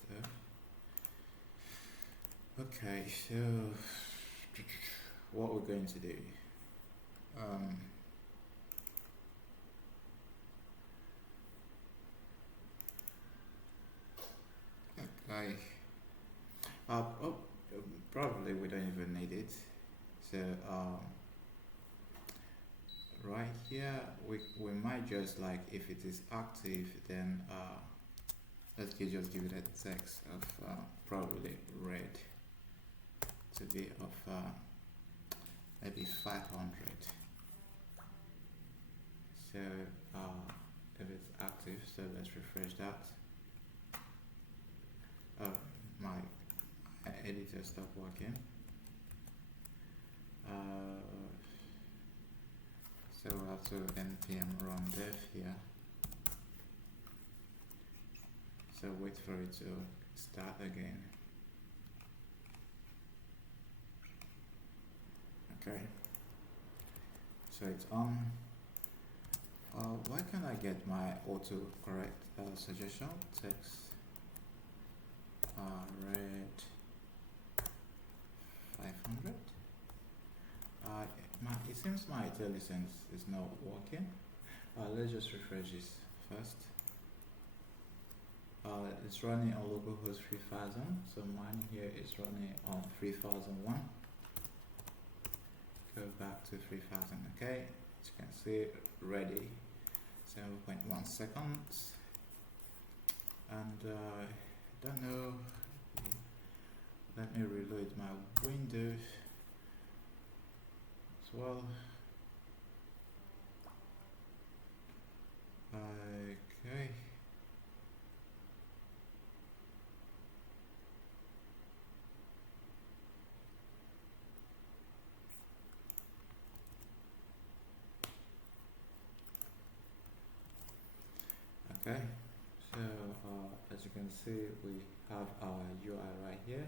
Okay, so what we're going to do, okay, probably we don't even need it. So right here we might just, like, if it is active, then let's just give it a text of probably red to be of maybe 500. So if it's active, so let's refresh that. My editor stopped working. So we have to npm run dev here. So wait for it to start again. Okay, so it's on. Why can't I get my autocorrect suggestion text? Red 500. It seems my IntelliSense is not working. Let's just refresh this first. It's running on localhost 3000, so mine here is running on 3001. Go back to 3000. Okay, as you can see, ready. 7.1 seconds. And don't know. Let me reload my Windows as well. Okay. Okay, so as you can see, we have our UI right here.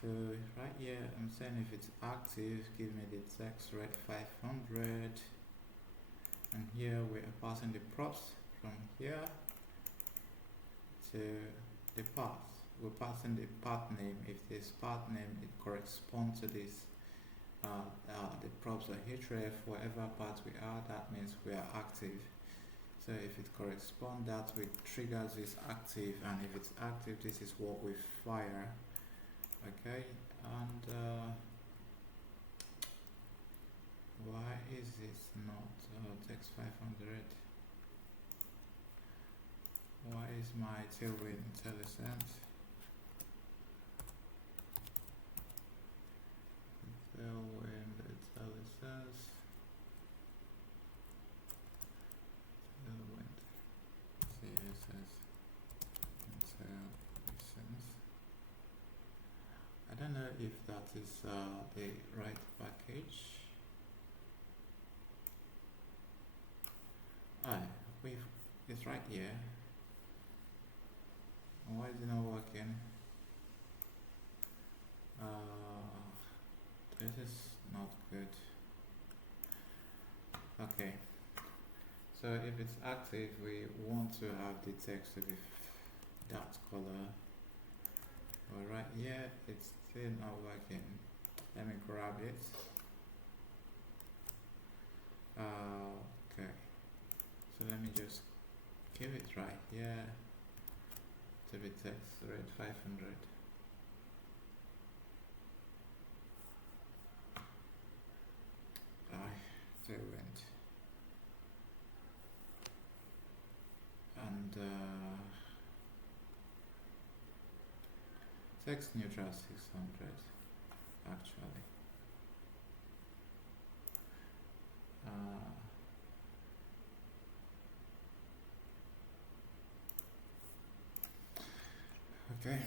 So right here, I'm saying if it's active, give me the text red 500, and here we are passing the props from here to the path. We're passing the path name. If this path name it corresponds to this, the props are href, whatever path we are, that means we are active. So if it corresponds, that will triggers this active, and if it's active, this is what we fire. Okay, and why is this not text 500? Why is my tailwind IntelliSense? Tailwind IntelliSense. Tailwind CSS IntelliSense. I don't know if that is the right package. It's right here. Why is it not working? This is not good. Okay, so if it's active, we want to have the text to be that color. But right here, it's still not working. Let me grab it. Okay, so let me just give it right here to be text red 500. Tailwind. And text neutral 600 actually. Okay.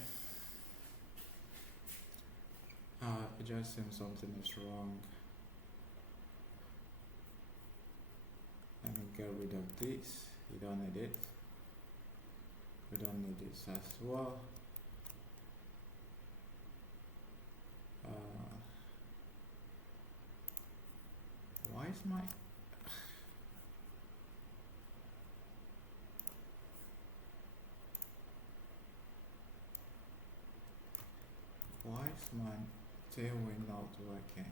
It just seems something is wrong. Let me get rid of this. You don't need it. We don't need this as well. Why is my tailwind not working?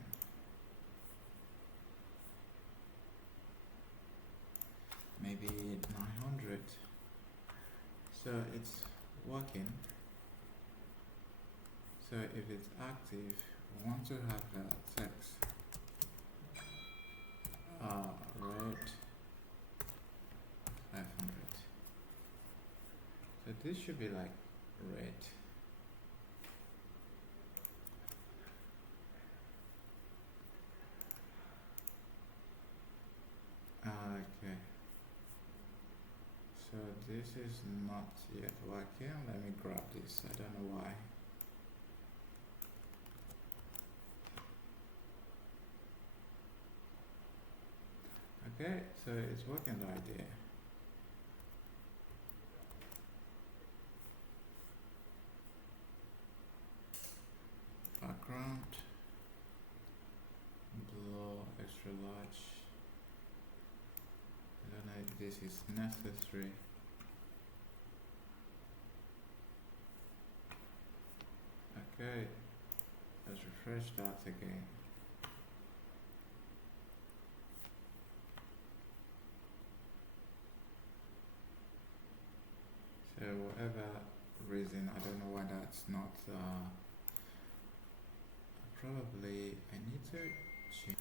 Maybe 900. So it's working. So if it's active, we want to have a text red 500. So this should be like red. Okay. So this is not yet working. Let me grab this. I don't know why. Okay, so it's working right there. Background, blue, extra large. I don't know if this is necessary. Okay, let's refresh that again. So whatever reason, I don't know why that's not probably I need to change.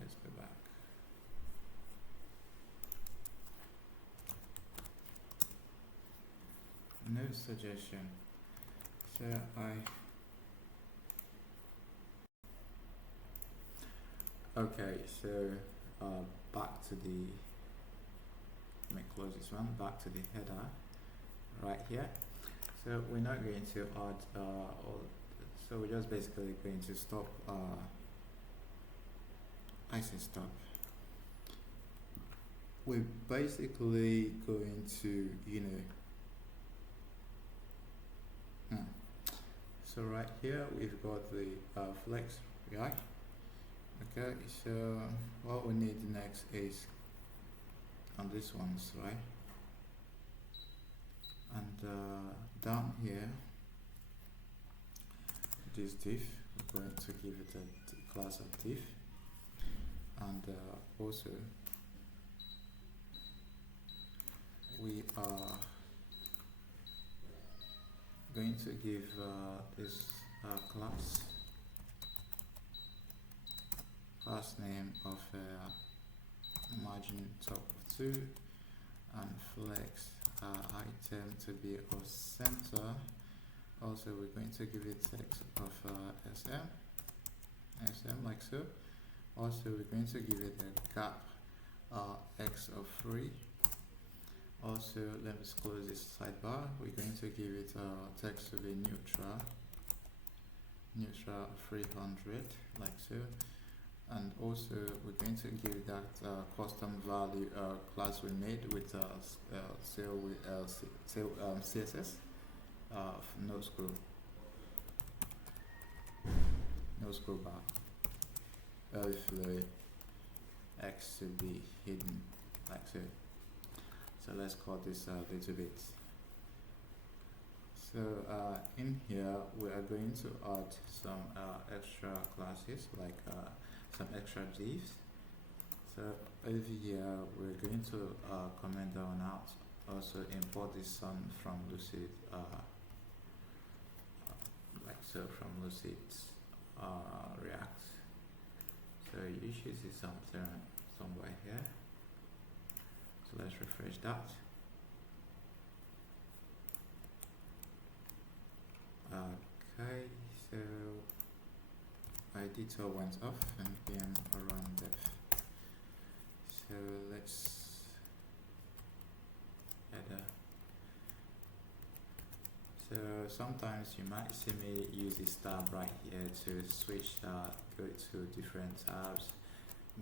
Let's go back. No suggestion. So okay, so back to the, let me close this one, back to the header right here. So we're not going to add so we're just basically going to stop I say stop. we're basically going to, so right here we've got the flex React. Okay, so what we need next is on these ones, right? And down here, this div, we're going to give it a class of div, and also we are going to give this class name of margin top of 2, and flex item to be of center. Also we're going to give it text of sm like so. Also we're going to give it a gap x of 3. Also let me close this sidebar. We're going to give it text to be neutral 300 like so. And also we're going to give that custom value class we made with CSS no scroll bar with the x to be hidden like so. So let's call this a little bit. So in here we are going to add some extra classes like some extra divs. So over here we're going to comment down out. Also import this one from Lucid, like so, from Lucid React. So you should see something somewhere here. So let's refresh that. Okay, so editor went off and npm run dev. So let's header. So sometimes you might see me use this tab right here to switch go to different tabs,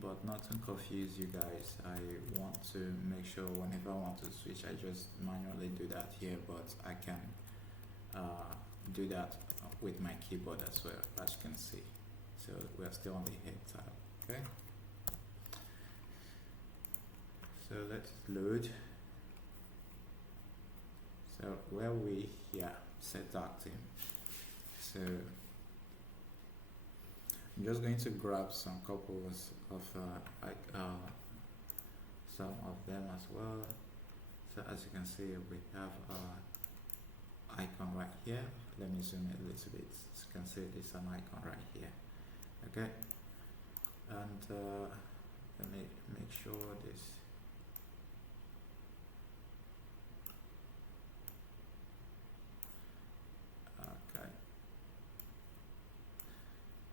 but not to confuse you guys. I want to make sure whenever I want to switch I just manually do that here, but I can do that with my keyboard as well, as you can see. So we are still on the head tab. Okay, so let's load. So where we here set active. So I'm just going to grab some couples of some of them as well. So as you can see we have icon right here. Let me zoom in a little bit. As you can see there's an icon right here. Okay, and let me make sure this.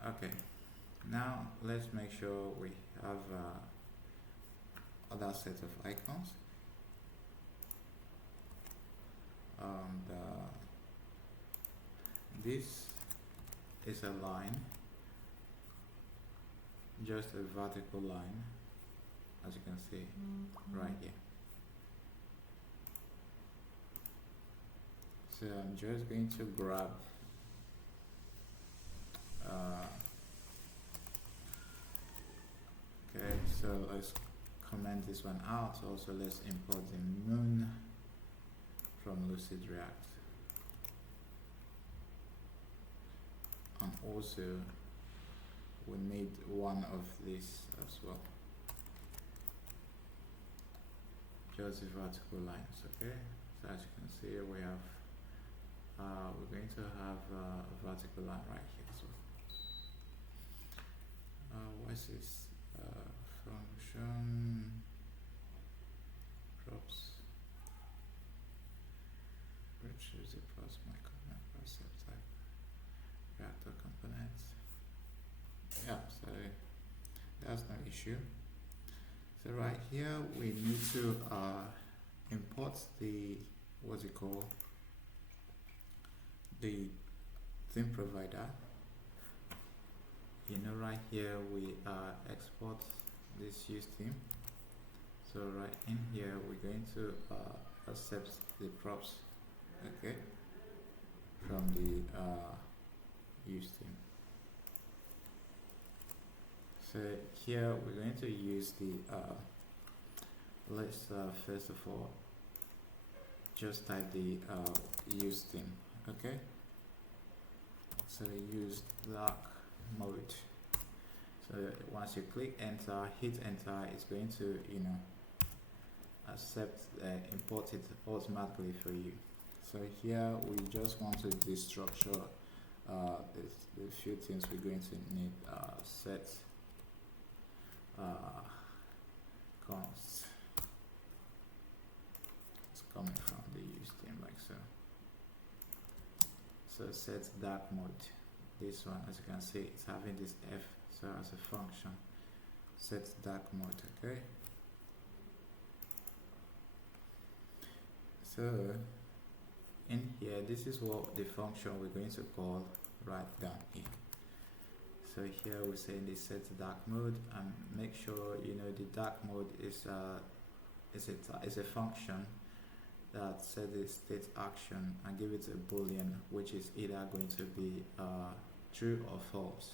Okay, now let's make sure we have other set of icons. And this is a line, just a vertical line, as you can see right here. So I'm just going to grab okay, so let's comment this one out. Also let's import the moon from Lucid React, and also we need one of these as well, just the vertical lines. Okay, so as you can see we have we're going to have a vertical line right here as well. What's this function props, which is the plus my comment concept type reactor components. Yeah, so that's no issue. So right here we need to import the what's it called, the theme provider. You know, right here we export this use theme. So right in here we're going to accept the props, okay, from the use theme. So here we're going to use the let's first of all just type the use theme, okay. So use dark mode. So once you click enter, hit enter, it's going to accept import it automatically for you. So here we just want to destructure the few things we're going to need. Set const, it's coming from the use theme like so. So set dark mode, this one, as you can see, it's having this F, so as a function set dark mode, okay. So in here, this is what the function we're going to call right down here. So here we're saying this set dark mode, and make sure you know the dark mode is a function that set the state action and give it a boolean, which is either going to be true or false.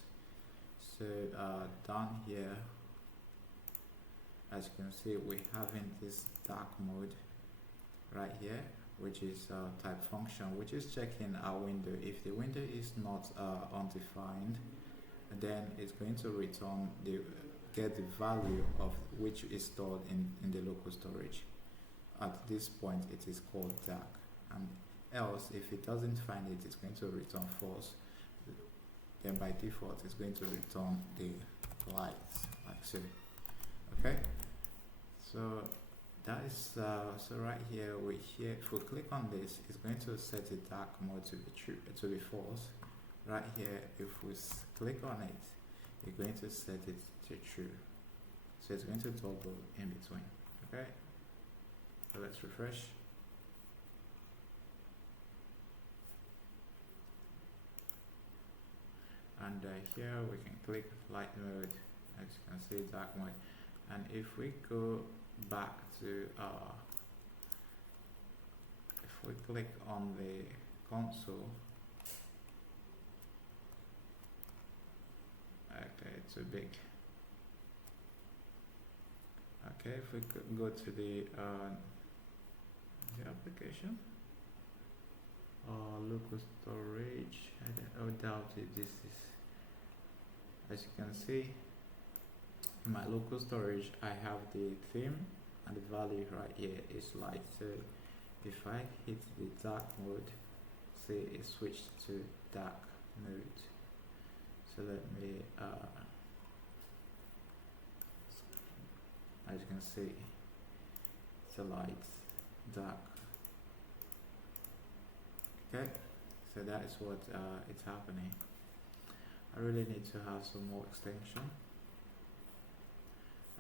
So down here, as you can see, we're having this dark mode right here, which is type function, which is checking our window. If the window is not undefined, then it's going to return get the value of which is stored in the local storage. At this point it is called dark, and else if it doesn't find it, it's going to return false. Then by default it's going to return the light like so, okay. So that is so right here if we click on this, it's going to set the dark mode to be true, to be false. Right here, if we click on it, it's going to set it to true. So it's going to toggle in between, okay. So let's refresh. And here we can click light mode, as you can see dark mode. And if we go back to if we click on the console, okay, it's too big. Okay, if we could go to the application local storage, I doubt it. This is, as you can see, in my local storage I have the theme and the value right here is light. So if I hit the dark mode, say it switched to dark mode. So let me as you can see, it's a light, dark, okay. So that is what it's happening. I really need to have some more extension.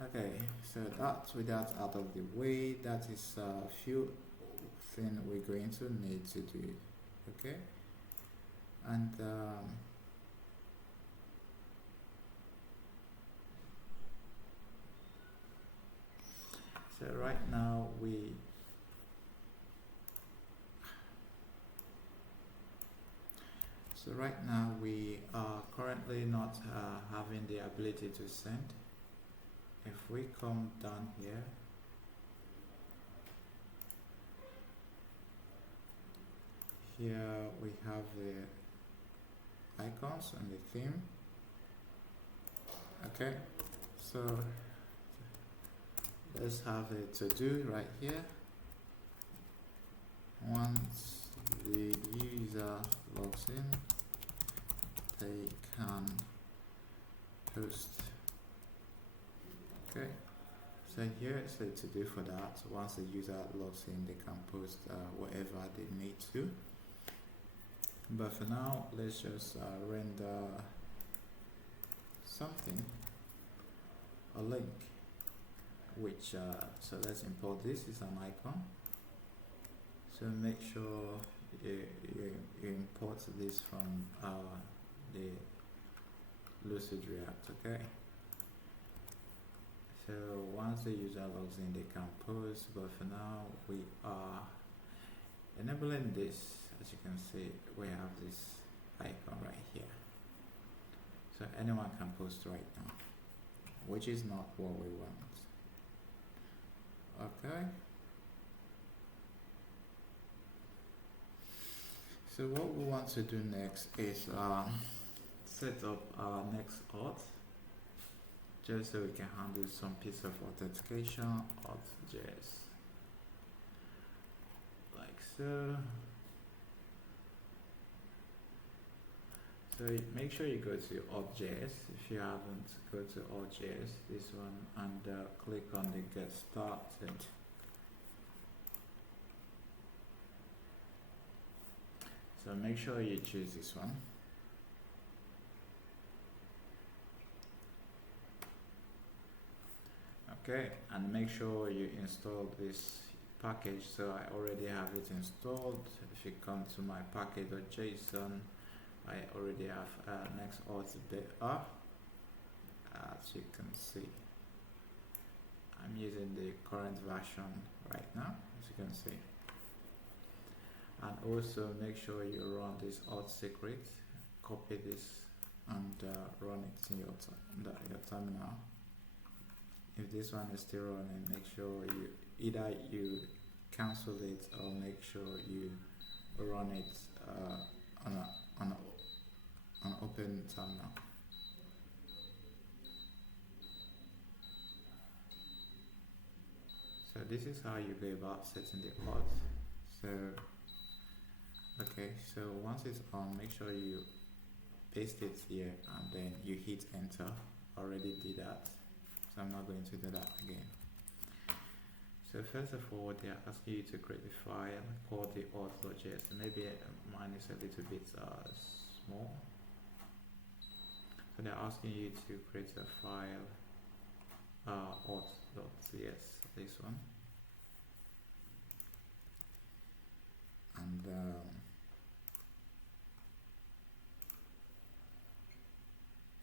Okay, so that's with that out of the way, that is a few things we're going to need to do, okay. And so right now we are currently not having the ability to send. If we come down here, we have the icons and the theme, okay. So let's have a to do right here. Once the user logs in, they can post, okay. So here it's a to do for that. Once the user logs in, they can post whatever they need to. But for now, let's just render something, a link, which so let's import this. Is an icon, so make sure you import this from the Lucid React, okay. So once the user logs in, they can post, but for now we are enabling this. As you can see, we have this icon right here, so anyone can post right now, which is not what we want. Okay, so what we want to do next is set up our next auth, just so we can handle some piece of authentication. Auth.js, like so. So make sure you go to Auth.js. If you haven't, go to Auth.js, this one, and click on the Get Started. So make sure you choose this one. Okay, and make sure you install this package. So I already have it installed. If you come to my package.json, I already have next auth there. As you can see, I'm using the current version right now, as you can see. And also make sure you run this auth secret, copy this, and run it in your terminal. If this one is still running, make sure you cancel it, or make sure you run it on an open terminal. So this is how you go about setting the auth. So okay, so once it's on, make sure you paste it here and then you hit enter. Already did that, so I'm not going to do that again. So first of all, they are asking you to create a file called the auth.js. Maybe mine is a little bit small. So they're asking you to create a file, auth.cs, this one. And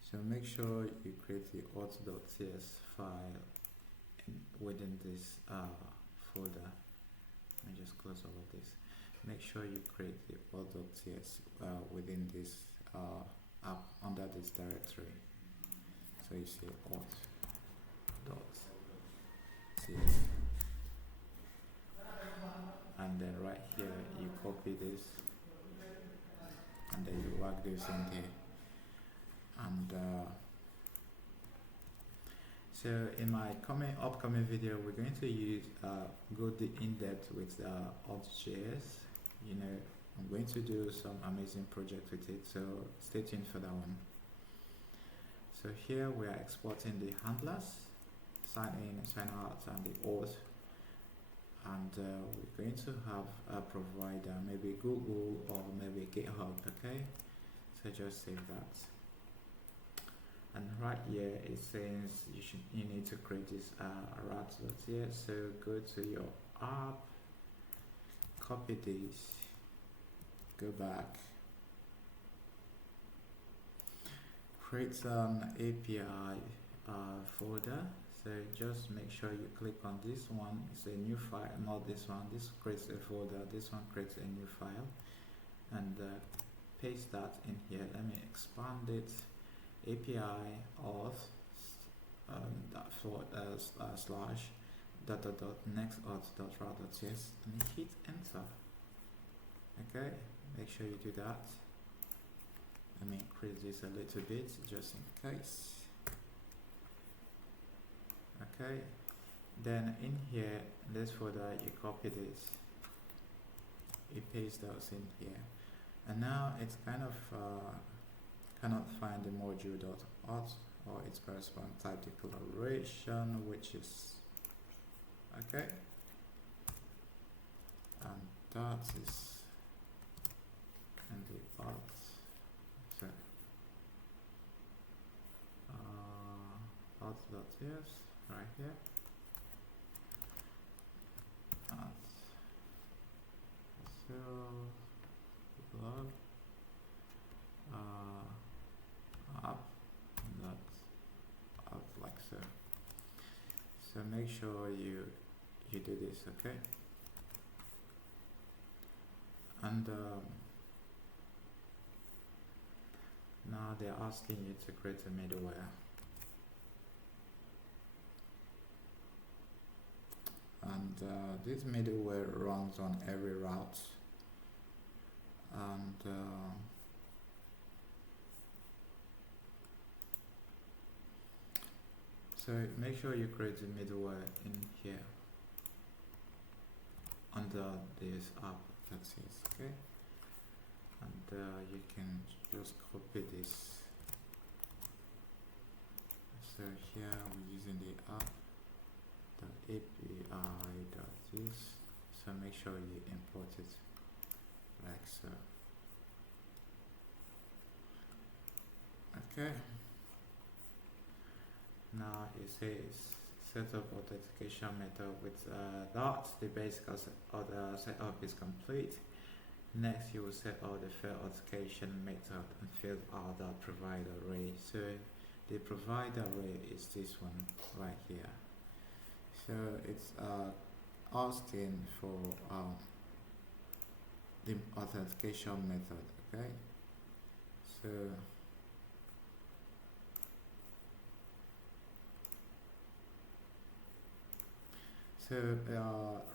so make sure you create the auth.cs file within this folder. Let me just close all of this. Make sure you create the auth.cs within this app under this directory. So you say auth.cs, and then right here you copy this, and then you whack this in here. And so in my upcoming video, we're going to use go in depth with Auth.js. You know, I'm going to do some amazing project with it, so stay tuned for that one. So here we are exporting the handlers, sign in, sign out, and the auth. And we're going to have a provider, maybe Google or maybe GitHub. Okay, so just save that. And right here it says you need to create this routes.js. So go to your app, copy this, go back, create an API folder. So just make sure you click on this one. It's a new file, not this one. This creates a folder, this one creates a new file, and paste that in here. Let me expand it. API auth slash next auth.route.js, and hit enter. Okay, make sure you do that. Let me increase this a little bit just in case. Okay, then in here, in this folder, you copy this, you paste those in here, and now it's kind of cannot find the module.auth or its corresponding type declaration, which is okay, and that is in the auth. So auth.ts right here, auth, so blog up, and that's up like so. So make sure you do this, okay? And now they're asking you to create a middleware. And this middleware runs on every route. And so make sure you create the middleware in here under this app that says, okay? And you can just copy this. So here we're using the app, the API dot this. So make sure you import it like so. Okay. Now it says set up authentication method with that. The basic setup is complete. Next, you will set out the fair authentication method and fill out the provider array. So the provider array is this one right here. So it's asking for the authentication method. Okay. So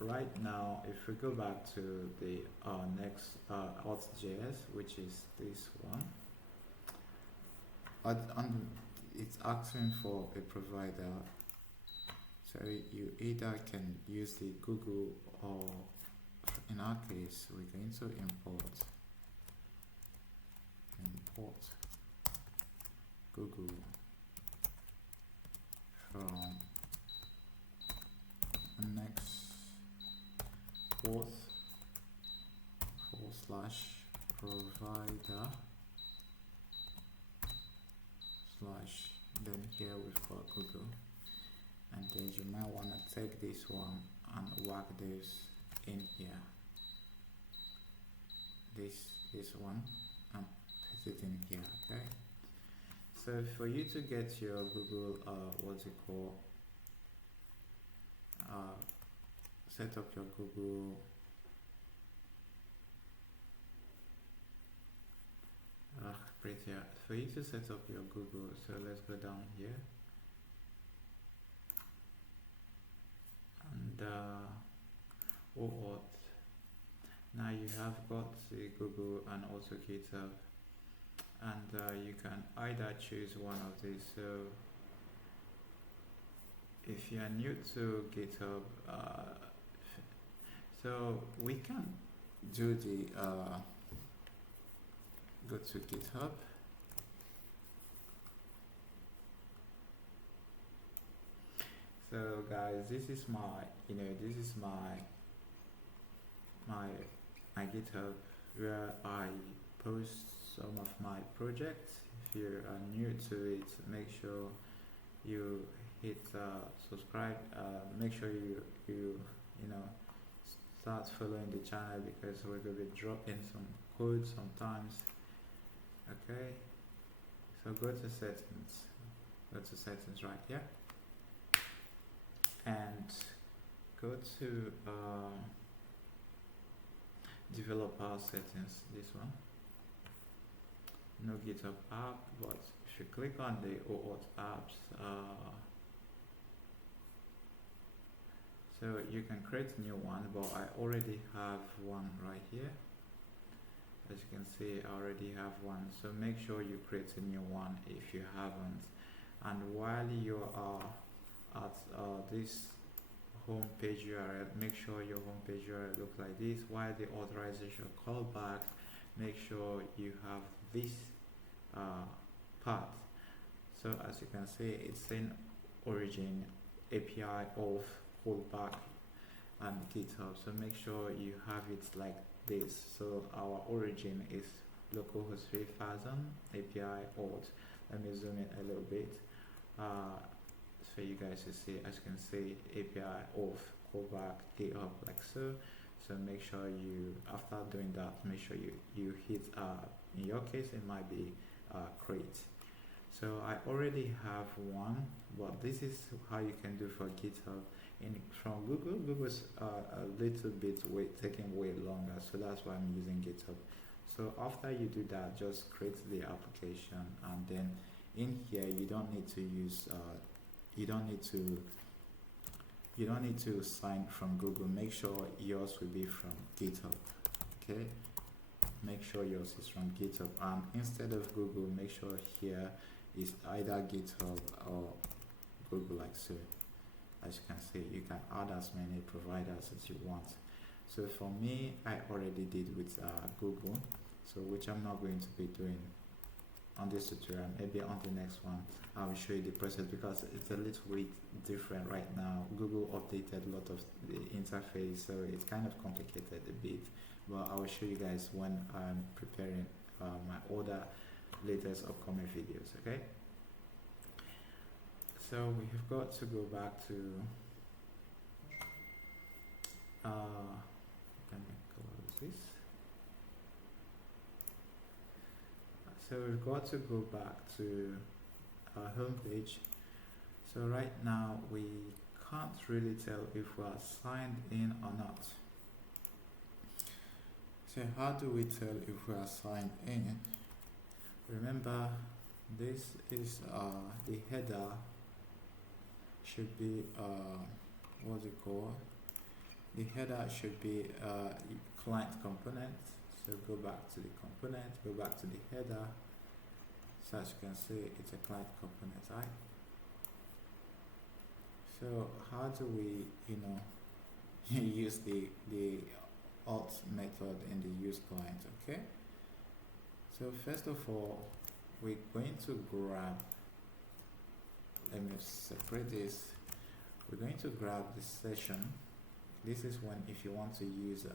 right now, if we go back to the next auth.js, which is this one, it's asking for a provider. So you either can use the Google, or in our case, we're going to import Google from next /provider/ then here we've got Google, and then you might want to take this one and whack this in here, this one, and put it in here. Okay, so for you to get your Google set up your Google prettier. For you to set up your Google, so let's go down here and OAuth. Now you have got the Google and also GitHub, and you can either choose one of these. So if you are new to GitHub, so we can do the go to GitHub. So guys, this is my my GitHub, where I post some of my projects. If you are new to it, make sure you hit subscribe. Make sure you start following the channel, because we're going to be dropping some code sometimes. Okay, so go to settings right here, and go to developer settings, this one. No GitHub app, but if you click on the OAuth apps, so you can create a new one, but I already have one right here. As you can see, I already have one, so make sure you create a new one if you haven't. And while you are at this home page URL, make sure your home page URL looks like this. While the authorization callback, make sure you have this part. So as you can see, it's saying origin, API, of, callback, and GitHub. So make sure you have it like this. So our origin is localhost 3000, API, auth. Let me zoom in a little bit for you guys to see. As you can see, API, auth, callback, GitHub, like so. So make sure you, after doing that, make sure you hit, in your case, it might be create. So I already have one, but this is how you can do for GitHub. From Google's a little bit taking way longer, so that's why I'm using GitHub. So after you do that, just create the application, and then in here you don't need to use you don't need to sign from Google. Make sure yours will be from GitHub. Okay, make sure yours is from GitHub, and instead of Google, make sure here is either GitHub or Google, like so. As you can see, you can add as many providers as you want. So for me, I already did with Google, so which I'm not going to be doing on this tutorial. Maybe on the next one I will show you the process, because it's a little bit different right now. Google updated a lot of the interface, so it's kind of complicated a bit, but I will show you guys when I'm preparing my other latest upcoming videos. Okay, so we have got to go back to let me close this. So we've got to go back to our home page. So right now we can't really tell if we are signed in or not. So how do we tell if we are signed in? Remember, this is the header should be what's it called? The header should be client component. So go back to the component, go back to the header. So as you can see, it's a client component, right? So how do we, use the alt method in the use client? Okay. So first of all, we're going to grab. Let me separate this. We're going to grab the session. This is when, if you want to use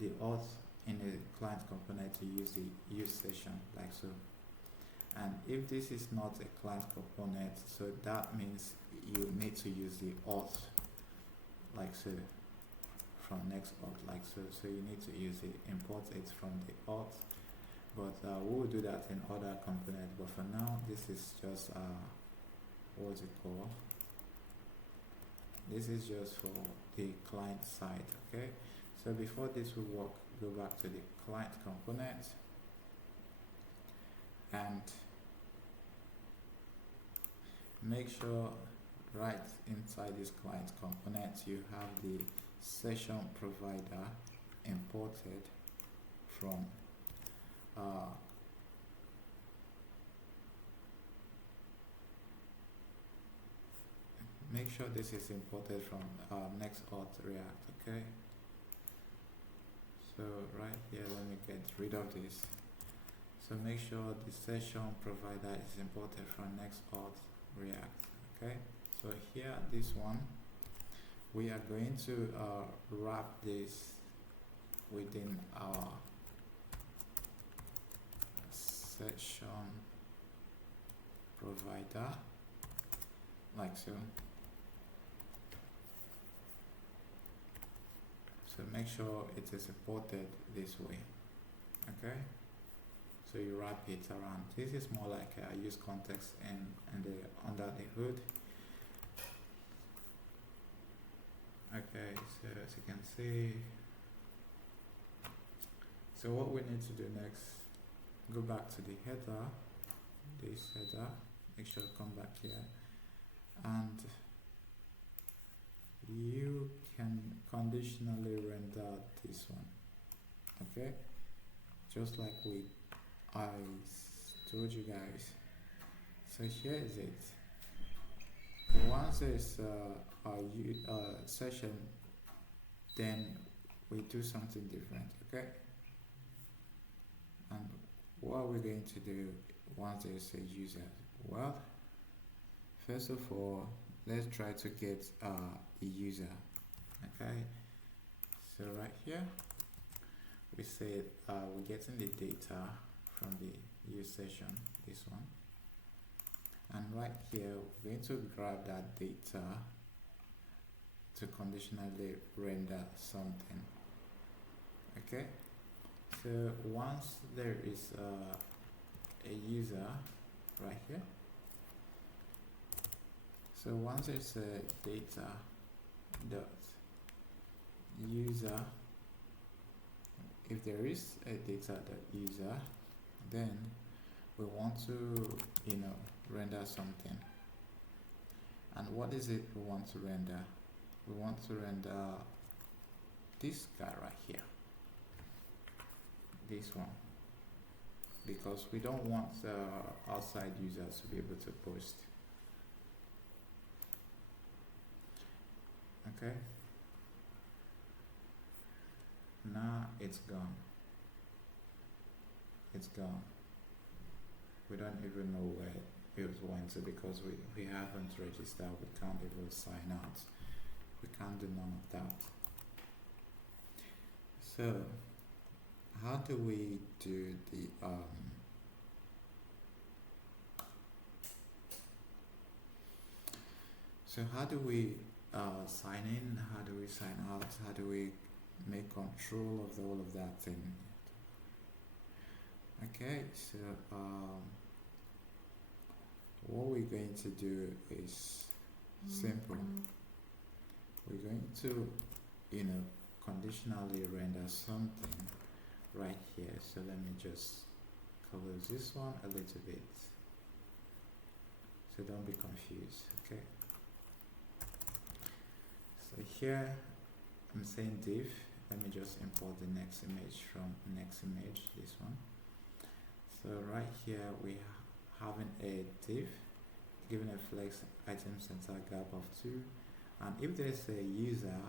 the auth in the client component, to use the use session, like so. And if this is not a client component, so that means you need to use the auth, like so, from next auth, like so. So you need to use it, import it from the auth. But we will do that in other components. But for now, this is just what's it called? This is just for the client side. Okay. So before this will work, go back to the client component and make sure right inside this client component you have the session provider imported from make sure this is imported from NextAuth React. Okay, so right here, let me get rid of this. So make sure the session provider is imported from NextAuth React. Okay, so here, this one, we are going to wrap this within our session provider, like so. So make sure it is imported this way. Okay, so you wrap it around. This is more like a use context and under the hood. Okay, so as you can see, so what we need to do next, go back to the header, this header, make sure come back here, and you can conditionally render this one. Okay, just like I told you guys. So here is it. Once there's a session, then we do something different. Okay, and what are we going to do once there's a user? Well, first of all, let's try to get the user. Okay, so right here we say we're getting the data from the use session, this one, and right here we're going to grab that data to conditionally render something. Okay, so once there is a user, right here. So once it's a data dot user, if there is a data dot user, then we want to render something. And what is it we want to render? We want to render this guy right here, this one, because we don't want outside users to be able to post. Okay, now it's gone. It's gone. We don't even know where it went to because we haven't registered. We can't even sign out. We can't do none of that. So how do we do the so how do we sign in? How do we sign out? How do we make control of all of that thing? Okay, so what we're going to do is simple. We're going to conditionally render something right here. So let me just close this one a little bit, so don't be confused. Okay, so here I'm saying div. Let me just import the next image from next image, this one. So right here we having a div given a flex item center gap of 2, and if there's a user,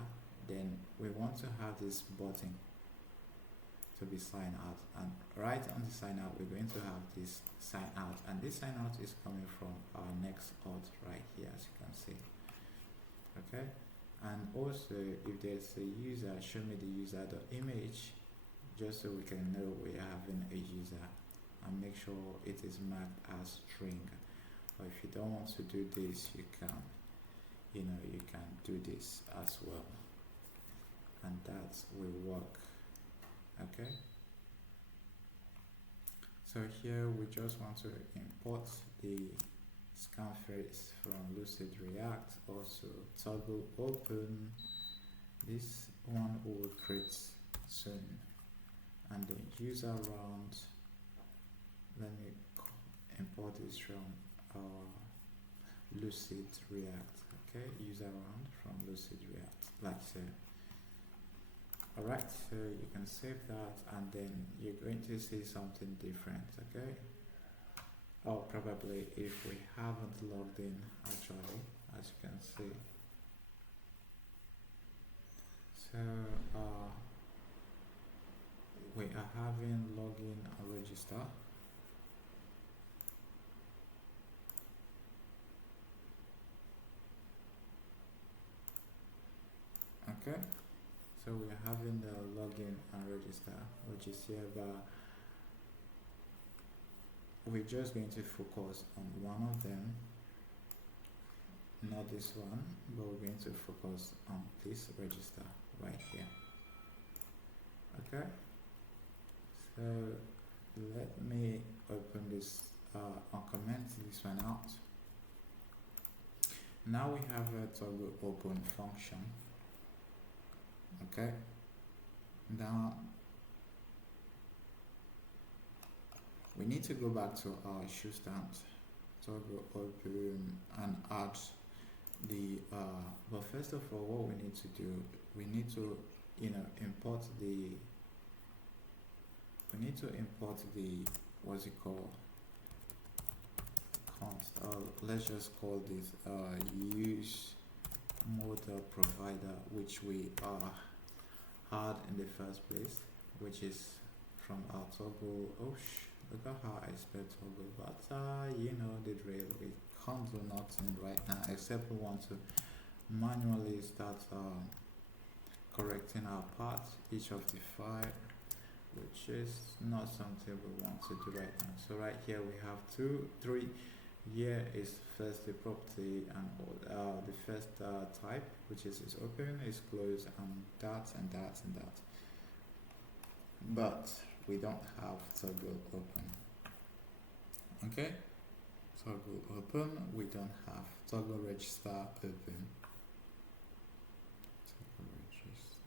then we want to have this button to be signed out, and right on the sign out we're going to have this sign out, and this sign out is coming from our next auth right here, as you can see. Okay, and also if there's a user, show me the user.image, just so we can know we're having a user, and make sure it is marked as string. Or if you don't want to do this, you can you can do this as well, and that will work. Okay, so here we just want to import the scan face from Lucid React, also toggle open. This one will create soon, and the user round, let me import this from Lucid React. Okay, user round from Lucid React, like so. Alright, so you can save that, and then you're going to see something different. Okay, or probably if we haven't logged in, actually, as you can see. So we are having login and register. Okay, so we are having the login and register, which is here, but we're just going to focus on one of them, not this one, but we're going to focus on this register right here. Okay, so let me open this uncomment this one out. Now we have a toggle open function. Okay, now we need to go back to our issue stand, toggle open, and add the but first of all, what we need to do, we need to import the what's it called, const, let's just call this use model provider, which we had in the first place, which is from our toggle. Look at how I spell toggle, but you know the drill. We can't do nothing right now except we want to manually start correcting our path, each of the file, which is not something we want to do right now. So right here we have 2, 3. Here is first the property, and the first type, which is open, is closed, and that and that and that. But we don't have toggle open. Okay, toggle open. We don't have toggle register open. Toggle register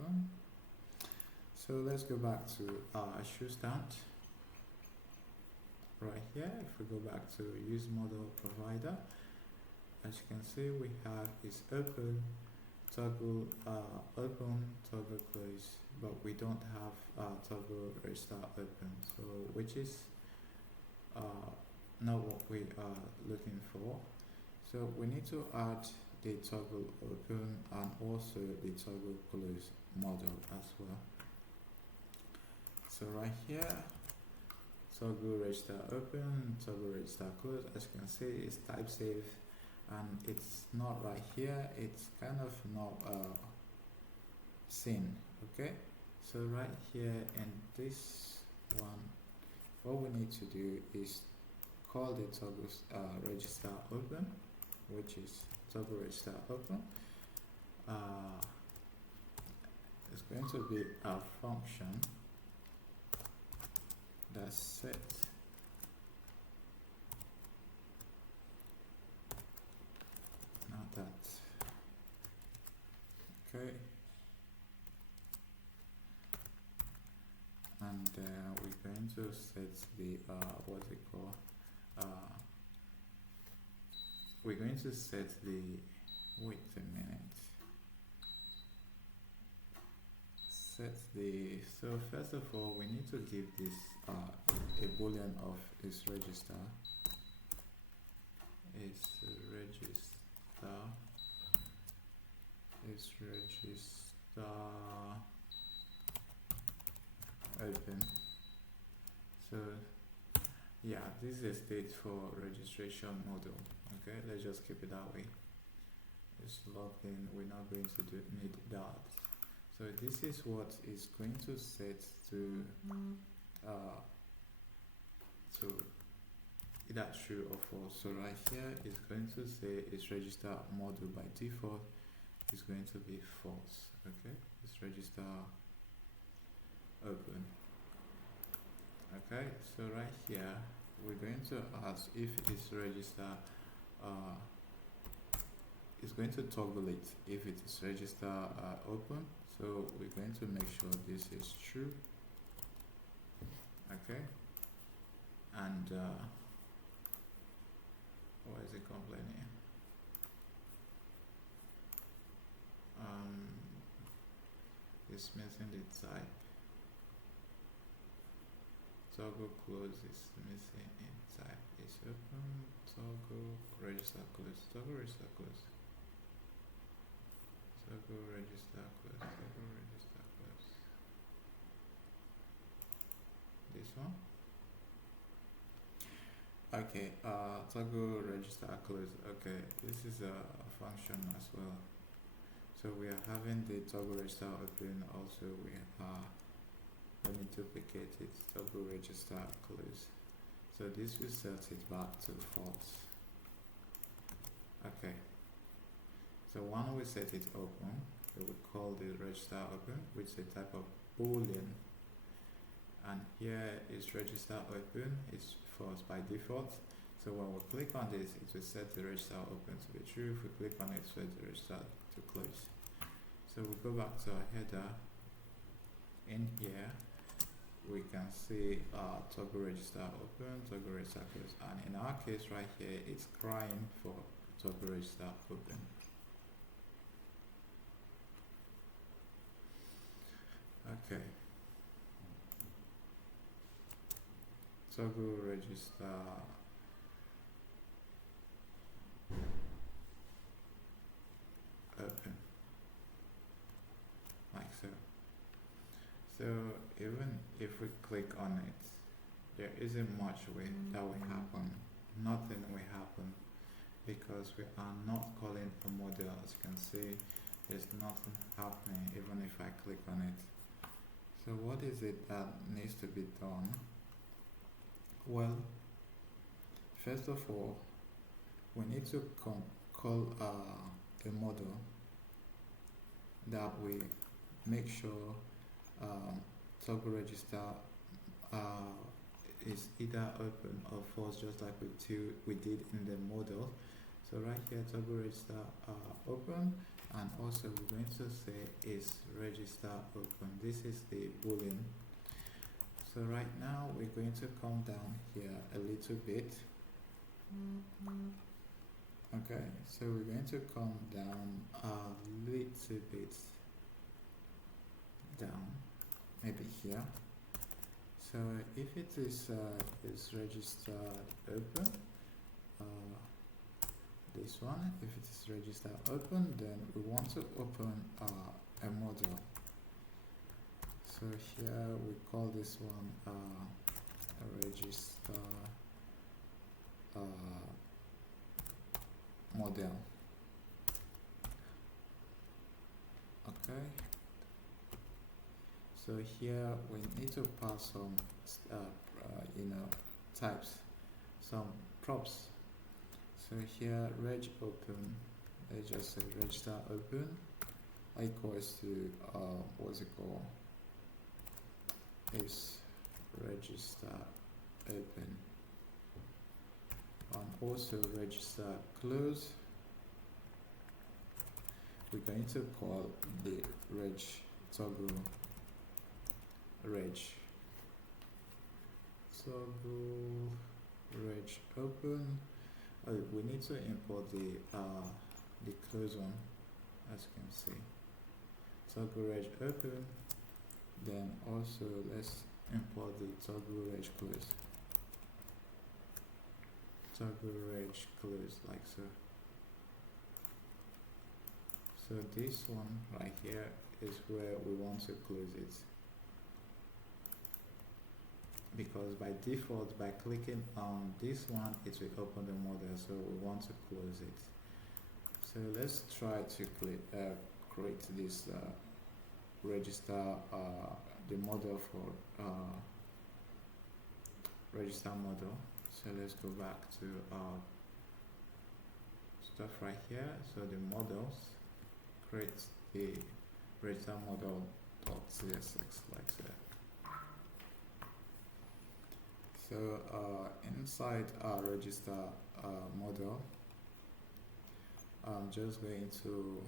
open. So let's go back to our shoe stand. Right here, if we go back to use model provider, as you can see, we have is open, toggle open, toggle close, but we don't have toggle restart open, so which is not what we are looking for. So we need to add the toggle open and also the toggle close model as well. So right here, toggle register open, toggle register close. As you can see, it's type safe, and it's not right here. It's kind of not seen. Okay, so right here in this one, what we need to do is call the toggle register open, which is toggle register open. It's going to be a function that set not that. Okay, and we're going to set the what's it called, we're going to set the, wait a minute, set the, so first of all we need to give this a boolean of is register open. So yeah, this is a state for registration model. Okay, let's just keep it that way. It's logged in, we're not going to need that. So this is what is going to set to either true or false. So right here is going to say it's register model by default is going to be false. Okay, it's register open. Okay, so right here we're going to ask if it's register it's going to toggle it if it is register open. So we're going to make sure this is true. Okay, and why is it complaining? It's missing the type. Toggle close is missing in type. It's open, toggle register close, toggle register close, toggle register close, toggle register close. This one. Okay, toggle register close. Okay, this is a function as well. So we are having the toggle register open. Also we are, let me duplicate it, toggle register close. So this will set it back to false. Okay, so when we set it open, we will call the register open, which is a type of boolean, and here is register open, it's false by default. So when we click on this, it will set the register open to be true. If we click on it, set the register to close. So we go back to our header. In here we can see toggle register open, toggle register close, and in our case right here it's crying for toggle register open. Okay, toggle register open, like so. So even if we click on it, there isn't much way that will happen. Nothing will happen because we are not calling a model. As you can see, there's nothing happening even if I click on it. So what is it that needs to be done? Well, first of all, we need to call a model that we make sure toggle register is either open or false, just like we did in the model. So right here, toggle register open, and also we're going to say is register open. This is the boolean. So right now we're going to come down here a little bit. Okay, so we're going to come down a little bit down, maybe here. So if it is registered open, this one, if it is registered open, then we want to open a model. So here we call this one a register model. Okay. So here we need to pass some, types, some props. So here reg open, let's just say register open equals to what's it called? Is register open, and also register close. We're going to call the reg toggle reg open. We need to import the close one, as you can see. Toggle reg open. Then also let's import the toggle reg close. Toggle reg close, like so. So this one right here is where we want to close it, because by default, by clicking on this one, it will open the model, so we want to close it. So let's try to create this register the model for register model. So let's go back to our stuff right here. So the models, create the register model .csx, like that. So inside our register model, I'm just going to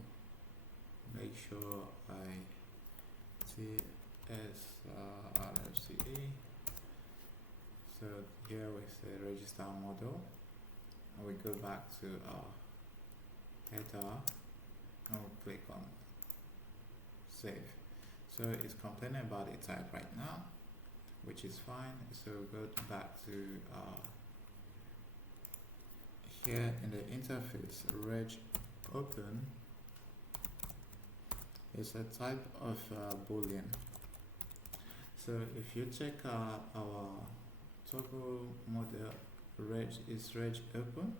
make sure I TSRFCE. So here we say register model, and we go back to our header, and we click on save. So it's complaining about the type right now, which is fine. So go back to here in the interface, reg open is a type of boolean. So if you check our toggle model, reg is reg open,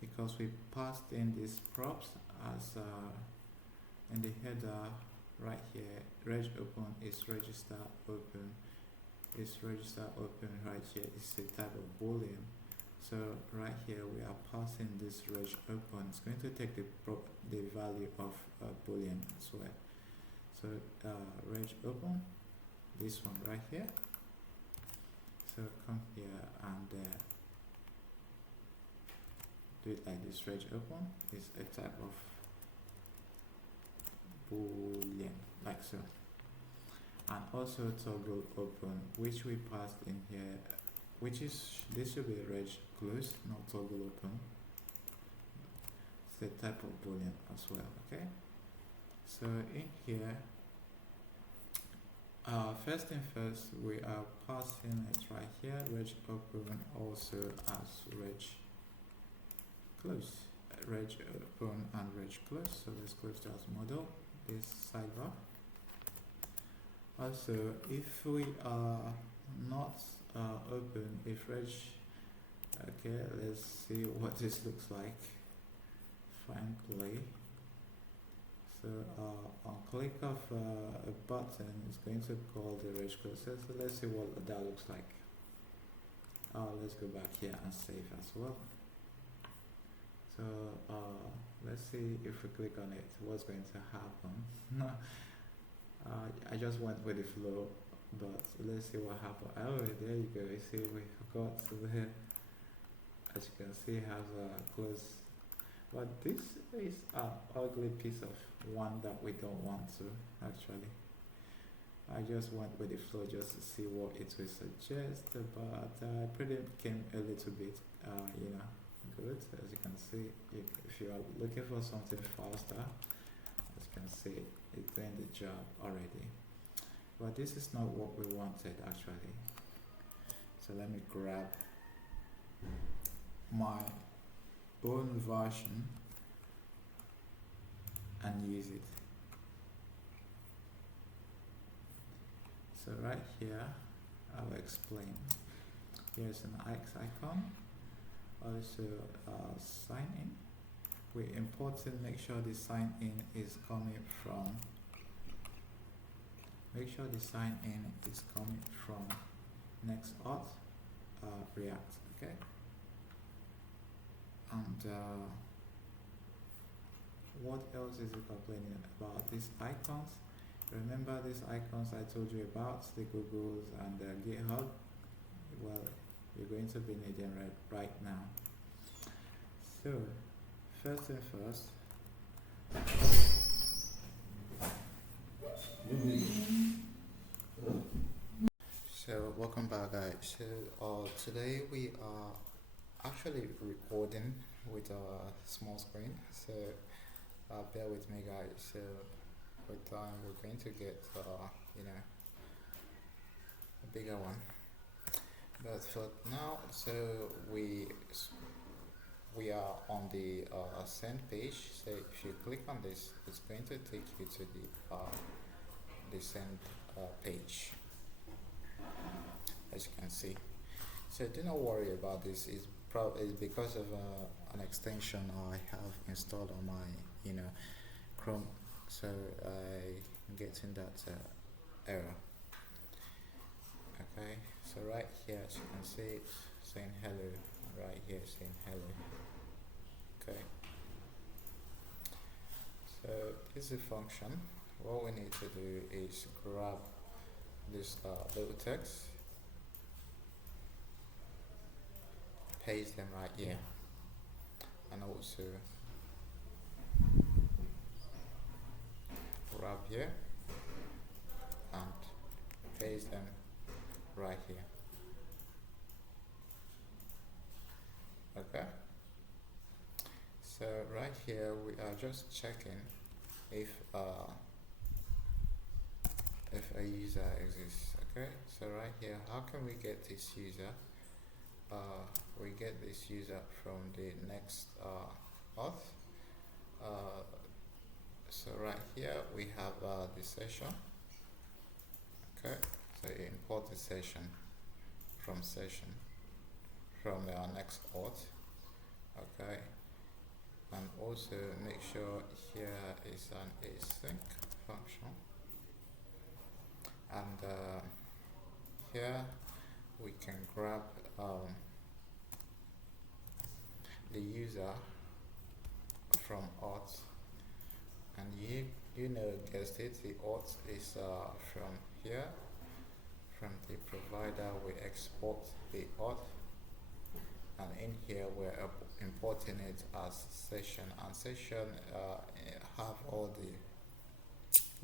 because we passed in these props as in the header right here. Reg open is register open, is register open right here. It's a type of boolean. So right here we are passing this reg open. It's going to take the value of boolean as well. So reg open, this one right here. So come here and do it like this. Reg open is a type of boolean, like so. And also toggle open, which we passed in here, which is, this should be reg close, not toggle open. It's a type of boolean as well. Okay, so in here, first thing first, we are passing it right here, reg open, also as reg close, reg open and reg close. So let's close that model, this sidebar. Also, if we are not open, if reg, okay, let's see what this looks like. Frankly, so on click of a button, it's going to call the reg close. So let's see what that looks like. Let's go back here and save as well. So let's see if we click on it, what's going to happen. I just went with the flow but let's see what happened. Oh, there you go. You see, we forgot to the, as you can see, has a close. But this is an ugly piece of one that we don't want to actually. I just went with the flow just to see what it will suggest, but pretty came a little bit, good. As you can see, if you are looking for something faster, as you can see, it's doing the job already. But this is not what we wanted actually. So let me grab my own version and use it. So right here, I'll explain. Here's an X icon. Also, sign in. We important make sure the sign in is coming from. Make sure the sign in is coming from Next.Auth React. Okay. And what else is it complaining about? These icons. Remember these icons I told you about, the Googles and the GitHub? Well, you're going to be needing right now. So, first thing first. So, welcome back guys. So, today we are actually recording with a small screen. So, bear with me guys. So, with time we're going to get a bigger one, but for now, so we are on the send page. So if you click on this, it's going to take you to the send page, as you can see. So do not worry about this. It's probably because of an extension I have installed on my Chrome. So I'm getting that error. Okay, so right here, as you can see, it's saying hello. Right here, saying hello. Okay. So this is a function. What we need to do is grab this little text, paste them right here, and also grab here and paste them right here. Okay, so right here we are just checking if a user exists. Okay, so right here, how can we get this user? We get this user from the Next.Auth. So right here we have the session. Okay, so you import the session from Next.Auth. Okay, and also make sure here is an async function, and here we can grab the user from auth, and guessed it, the auth is from here, from the provider. We export the auth, and in here we're importing it as session, and session have all the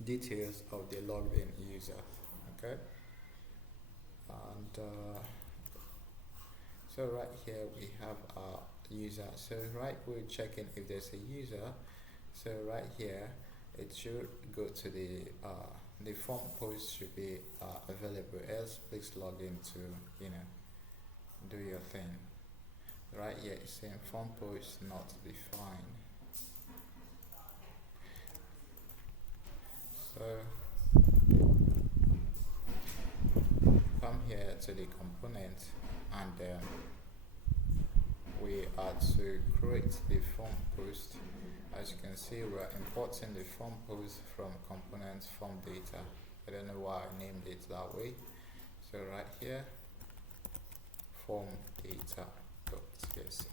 details of the logged in user. Okay, and so right here we have a user. So right, we're checking if there's a user. So right here it should go to the form post should be available, else please log in to do your thing. Right here it's saying form post not defined. So come here to the component, and we are to create the form post. As you can see, we're importing the form post from component form data. I don't know why I named it that way. So right here, form data.css,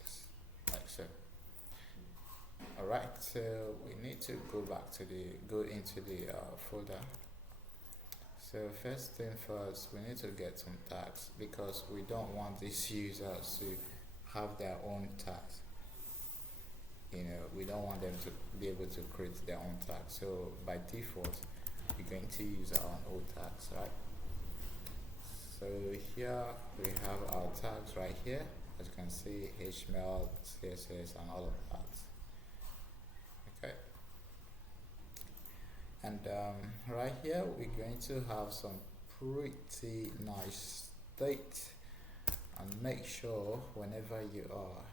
like so. Alright, so we need to go into the folder. So first thing first, we need to get some tags because we don't want these users to have their own tags. We don't want them to be able to create their own tags. So by default, we're going to use our own tags, right? So here we have our tags right here. As you can see, HTML, CSS, and all of that. Okay. And right here, we're going to have some pretty nice state. And make sure whenever you are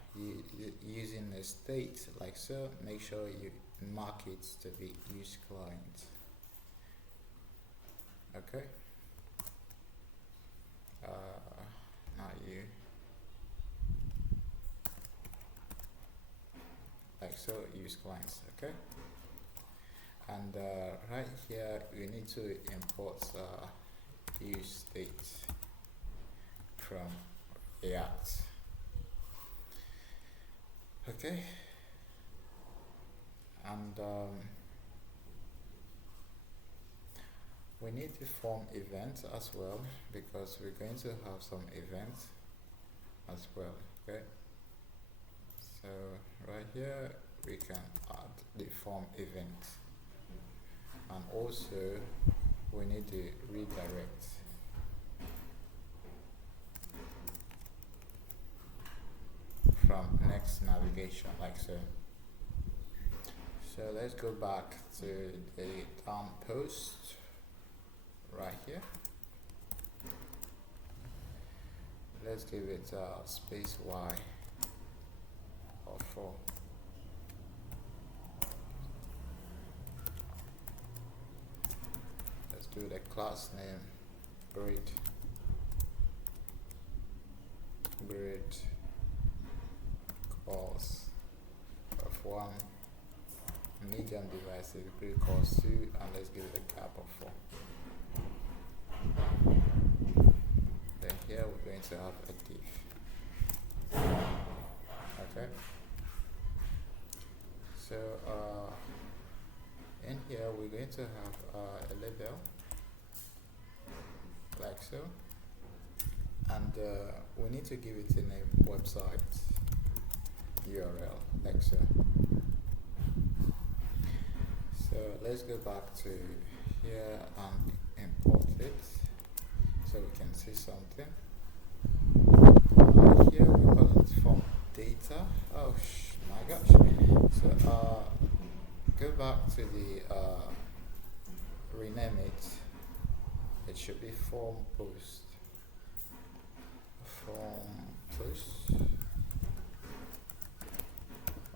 using a state like so, make sure you mark it to be use client. Okay. Now you like so use clients. Okay. And right here we need to import use state from React. Okay. And we need to form events as well because we're going to have some events as well. Okay. So right here we can add the form event, and also we need to redirect. From next navigation like so. So let's go back to the down post right here. Let's give it space Y or 4. Let's do the class name grid calls of 1, medium devices grid calls 2, and let's give it a gap of 4. Then here we're going to have a div. Okay. So in here we're going to have a label like so, and we need to give it a name, website URL like so. So let's go back to here and import it so we can see something. Here we call it from data. Oh my gosh. So go back to the rename it. It should be form post.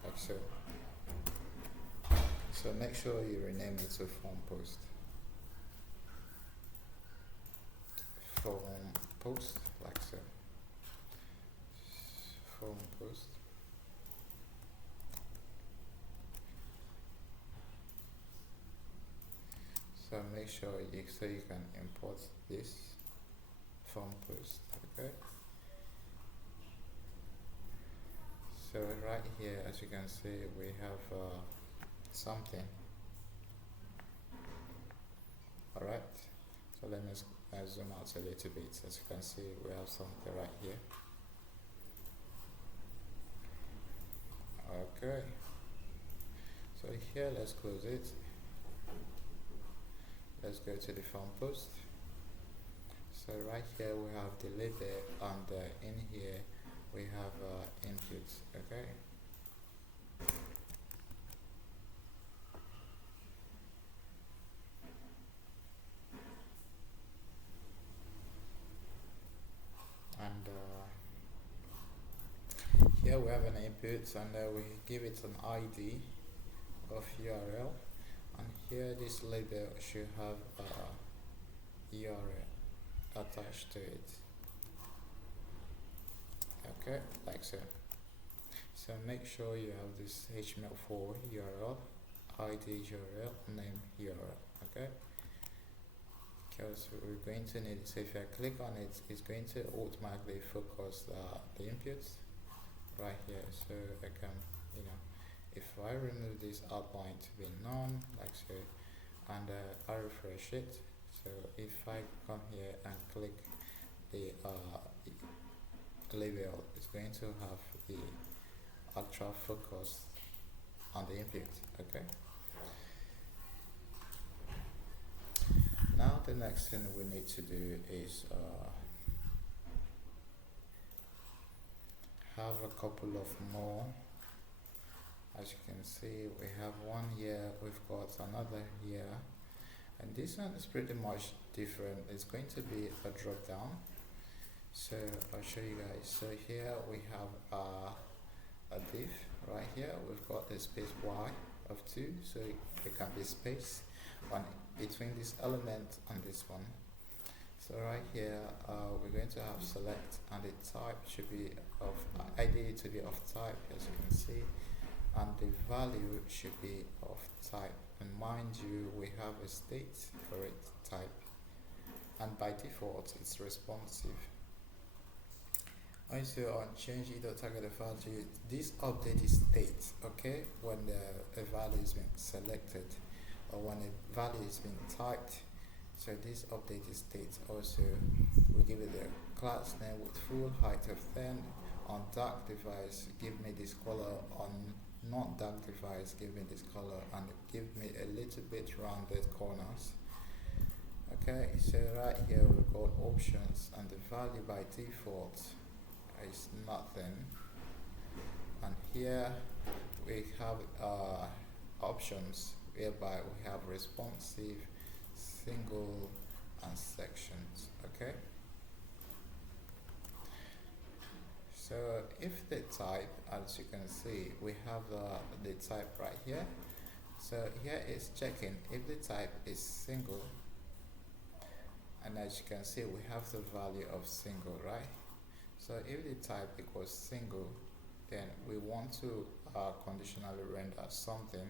Like so. So make sure you rename it to form post. Form post like so. Form post. So make sure you can import this form post. Okay. So right here, as you can see, we have something. All right. So let me zoom out a little bit. As you can see, we have something right here. Okay. So here, let's close it. Let's go to the form post. So right here we have the label, and in here we have inputs. Okay. And here we have an input, and we give it an ID of URL, and here this label should have a URL attached to it. Okay, like so. So make sure you have this HTML4 URL, ID URL, name URL. Okay, because we're going to need it. So if I click on it, it's going to automatically focus the inputs right here. So I can, if I remove this outline to be none, like so, and I refresh it, so So if I come here and click the label, it's going to have the actual focus on the input. Okay, now the next thing we need to do is have a couple of more. As you can see, we have one here, we've got another here, and this one is pretty much different. It's going to be a drop down, so I'll show you guys. So here we have a div. Right here we've got the space y of 2, so there can be space on between this element and this one. So right here we're going to have select, and the type should be of ID to be of type, as you can see, and the value should be of type. And mind you, we have a state for it, type, and by default it's responsive. Also on change target value, this update is state, okay, when a value is being selected or when a value is being typed. So this update is state. Also we give it a class name with full height of 10. On dark device, give me this color. On not dark device, give me this color, and give me a little bit rounded corners. Okay, so right here we've got options, and the value by default is nothing. And here we have options whereby we have responsive, single, and sections. Okay, so if the type, as you can see, we have the type right here. So here is checking if the type is single, and as you can see we have the value of single, right? So if the type equals single, then we want to conditionally render something.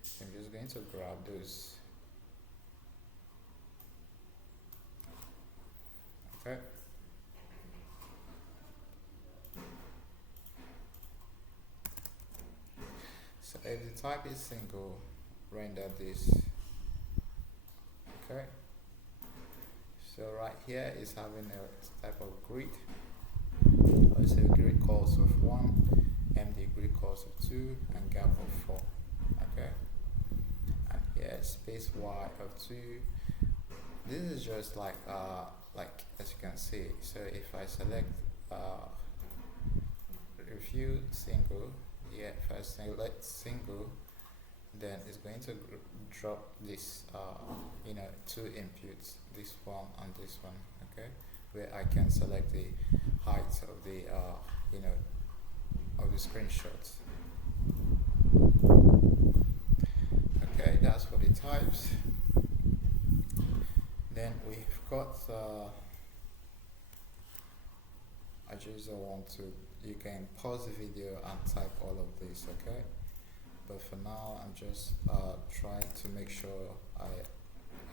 So I'm just going to grab those. Okay, so if the type is single, render this. Okay, so right here is having a type of grid. Also grid calls of 1, MD grid calls of 2, and gap of 4. Okay, and here space y of 2. This is just like as you can see. So if I select review single, yeah, if I select single, then it's going to drop this 2 inputs, this one and this one. Okay, where I can select the height of the of the screenshots. Okay, that's for the types. Then we've got I just don't want to, you can pause the video and type all of this, okay? But for now I'm just trying to make sure I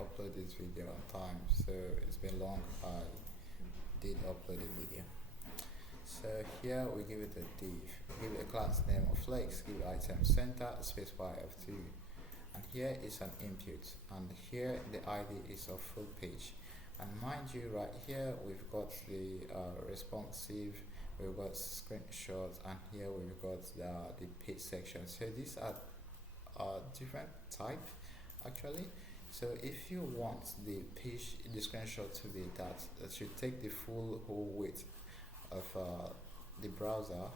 upload this video on time. So it's been long, I did upload the video. So here we give it a div, give it a class name of flex, give it item center, space y of 2, and here is an input, and here the ID is of full page. And mind you, right here we've got the responsive, we've got screenshots, and here we've got the page section. So these are different type actually. So if you want the page, the screenshot to be that should take the full whole width of the browser,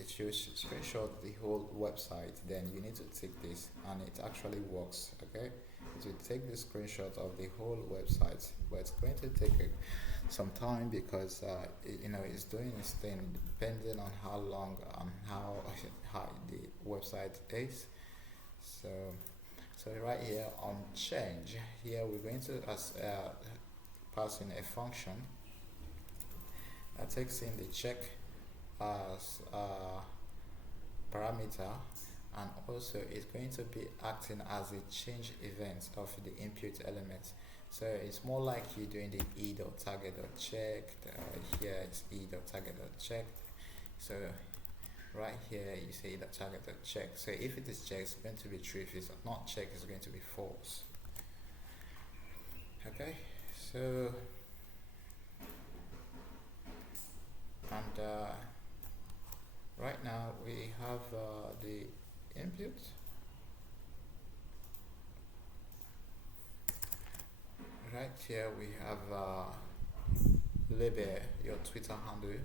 it should screenshot the whole website, then you need to take this, and it actually works. Okay, it will take the screenshot of the whole website, but it's going to take some time because it's doing its thing depending on how long and how high the website is. So right here on change, here we're going to pass in a function that takes in the check as parameter, and also it's going to be acting as a change event of the input element. So it's more like you doing the e.target.check. Here it's e.target.check. So right here you say e.target.check. So if it is checked, it's going to be true. If it's not checked, it's going to be false. Okay, so and right now we have the input. Right here we have label your Twitter handle.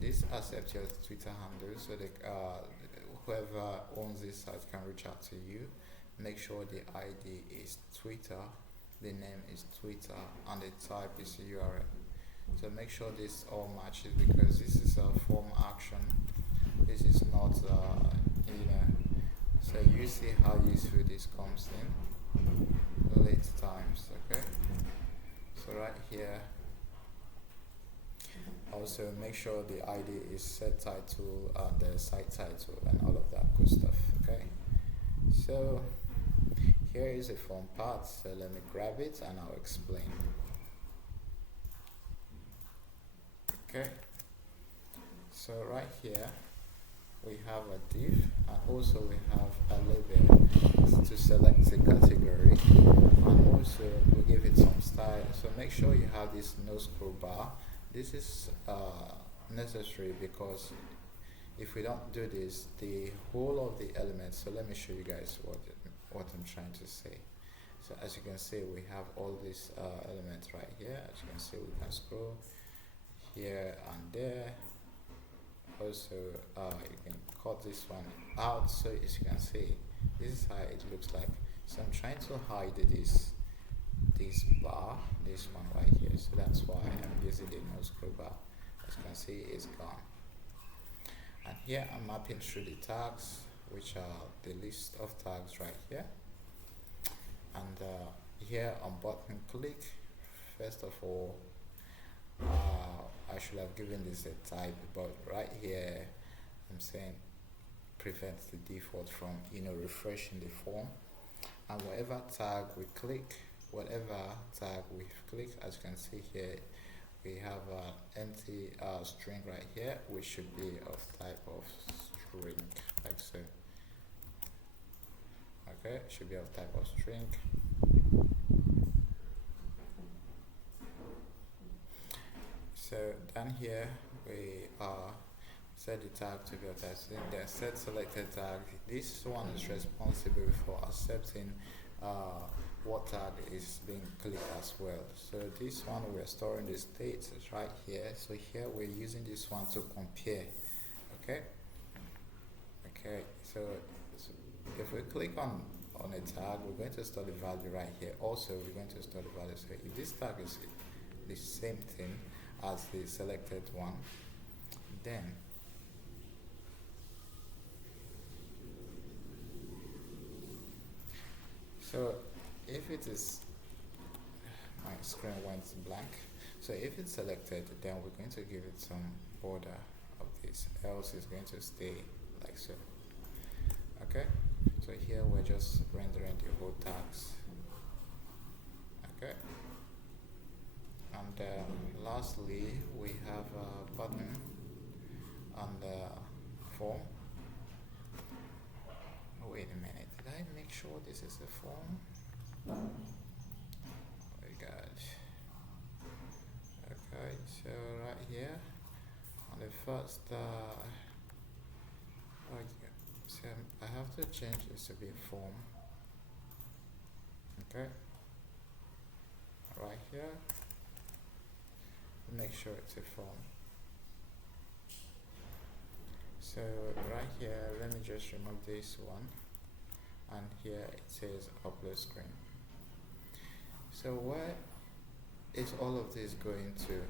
This accepts your Twitter handle, so that whoever owns this site can reach out to you. Make sure the ID is Twitter, the name is Twitter, and the type is URL. So make sure this all matches, because this is a form action. This is not, So you see how useful this comes in late times. Okay. So right here. Also make sure the ID is set title and the site title and all of that good stuff. Okay. So here is a form part. So let me grab it and I'll explain. Okay. So right here we have a div, and also we have a label to select the category, and also we give it some style. So make sure you have this no scroll bar. This is necessary, because if we don't do this, the whole of the elements, so let me show you guys what I'm trying to say. So as you can see, we have all these elements right here. As you can see, we can scroll here and there. Also you can cut this one out, so as you can see, this is how it looks like. So I'm trying to hide this bar, this one right here, so that's why I'm using the no scroll bar. As you can see, it's gone. And here I'm mapping through the tags, which are the list of tags right here. And here on button click, first of all, I should have given this a type, but right here I'm saying prevents the default from refreshing the form. And whatever tag we click, as you can see here, we have an empty string right here, which should be of type of string, like so. Okay, should be of type of string. So down here we set the tag to be of type string, then set selected tag. This one is responsible for accepting what tag is being clicked as well. So this one, we're storing the states right here. So here we're using this one to compare. Okay. So if we click on a tag, we're going to store the value right here. Also, we're going to store the value. So if this tag is the same thing as the selected one, then so if it is, my screen went blank. So if it's selected, then we're going to give it some border of this, else it's going to stay like so. Okay, so here we're just rendering the whole tags. Okay, and lastly we have a button on the form. Oh, wait a minute, did I make sure this is a form? Oh my god. Okay, so right here on the first so I have to change this to be a form. Okay, right here, make sure it's a form. So right here, let me just remove this one, and here it says upload screen. So where is all of this going to?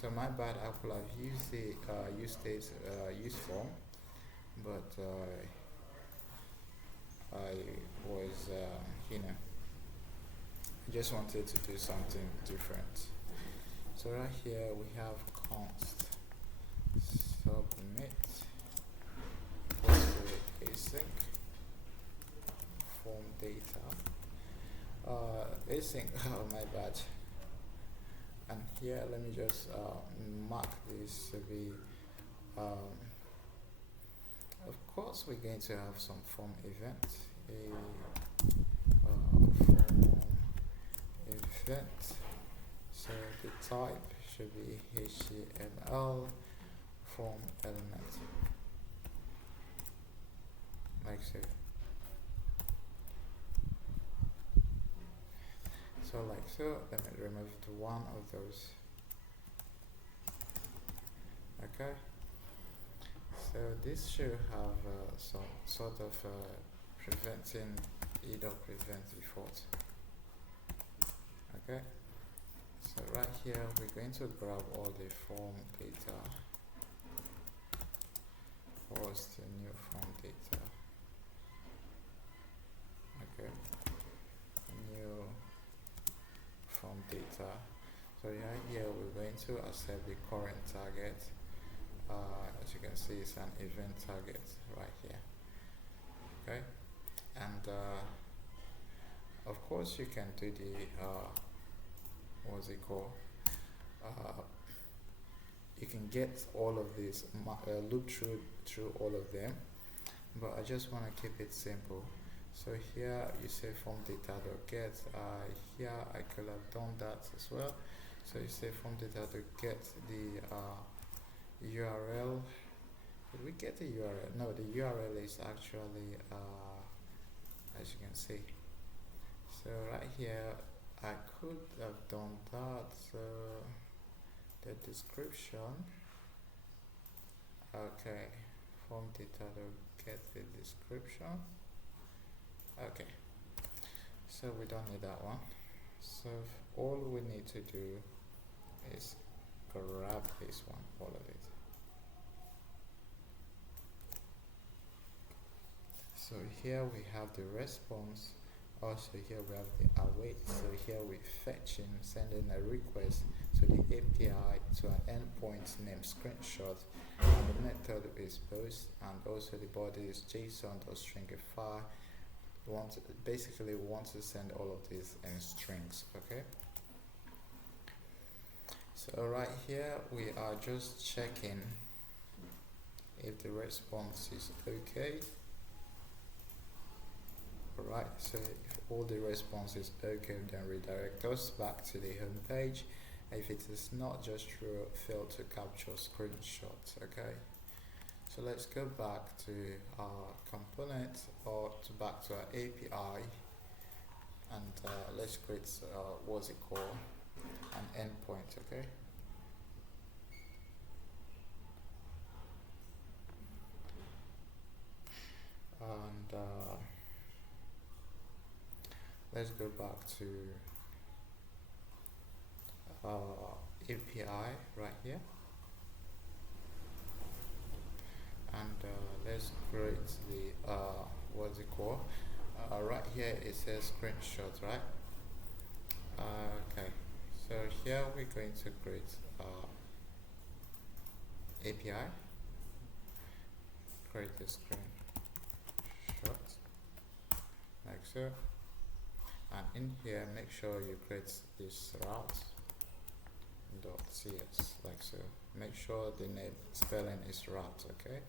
So my bad, I could have used the use state use form, but I was I just wanted to do something different. So right here we have const submit equals to async form data. Async, oh my bad. And here let me just mark this to be of course we're going to have some form event, a form event event. So the type should be HTML form element, like so. So like so, let me remove one of those. Okay. So this should have some sort of preventing either prevent default. Okay. So right here we're going to grab all the form data, host the new form data. Okay. New form data. So right here we're going to accept the current target. As you can see, it's an event target right here. Okay, and of course you can do the what's it called? You can get all of this, loop through all of them, but I just want to keep it simple. So here you say form data.get. Here I could have done that as well. So you say form data.get the URL. Did we get the URL? No, the URL is actually as you can see. So right here I could have done that. So the description. Okay, form data.get the description. Okay, so we don't need that one. So all we need to do is grab this one, all of it. So here we have the response. Also here we have the await. So here we're fetching, sending a request to the API to an endpoint named screenshot, and the method is post, and also the body is JSON.stringify. Basically we want to send all of these in strings. Okay. So right here we are just checking if the response is okay. Alright, so if all the response is okay, then redirect us back to the home page. If it is not, just fail to capture screenshots. Okay, so let's go back to our component, or back to our API, and let's create what's it called, an endpoint. Okay, and let's go back to API right here, and let's create the what's it called, right here it says screenshot, right? Okay, so here we're going to create API, create the screenshot like so, and in here make sure you create this route.cs like so. Make sure the name spelling is route. Okay,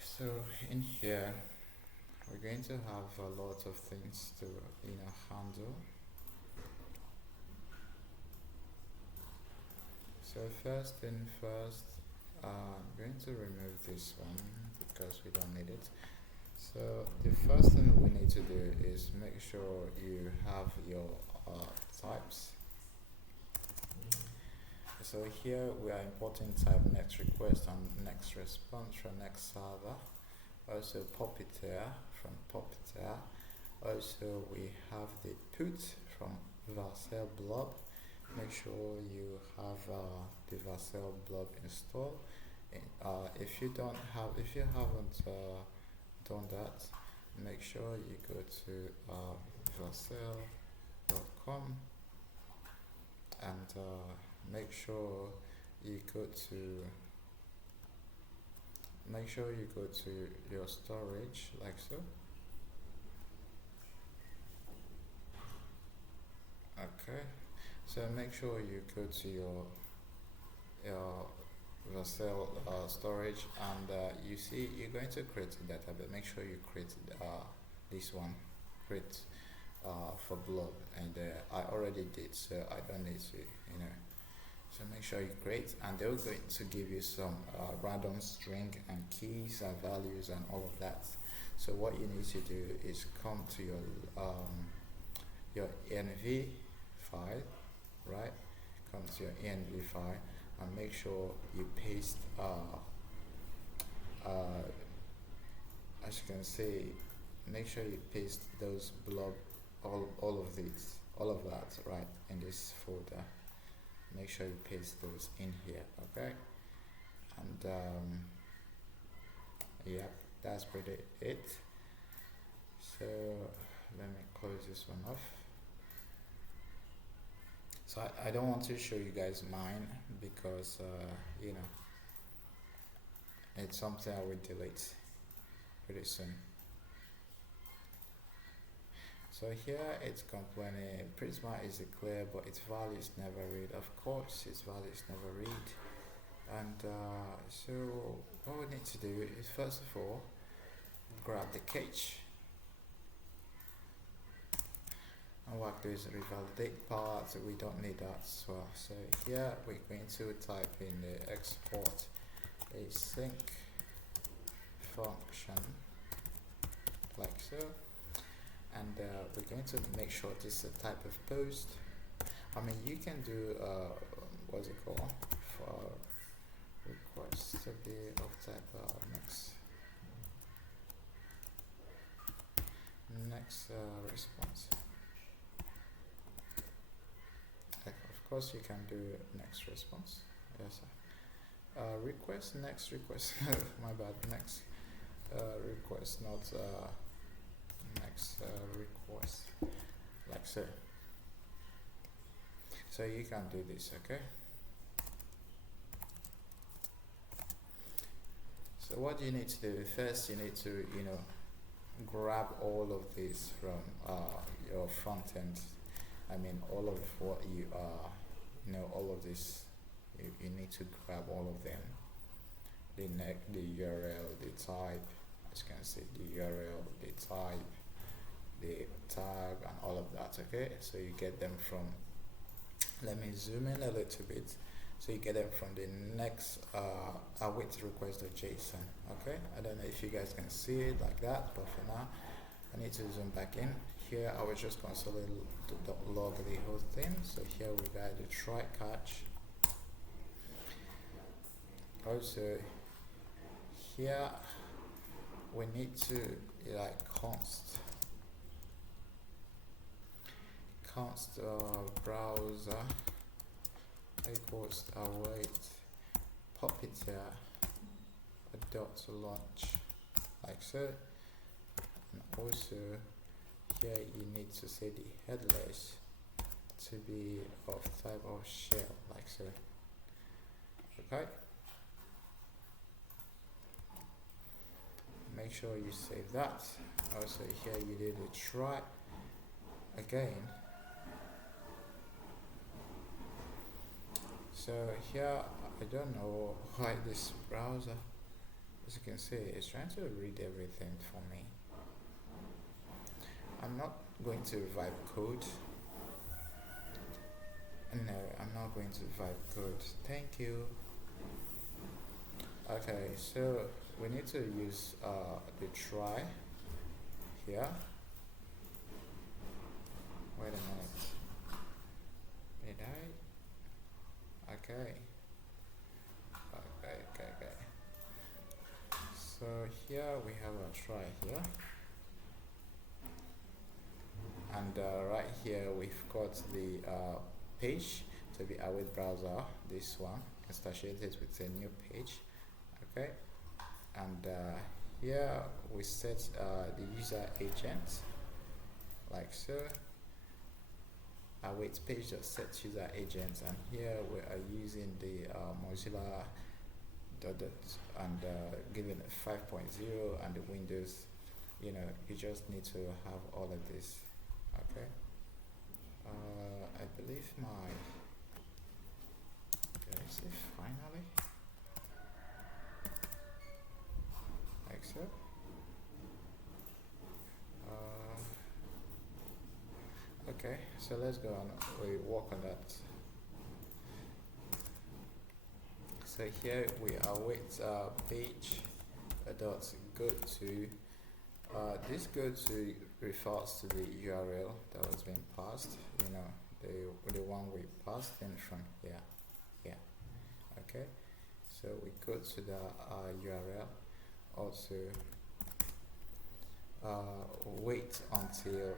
so in here we're going to have a lot of things to handle. So first thing first, I'm going to remove this one because we don't need it. So the first thing we need to do is make sure you have your types. So here we are importing type next request and next response from next server. Also Puppeteer from Puppeteer. Also we have the put from Vercel blob. Make sure you have the Vercel blob installed. If you haven't done that, make sure you go to vercel.com and make sure you go to your storage like so. Okay, so make sure you go to your Vercel storage, and you see you're going to create a database. Make sure you create this one, create for blob, and I already did, so I don't need to, so make sure you create, and they're going to give you some random string and keys and values and all of that. So what you need to do is come to your env file, right? Come to your env file and make sure you paste as you can see, make sure you paste those blob, all of these, all of that, right, in this folder. Make sure you paste those in here, okay? And yeah, that's pretty it. So let me close this one off. So I don't want to show you guys mine because it's something I will delete pretty soon. So here it's complaining Prisma is clear but its value is never read. Of course its value is never read. And so what we need to do is first of all grab the cache and work this revalidate part. We don't need that as well. So here we're going to type in the export async function like so, and we're going to make sure this is a type of post. I mean, you can do what's it called, for request to be of type next response. Of course you can do next response, yes. Request next request my bad, next request, not next request, like so. So you can do this, okay? So what you need to do first, you need to grab all of this from your front end. I mean, all of what you all of this, you need to grab all of them. The URL, the type, as you can see, the URL, the type, the tag, and all of that, okay? So you get them from, let me zoom in a little bit. So you get them from the next await request.json, okay? I don't know if you guys can see it like that, but for now, I need to zoom back in. Here I was just log the whole thing. So here we got the try catch. Also here we need to const browser equals await puppeteer dot launch, like so. And also here you need to say the headless to be of type of shell, like so, okay? Make sure you save that. Also here you did a try again. So here I don't know why this browser, as you can see, is trying to read everything for me. I'm not going to revive code. No, I'm not going to revive code. Thank you. Okay, so we need to use the try here. Wait a minute. Did I? Okay. Okay. So here we have a try here. And right here we've got the page to be await browser, this one instantiated with a new page, okay? And here we set the user agent, like so. Await page that set user agent, and here we are using the Mozilla and given 5.0 and the Windows. You just need to have all of this. Okay, I believe did I say finally? Like so. Okay, so let's go on. We work on that. So here we await page dot go to. This go to refers to the URL that was being passed. You know, the one we passed in from here. Yeah. Okay. So we go to the URL. Also, wait until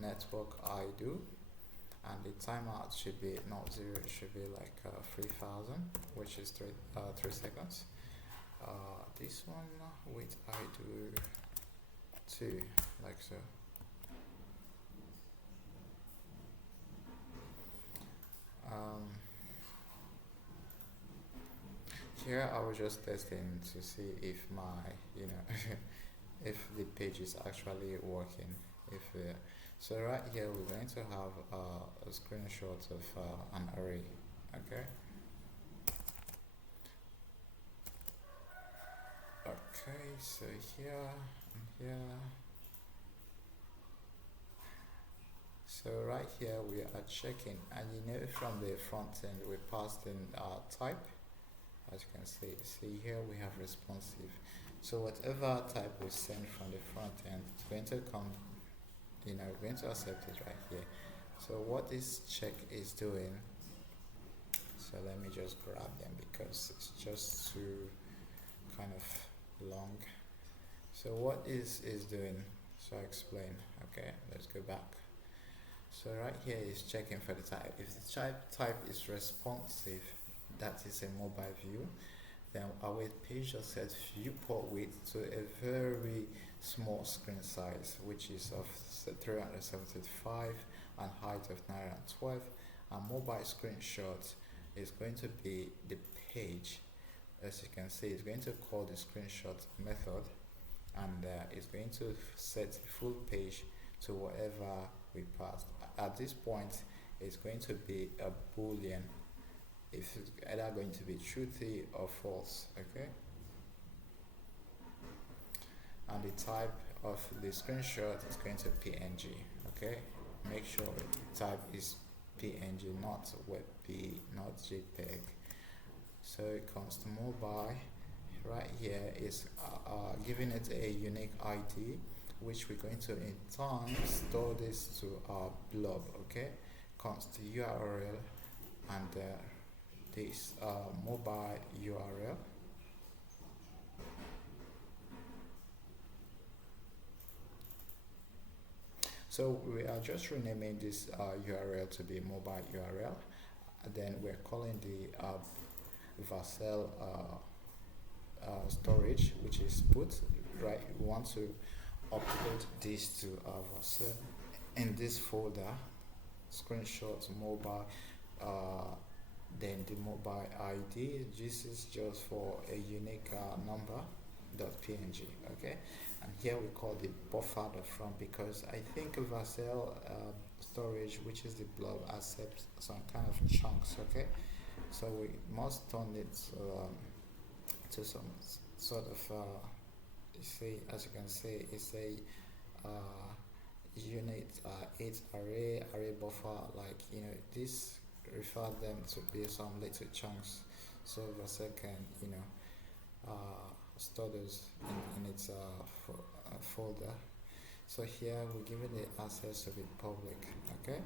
network I do, and the timeout should be not zero. It should be like 3000, which is 3 seconds. This one with I do 2, like so. Here I was just testing to see if my if the page is actually working. If So right here we're going to have a screenshot of an array. Okay. Okay. So here and here. So right here we are checking, and from the front end we passed in type. As you can see here we have responsive. So whatever type we send from the front end, it's going to come, we're going to accept it right here. So what this check is doing, so let me just grab them because it's just too kind of long. So what is doing, so I explain. Okay, let's go back. So right here is checking for the type. If the type is responsive, that is a mobile view, then our page just set viewport width to a very small screen size, which is of 375 and height of 912. And mobile screenshot is going to be the page. As you can see, it's going to call the screenshot method, and it's going to set the full page to whatever we passed. At this point, it's going to be a boolean. It's either going to be truthy or false. Okay. And the type of the screenshot is going to PNG. Okay. Make sure the type is PNG, not WebP, not JPEG. So it comes to mobile. Right here is giving it a unique ID, which we're going to in turn store this to our blob. Okay, comes to URL and this mobile URL. So we are just renaming this URL to be mobile URL, and then we're calling the Vercel storage, which is put. Right, we want to upload this to our Vercel in this folder, screenshots mobile, then the mobile ID. This is just for a unique number .png. Okay, and here we call the buffer from, because I think Vercel storage, which is the blob, accepts some kind of chunks. Okay, so we must turn it to some sort of you see, as you can see, it's a unit 8 array buffer, like this refer them to be some little chunks, so Vercel can store those in its folder. So here we're giving the access to be public. Okay,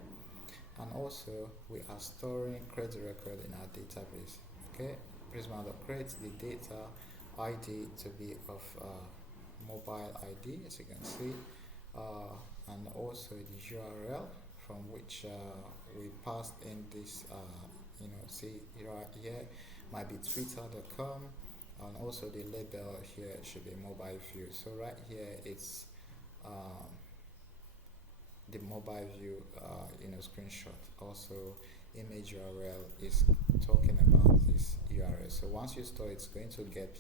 and also we are storing credit record in our database. Okay, Prisma.create the data ID to be of mobile ID, as you can see, and also the URL from which we passed in this see right here might be twitter.com, and also the label here should be mobile view. So right here it's the mobile view screenshot. Also image URL is talking about this URL. So once you store, it's going to get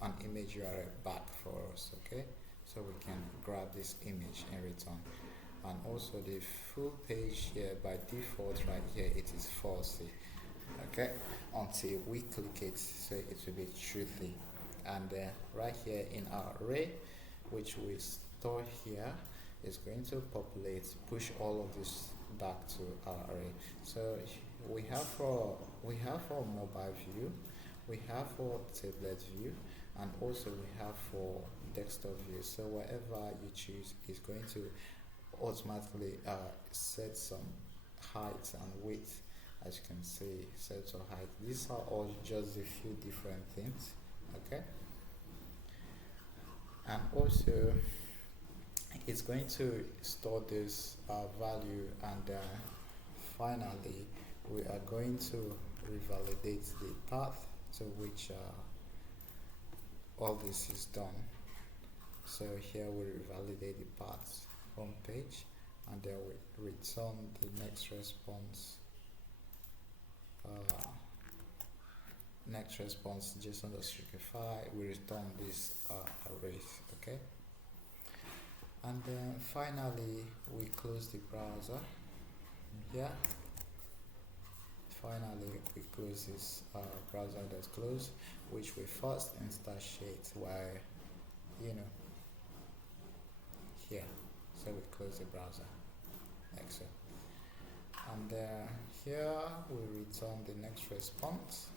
an image URL back for us. Okay, so we can grab this image in return. And also the full page here by default right here it is false. Okay, until we click it, so it will be truthy. And right here in our array, which we store here, it's going to populate, push all of this back to our array. So we have for mobile view, we have for tablet view, and also we have for desktop view. So whatever you choose is going to automatically set some height and width, as you can see, set or height. These are all just a few different things, okay? And also it's going to store this value, and finally we are going to revalidate the path to which all this is done. So here we revalidate the path home page, and then we return the next response JSON.Streakify. We return this arrays, okay? And then finally we close the browser. Yeah, finally we close this browser that's closed, which we first instantiate while, you know, here. So we close the browser like so, and here we return the next response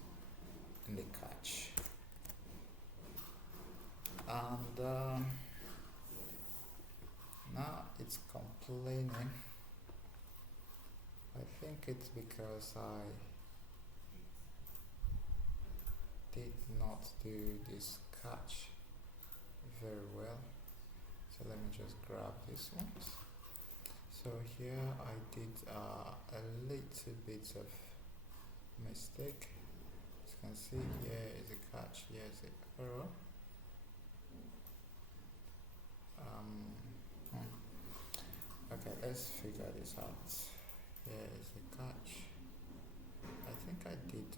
in the cache, and now it's complaining. I think it's because I did not do this catch very well. So let me just grab this one. So here I did a little bit of mistake. As you can see, here is a catch, here is an error. Okay, let's figure this out. Here is the catch. I think I did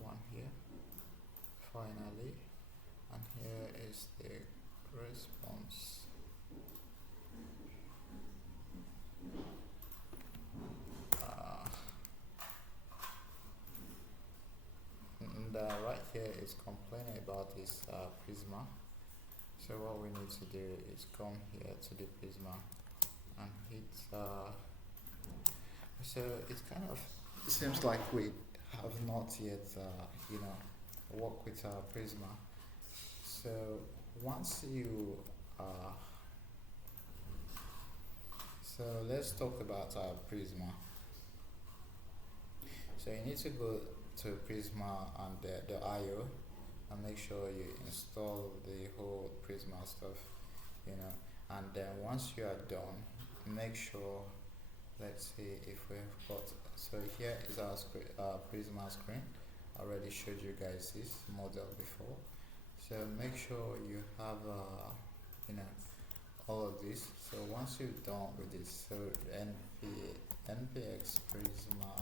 one here finally, and here is the response. And right here is complaining about this Prisma. So what we need to do is come here to the Prisma and hit. So it kind of seems like we have not yet, worked with Prisma. So once you, so let's talk about Prisma. So you need to go to Prisma and the IO, and make sure you install the whole Prisma stuff, and then once you are done, make sure, let's see if we've got, so here is our Prisma screen. I already showed you guys this model before, so make sure you have all of this. So once you're done with this, so npx Prisma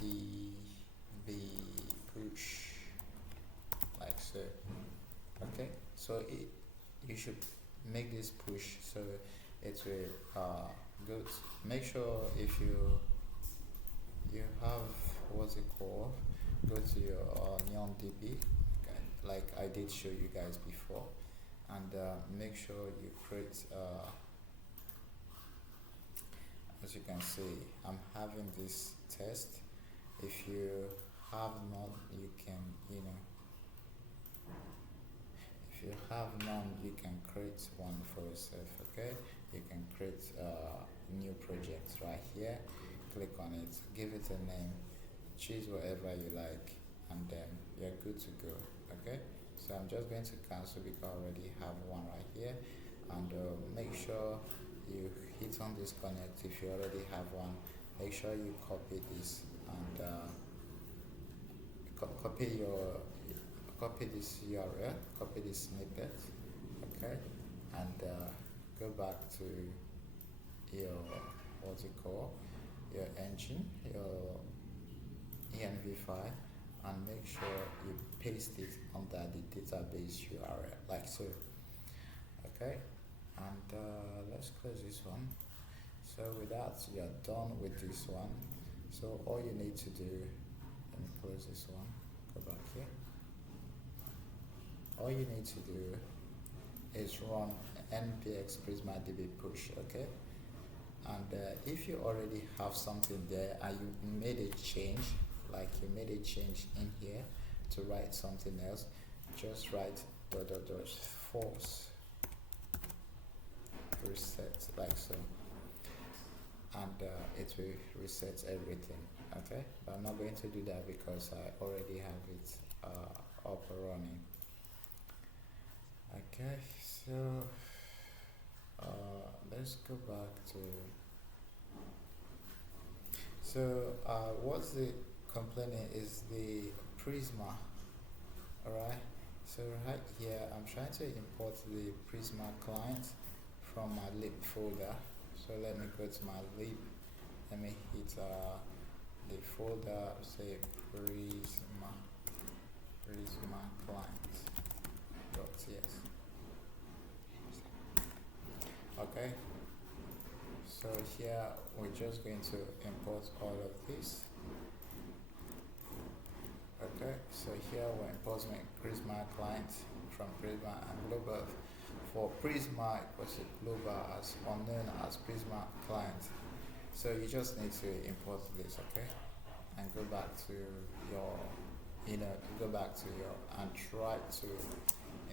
db push, like so, okay? So you should make this push, so it will go to, make sure if you have what's it called, go to your NeonDB, okay, like I did show you guys before, and make sure you create as you can see, I'm having this test. If you have not, you can, if you have none, you can create one for yourself, okay? You can create a new project right here, click on it, give it a name, choose whatever you like, and then you're good to go, okay? So I'm just going to cancel because I already have one right here, and make sure you hit on this connect if you already have one. Make sure you copy this and copy this URL, copy this snippet, okay, and go back to your your engine, your env file, and make sure you paste it under the database URL like so, okay. And let's close this one. So with that, you're done with this one. So all you need to do, let me close this one, go back here. All you need to do is run npx prisma db push. Okay, and if you already have something there and you made a change, like you made a change in here to write something else, just write dot dot dot force reset like so, and it will reset everything. Okay, but I'm not going to do that because I already have it up and running. Okay, so let's go back to, so what's the complaining is the prisma. Alright, so right here I'm trying to import the prisma client from my lib folder. So let me go to my lib, let me hit the folder, say prisma client .ts. Okay, so here we're just going to import all of this. Okay, so here we're importing Prisma client from Prisma and global. For Prisma equals to global as unknown as Prisma client. So you just need to import this, okay, and go back to your, go back to your and try to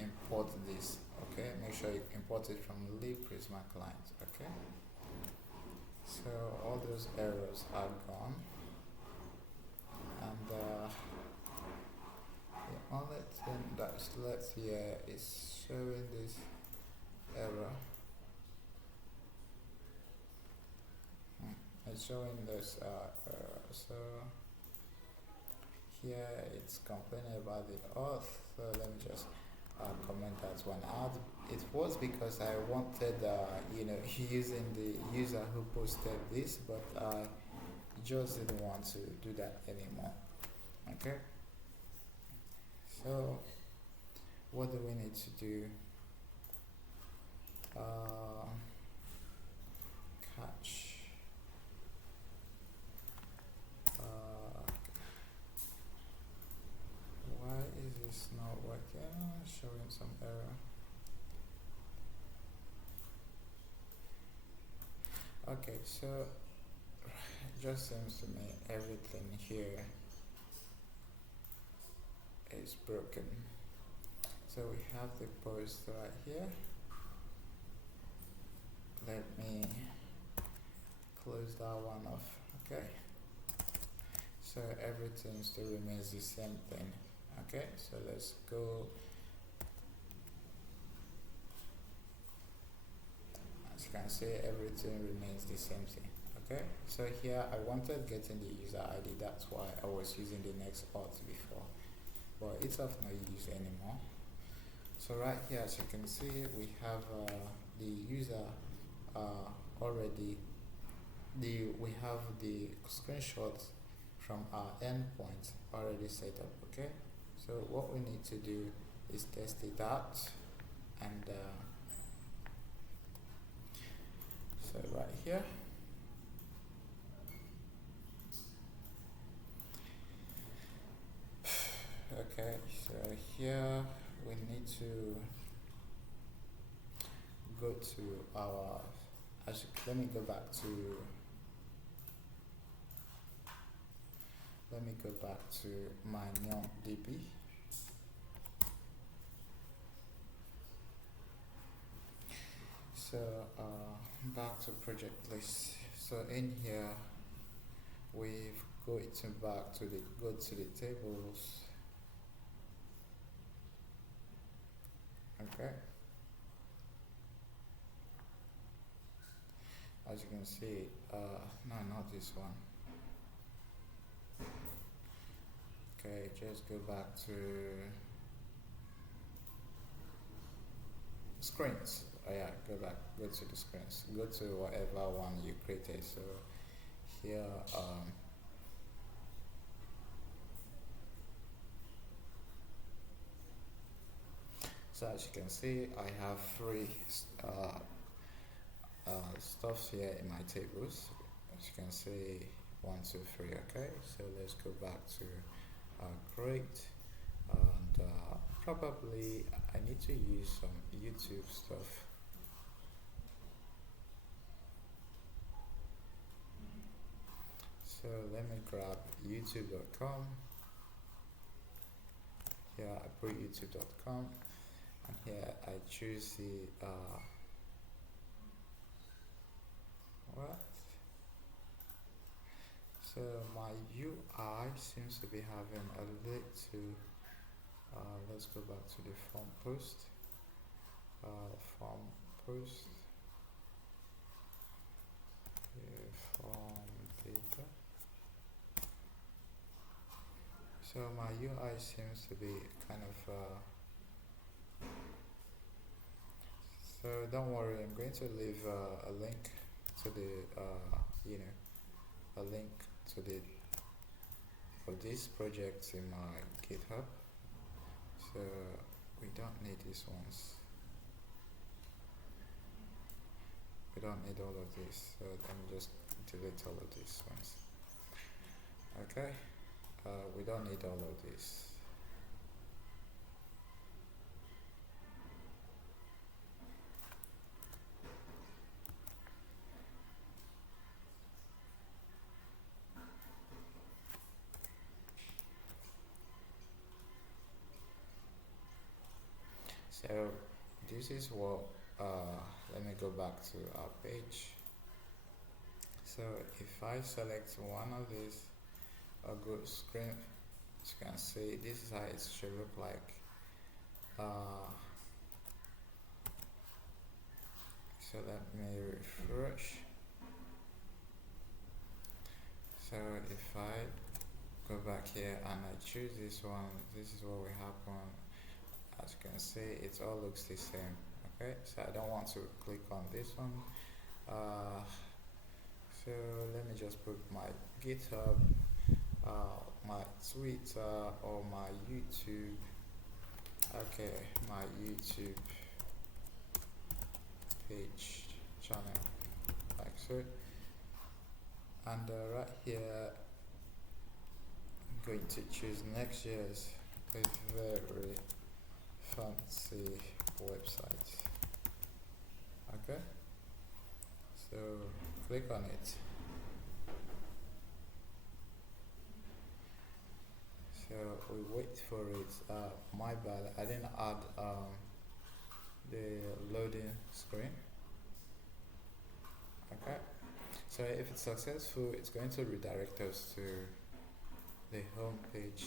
import this. Okay, make sure you import it from lib Prisma client. Okay, so all those errors are gone, and the only thing that's left here is showing this error. It's showing this error. So here it's complaining about the auth. So let me just comment that one out. It was because I wanted using the user who posted this, but I just didn't want to do that anymore. Okay, so what do we need to do? Catch. Why is this not working? Showing some error. Okay, so it just seems to me everything here is broken. So we have the post right here. Let me close that one off. Okay, so everything still remains the same thing. Okay, so let's go. As you can see, everything remains the same thing. Okay, so here I wanted getting the user ID, that's why I was using the next auth before, but it's of no use anymore. So right here, as you can see, we have the user already. We have the screenshot from our endpoint already set up. Okay, so what we need to do is test it out, and so right here, okay, so here we need to go to our, let me go back to my NumDB. So back to project list. So in here we've go to the tables. Okay, as you can see, no, not this one. Okay, just go back to screens. Oh yeah, go to the screens, go to whatever one you created. So here so as you can see, I have three stuffs here in my tables. As you can see, 1, 2, 3. Okay, so let's go back to create, and probably I need to use some YouTube stuff. So let me grab youtube.com. Here I put youtube.com, and here I choose the what? So my UI seems to be having a little. Let's go back to the form post. Form post. Form data. So my UI seems to be kind of. So don't worry, I'm going to leave a link to the a link to the for this project in my GitHub. So we don't need these ones. We don't need all of this. So let me just delete all of these ones. Okay. We don't need all of this. So this is what let me go back to our page. So if I select one of these, a good screen, as you can see, this is how it should look like. So let me refresh. So if I go back here and I choose this one, this is what will happen. As you can see, it all looks the same. Okay, so I don't want to click on this one. So let me just put my GitHub, my Twitter, or my YouTube. Okay, my YouTube page channel, like so. And right here, I'm going to choose Next.js, a very fancy website. Okay, so click on it. So we wait for it. My bad, I didn't add the loading screen. Okay, so if it's successful, it's going to redirect us to the home page,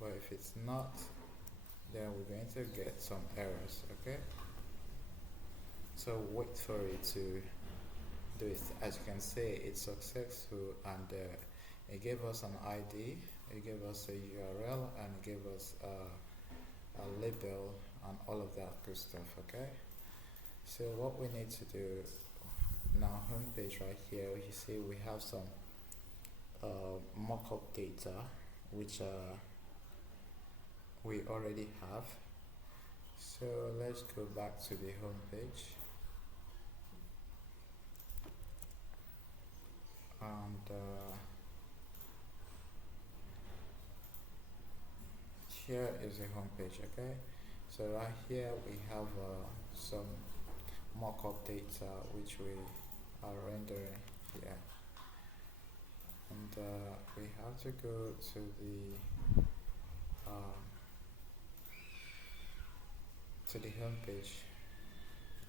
but if it's not, then we're going to get some errors. Okay, so wait for it to do it. As you can see, it's successful, and it gave us an ID, it gave us a URL, and it gave us a label and all of that good stuff. Okay, so what we need to do now, homepage right here, you see we have some mock-up data which we already have. So let's go back to the home page, and here is the home page. Okay, so right here we have some mock-up data which we are rendering here, and we have to go to the home page.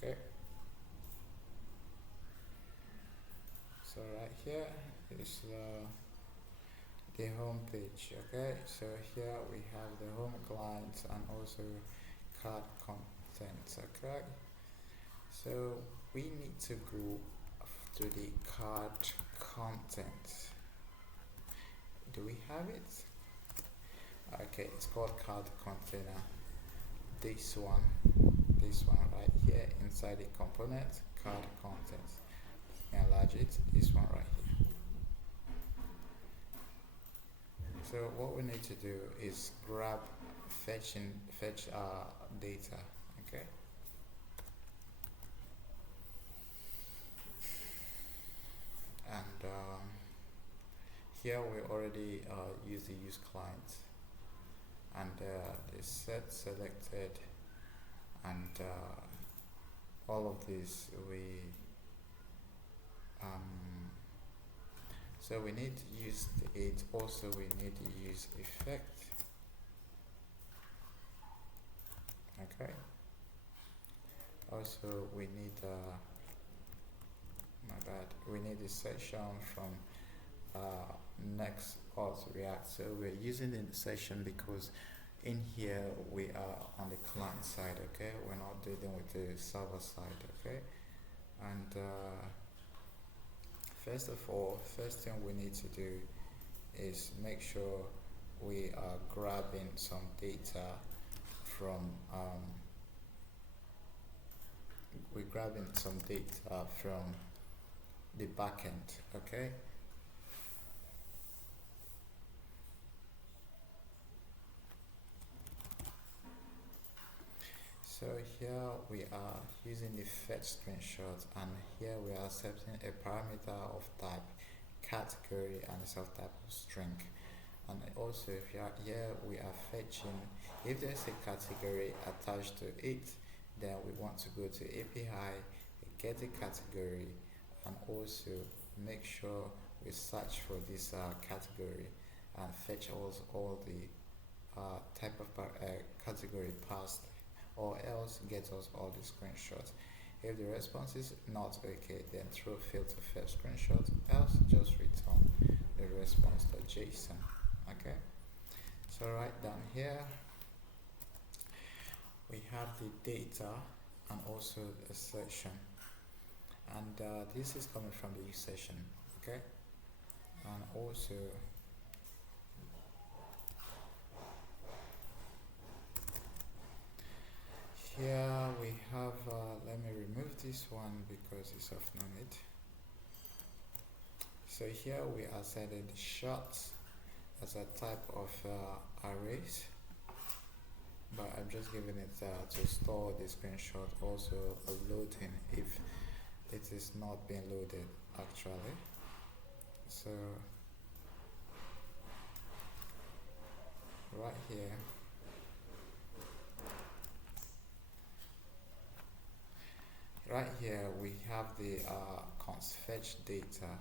Okay, so right here is the home page. Okay, so here we have the home client and also card content. Okay, so we need to go to the card content. Do we have it? Okay, it's called card container. This one right here inside the component, card content. Enlarge it. This one right here. So what we need to do is grab fetch data. Okay. And here we already use the use client, and the set selected, and all of this we So we need to use the 8. Also we need to use effect. Okay. Also we need my bad. We need a section from next auth react. So we're using the session because in here we are on the client side. Okay, we're not dealing with the server side. Okay, and first of all, first thing we need to do is make sure we are grabbing some data from we're grabbing some data from the backend. Okay, so here we are using the fetch screenshot, and here we are accepting a parameter of type category and a self type of string. And also if you are here we are fetching, if there's a category attached to it, then we want to go to API, get a category, and also make sure we search for this category and fetch all the type of category passed, or else get us all the screenshots. If the response is not okay, then throw filter fetch screenshot, else just return the response.json. Okay, so right down here we have the data and also a session, and this is coming from the use session. Okay, and also here we have let me remove this one because it's of no need. So here we are setting shots as a type of arrays, but I'm just giving it to store the screenshot, also a loading if it is not being loaded actually. So right here we have the const fetch data.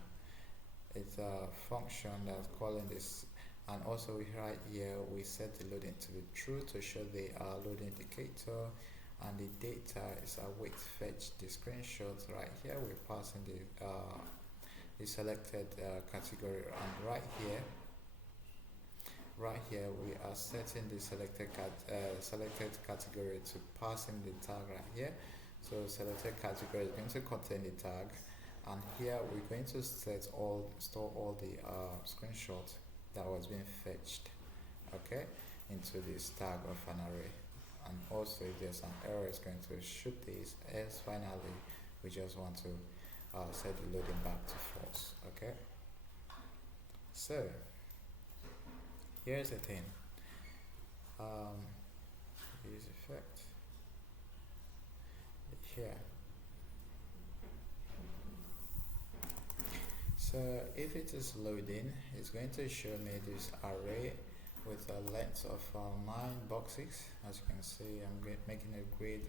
It's a function that's calling this, and also right here we set the loading to be true to show the load indicator, and the data is await fetch the screenshot. Right here we're passing the selected category, and right here we are setting the selected category to pass in the tag right here. So selected category is going to contain the tag, and here we're going to store all the screenshots that was being fetched, okay, into this tag of an array. And also if there's an error, it's going to shoot this, as finally we just want to set the loading back to false. Okay, so here's the thing, use effect here. So if it is loading, it's going to show me this array with a length of 9 boxes. As you can see, I'm making a grid,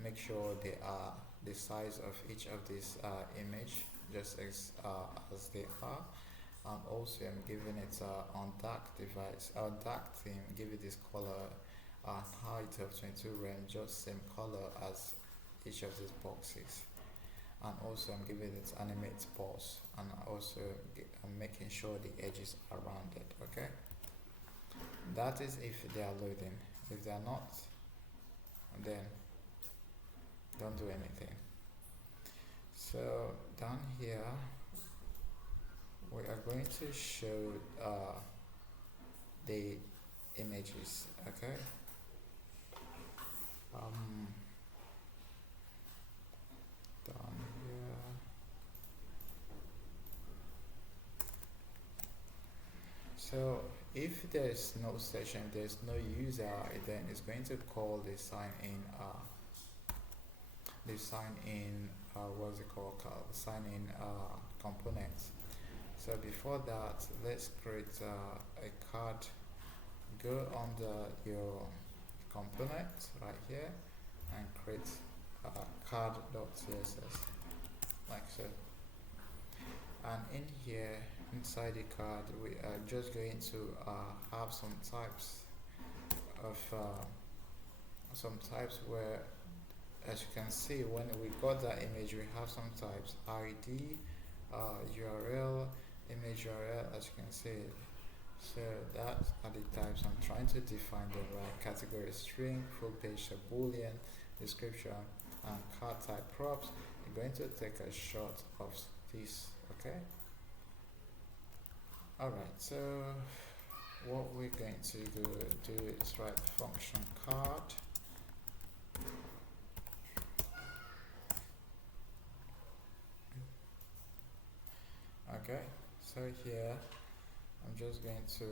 make sure they are the size of each of these image just as they are. And also I'm giving it on dark device, on dark theme, give it this color height of 22 rem, just same color as each of these boxes. And also I'm giving it animate pause, and also I'm making sure the edges are rounded. Okay, that is if they are loading. If they are not, then don't do anything. So down here we are going to show the images. Okay, down here so if there's no session, there's no user, then it's going to call the sign in what's it called, sign in component. So before that, let's create a card. Go under your component right here and create card.css like so. And in here, inside the card, we are just going to have some types where, as you can see, when we got that image, we have some types: ID, URL, image URL, as you can see. So that are the types. I'm trying to define them right: category string, full page, a boolean, description, and card type props. I'm going to take a shot of this. Okay. Alright, so what we're going to do is write function card. Okay, so here I'm just going to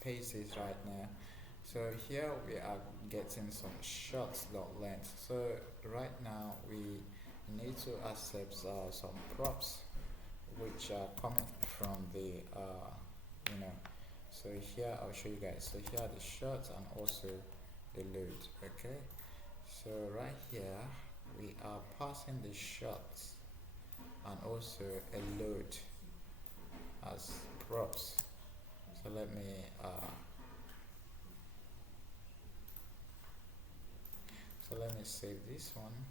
paste this right now. So here we are getting some shots.length. So right now we need to accept some props which are coming from the so here I'll show you guys. So here are the shots and also the load. Okay, so right here we are passing the shots and also a load as props. So let me save this one.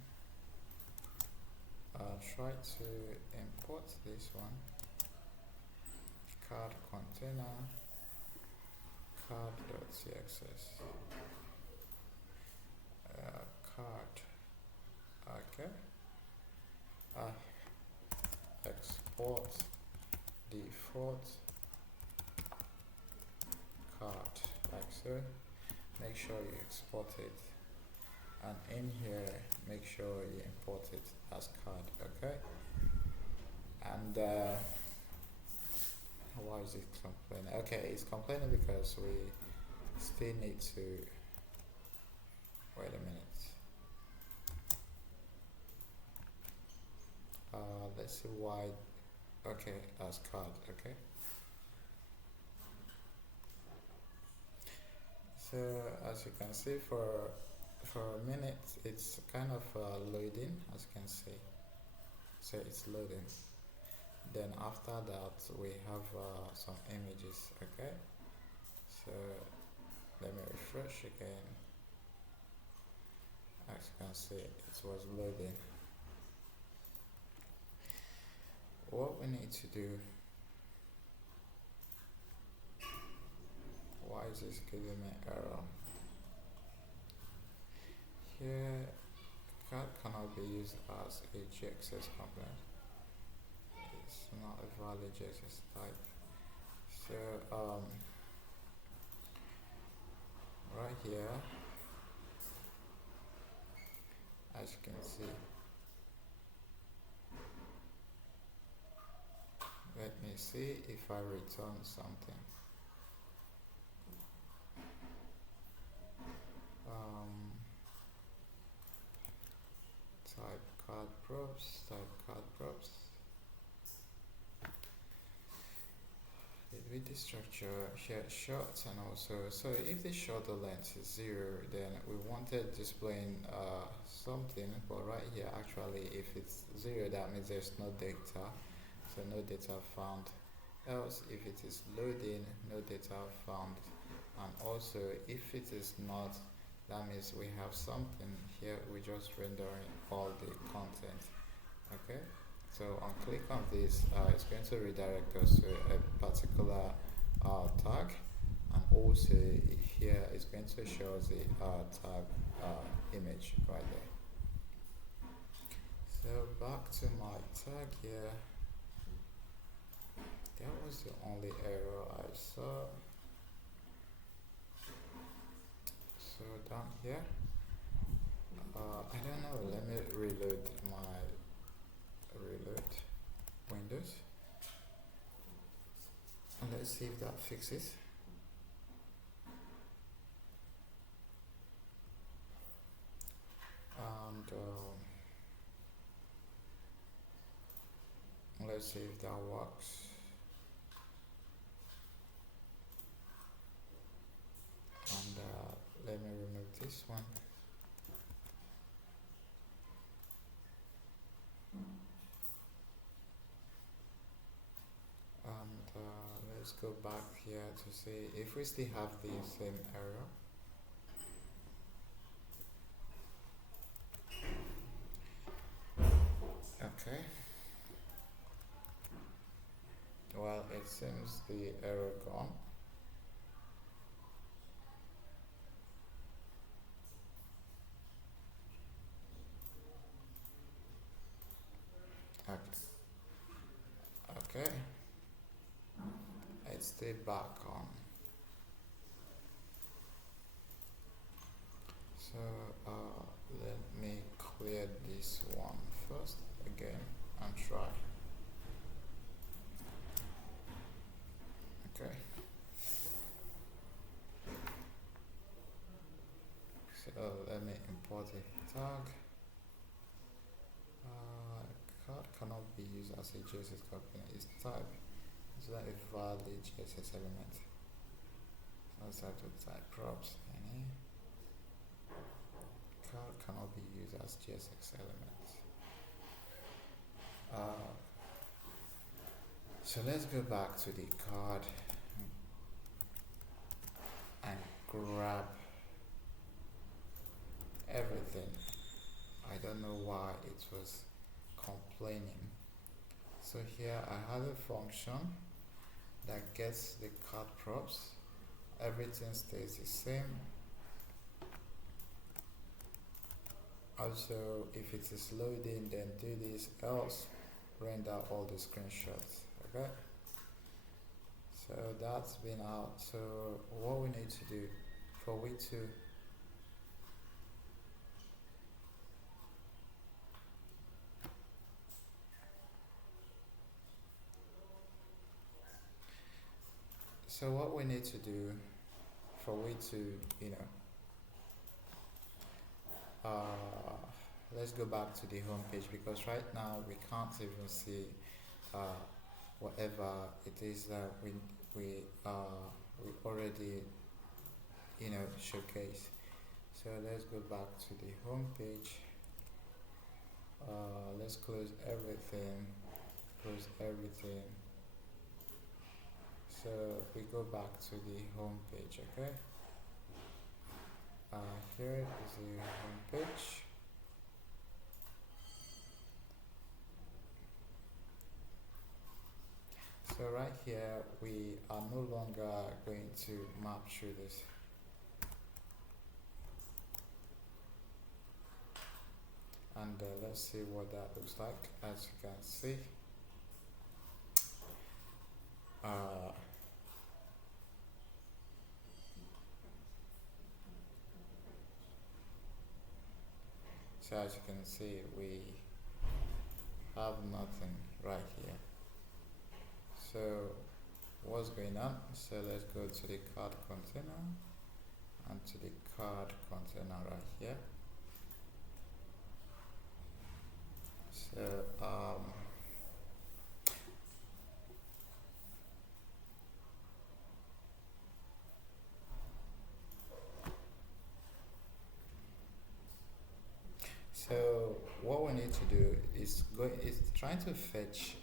Try to import this one. Card container, card.cxs, card. Okay. Export default card, like so. Make sure you export it, and in here make sure you import it as card. Okay. And why is it complaining? Okay, it's complaining because we still need to wait a minute. Let's see why. Okay, as card. Okay. So as you can see, for a minute it's kind of loading, as you can see. So it's loading. Then after that we have some images. Okay, so let me refresh again. As you can see, it was loading. What we need to do, why is this giving me error? Here, card cannot be used as a GXS component. It's not a valid GXS type. So right here, as you can see, let me see if I return something. Type card props. Did we destructure here shots? And also, so if the shot length is 0, then we wanted displaying something, but right here actually if it's 0, that means there's no data, so no data found. Else if it is loading, no data found. And also if it is not, that means we have something here. We're just rendering all the content. Okay, so on click on this, it's going to redirect us to a particular tag, and also here it's going to show us the tag image right there. So back to my tag here. That was the only error I saw. So down here, I don't know, let me reload Windows, and let's see if that fixes. And let's see if that works. And let me remove this one. let's go back here to see if we still have the same error. Okay. Well, it seems the error gone. Okay. It's still back on. So let me clear this one first again and try. Okay. So let me import a tag. Card cannot be used as a JSX component. Its type is not a valid JSX element. So I have to type props. Any card cannot be used as JSX element. So let's go back to the card and grab everything. I don't know why it was complaining. So here I have a function that gets the card props. Everything stays the same. Also, if it is loading, then do this, else render all the screenshots. Okay, so that's been out. So what we need to do for we to so what we need to do for we to, you know, let's go back to the home page, because right now we can't even see whatever it is that we already, you know, showcase. So let's go back to the home page. Let's close everything. So we go back to the home page. Okay. Here is the home page. So right here we are no longer going to map through this. And let's see what that looks like. As you can see, so as you can see, we have nothing right here. So what's going on? So let's go to the card container and to the card container right here. So so what we need to do is trying to fetch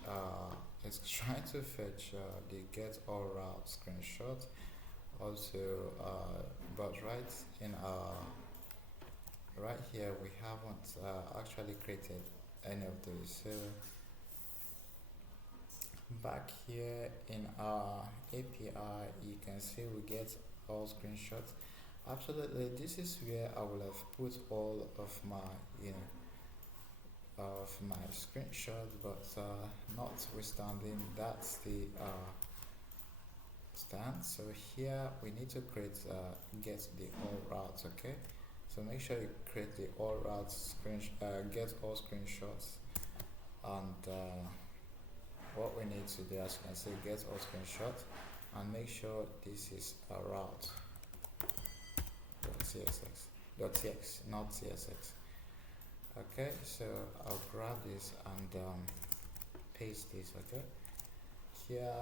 the get all route screenshot. Also, but right here we haven't actually created any of those. So back here in our API, you can see we get all screenshots. Absolutely, this is where I will have put all of my, you know, of my screenshots, but notwithstanding, that's the stand. So here we need to create get the all routes. Okay, so make sure you create the all routes get all screenshots, and what we need to do, as you can see, get all screenshots, and make sure this is a route .tx, not CSX. Okay, so I'll grab this and paste this. Okay, here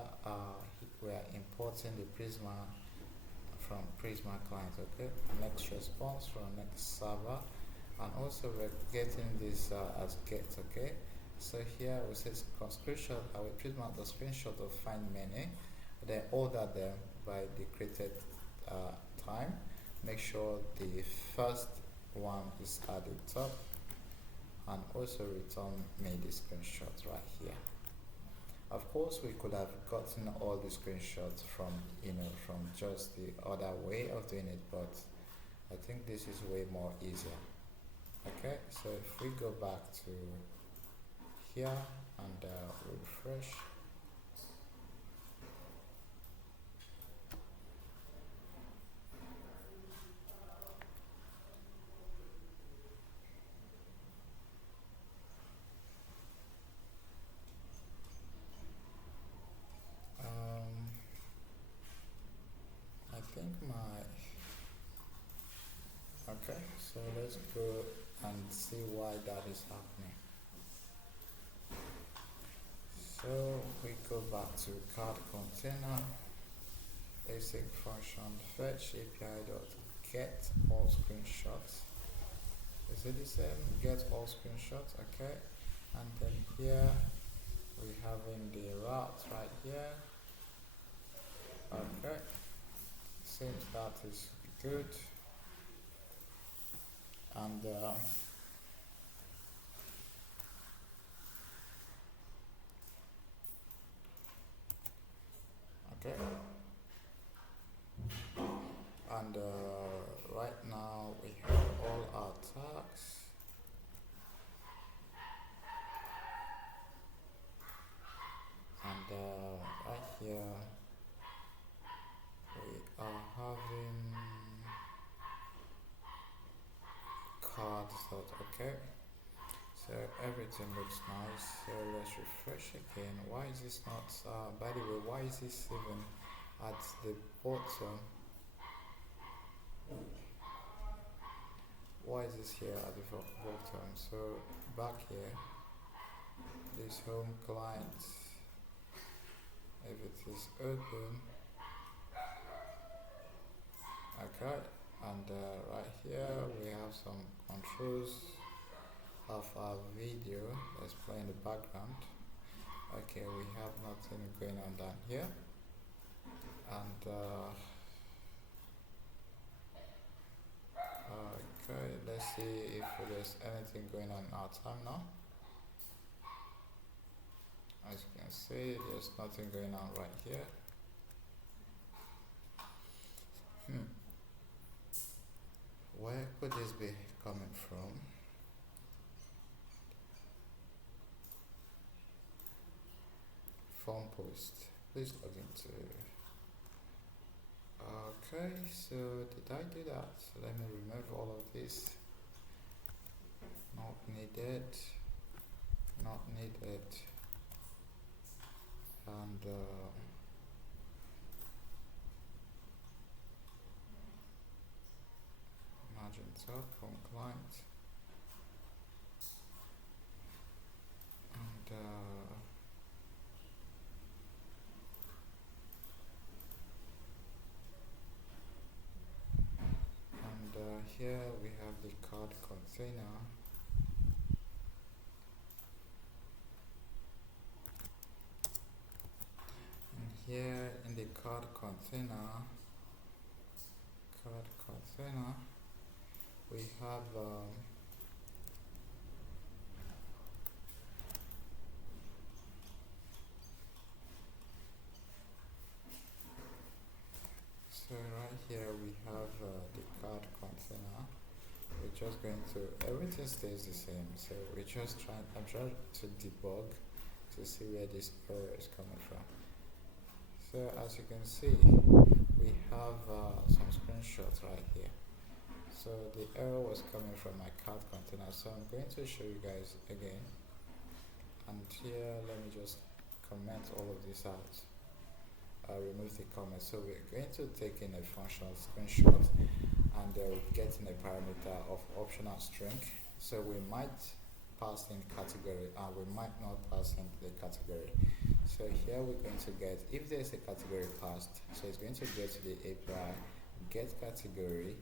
we are importing the Prisma from Prisma client. Okay, next response from next server, and also we're getting this as get. Okay, so here we say screenshot our Prisma the screenshot of find many. then order them by the created time. Make sure the first one is at the top, and also return me the screenshots right here. Of course, we could have gotten all the screenshots from from just the other way of doing it, but I think this is way more easier. Okay, so if we go back to here and refresh, um, I think my okay. So let's go and see why that is happening. So we go back to card container, basic function fetch API dot get all screenshots. Is it the same? Get all screenshots, okay. And then here we have in the route right here. Okay. Seems that is good. And okay. And right now we have all our tags. And right here we are having cards that okay. So everything looks nice. So let's refresh again. Why is this not? By the way, why is this even at the bottom? Why is this here at the bottom? So back here, this home client, if it is open, okay, and right here we have some controls of our video that's playing in the background. Okay, we have nothing going on down here, and okay, let's see if there's anything going on in our time now. As you can see, there's nothing going on right here. Where could this be coming from? Phone post. Please log into. Okay, so did I do that? So let me remove all of this. Not needed. Not needed. And margin top from client. And here we have the card container. And here in the card container, we have so right here we have the card container. We're just going to, everything stays the same, so we're just I'm trying to debug to see where this error is coming from. So as you can see, we have some screenshots right here. So the error was coming from my card container, so I'm going to show you guys again. And here, let me just comment all of this out. Remove the comment. So we're going to take in a functional screenshot, and we're getting a parameter of optional string. So we might pass in category, and we might not pass in the category. So here we're going to get, if there's a category passed, so it's going to get to the API, get category,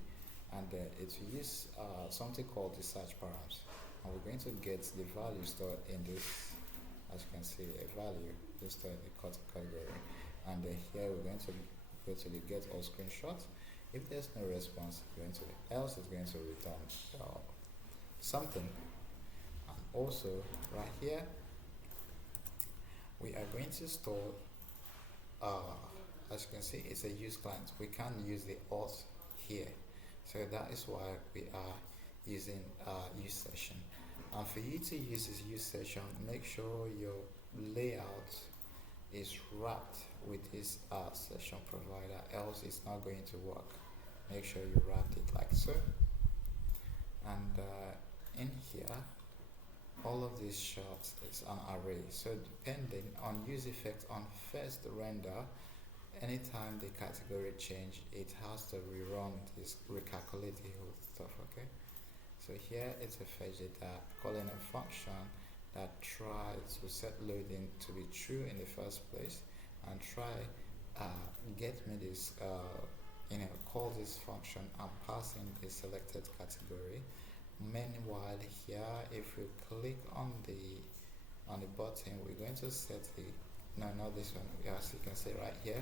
and it will use something called the search params. And we're going to get the value stored in this, as you can see, a value is stored in the category. and then here we're going to go to the get all screenshot. If there's no response, going to the else is going to return something. And also right here we are going to store as you can see it's a use client. We can't use the auth here, so that is why we are using use session. And for you to use this use session, make sure your layout is wrapped with this session provider, else it's not going to work. Make sure you wrap it like so. And in here all of these shots is an array, so depending on use effect on first render, anytime the category change it has to rerun this, recalculate the whole stuff. Okay, so here it's a fetch data, calling a function that tries to set loading to be true in the first place, and try get me this call this function and pass in the selected category. Meanwhile here if we click on the button, we're going to set the not this one, as you can see right here,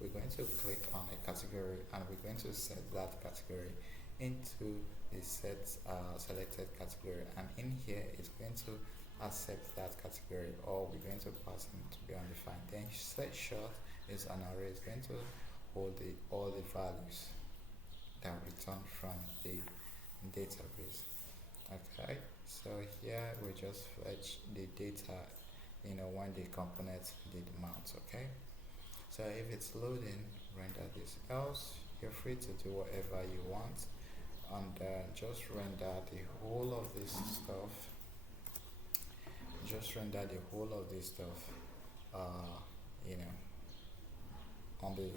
we're going to click on a category and we're going to set that category into the selected category, and in here it's going to accept that category, or we're going to pass in to be undefined. Then set short is an array, it's going to hold all the values that return from the database. Okay, so here we just fetch the data when the component did mount. Okay, so if it's loading, render this, else you're free to do whatever you want, and just render the whole of this stuff, on the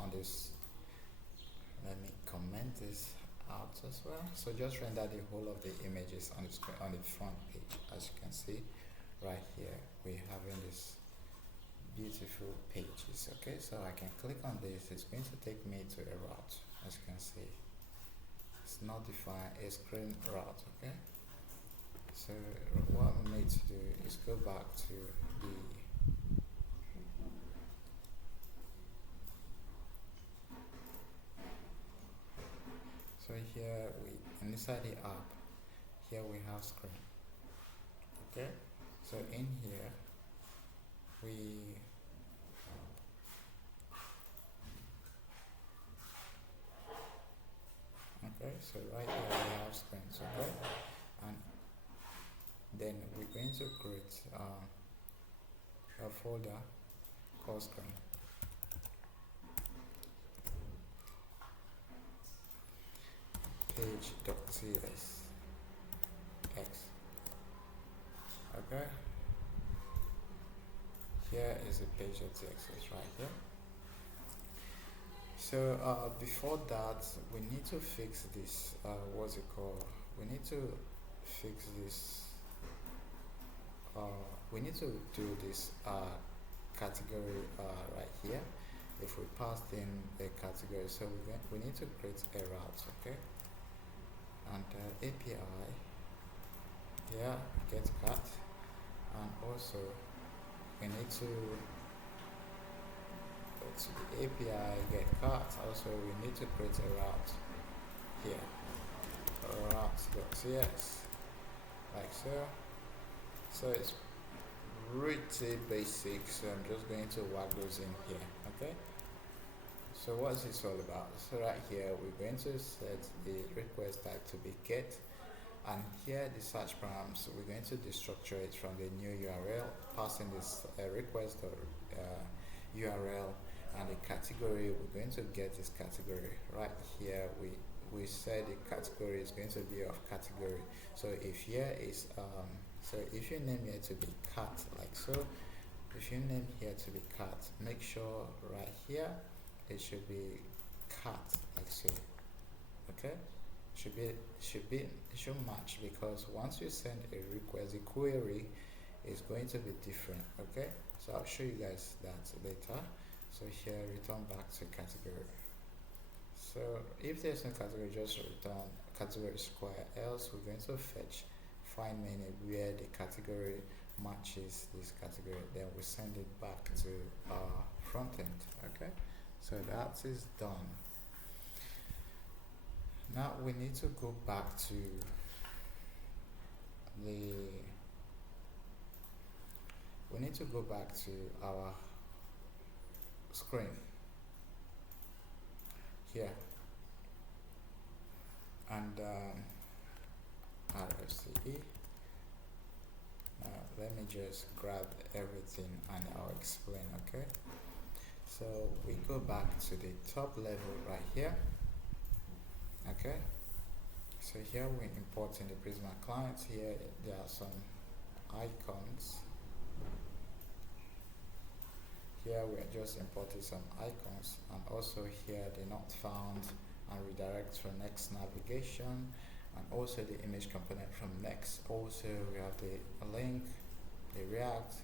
on this. Let me comment this out as well. So just render the whole of the images on the screen, on the front page. As you can see right here, we're having this beautiful pages. Okay, so I can click on this, it's going to take me to a route. As you can see, it's not defined a screen route. Okay, so what we need to do is go back to the so here inside the app, here we have screen. Okay, so in here so right here we have screens. Okay, and then we're going to create a folder called screen. Page.csx. Okay, here is a page.csx right here. So before that we need to fix this what's it called, we need to fix this we need to do this category right here. If we passed in the category, so we need to create a route. Okay, and API here get cut, and also we need to go to the API get cut. Also we need to create a route here, route.cs, like so. So it's pretty basic, so I'm just going to whack those in here. Okay, so what's this all about? So right here we're going to set the request type to be get, and here the search params, we're going to destructure it from the new URL, passing this request or URL, and the category, we're going to get this category. Right here we said the category is going to be of category. So if here is so if you name here to be cat, like so, if you name here to be cat, make sure right here it should be cat, like so. Okay, it should match, because once you send a request, the query is going to be different. Okay, so I'll show you guys that later. So here return back to category. So if there's no category, just return category square, else we're going to fetch find menu where the category matches this category, then we send it back to our front end. Okay, so that is done. Now we need to go back to the we need to go back to our screen here, and RFCE. Let me just grab everything and I'll explain. Okay, so we go back to the top level right here. Okay, so here we're importing the Prisma client. Here there are some icons. Here we are just importing some icons, and also here the not found and redirect for next navigation, and also the image component from next. Also we have the link, the react,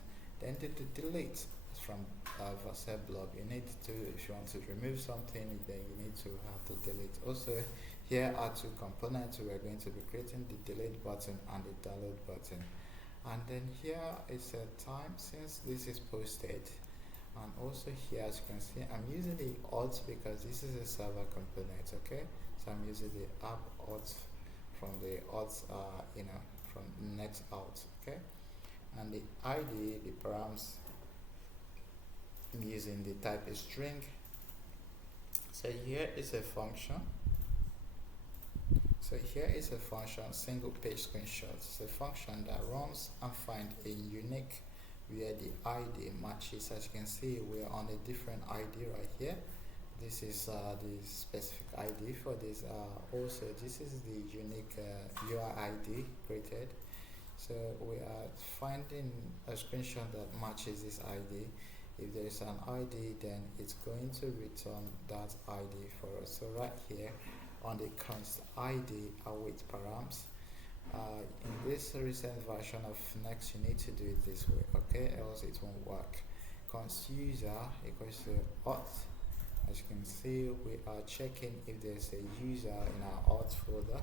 then the delete from Vercel blob. You need to, if you want to remove something, then you need to have the delete. Also here are two components. We are going to be creating the delete button and the download button, and then here is a time since this is posted. And also here, as you can see, I'm using the auth because this is a server component. Okay, so I'm using the app auth from the auth from net out. Okay, and the ID, the params, I'm using the type is string. So here is a function. So here is a function, single page screenshot. It's a function that runs and find a unique where the ID matches. As you can see, we're on a different ID right here. This is the specific ID for this. Also, this is the unique UID created. So we are finding a screenshot that matches this ID. If there is an ID, then it's going to return that ID for us. So right here on the const ID await params. In this recent version of Next, you need to do it this way, okay? Else it won't work. Const user equals to auth. As you can see, we are checking if there's a user in our auth folder,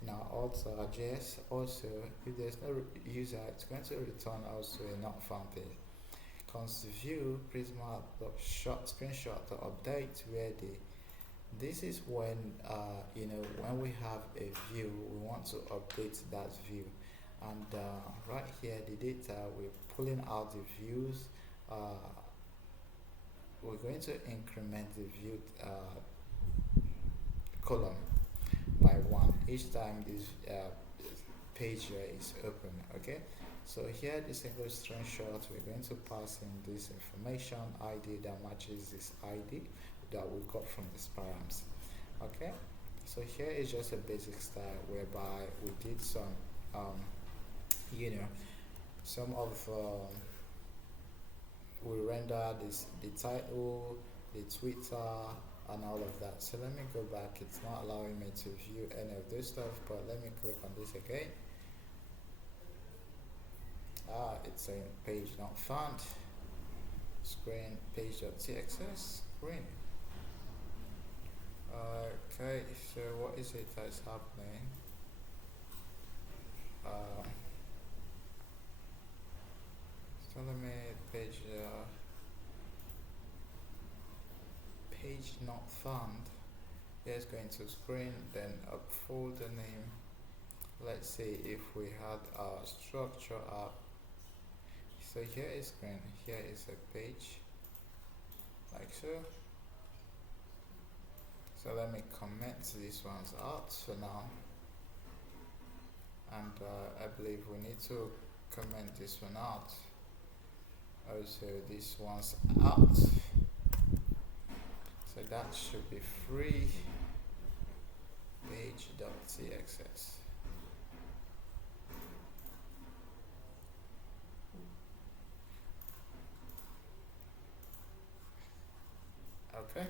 in our auth.js. Also, if there's no user, it's going to return also a not found page. Const view Prisma short screenshot to update where the this is when when we have a view, we want to update that view, and right here the data, we're pulling out the views. We're going to increment the view column by 1 each time this page here is open. Okay, so here the single screenshot, we're going to pass in this information ID that matches this ID that we got from the params. Okay, so here is just a basic style whereby we did some some of we render this the title, the Twitter, and all of that. So let me go back. It's not allowing me to view any of this stuff, but let me click on this again. It's saying page not found, screen page.txs screen. Okay, so what is it that's happening? It's telling me page not found. Here's going to screen, then up folder name. Let's see if we had our structure up. So here is screen, here is a page, like so. So let me comment these ones out for now, and I believe we need to comment this one out. Also this one's out, so that should be free page.txs. Okay.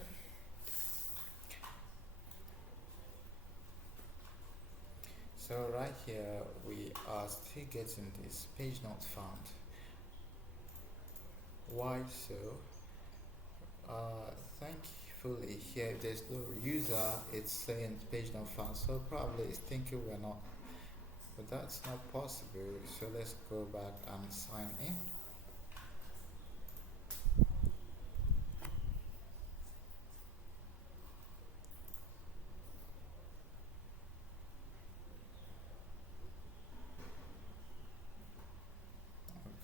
So right here we are still getting this page not found. Why so? Thankfully here there's no user, it's saying page not found, so probably it's thinking we're not but that's not possible, so let's go back and sign in.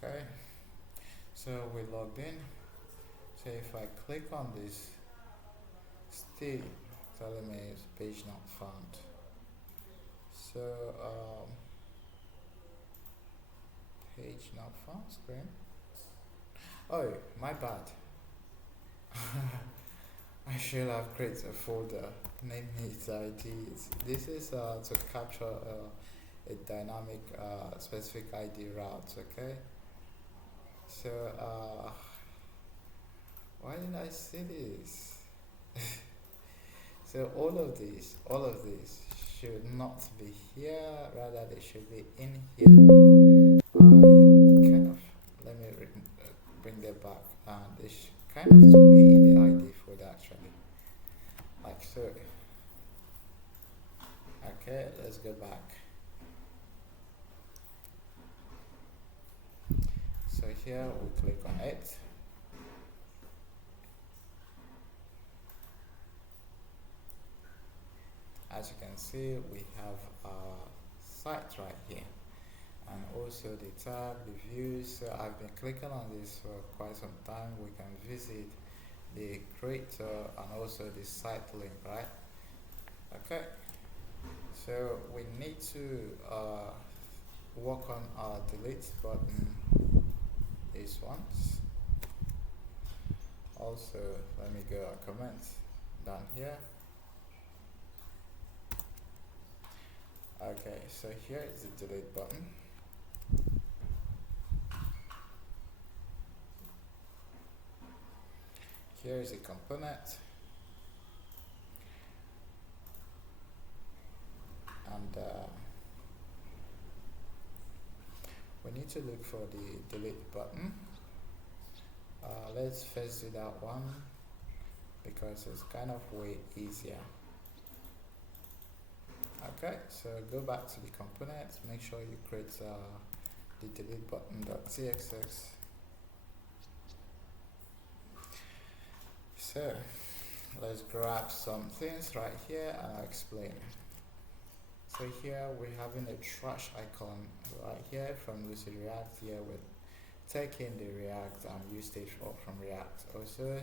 Okay, so we logged in. So if I click on this, still telling me it's page not found. So page not found screen. Oh, my bad. I should have created a folder, name it IDs. This is to capture a dynamic specific ID route, okay? So, why did I see this? So all of these should not be here, rather they should be in here. I kind of, let me bring that back, and they should kind of to be in the ID folder actually, like so. Okay, let's go back. So here we click on it. As you can see, we have our site right here, and also the tag, the views. So I've been clicking on this for quite some time. We can visit the creator and also the site link, right? Okay, so we need to work on our delete button, these ones. Also, let me go a comment down here. Okay, so here is the delete button. Here is a component, and we need to look for the delete button. Let's first do that one because it's kind of way easier. Okay, so go back to the component, make sure you create the delete button.txx. So let's grab some things right here and I'll explain. So here we're having a trash icon right here from Lucid React. Here we're taking the React and use stage from React. Also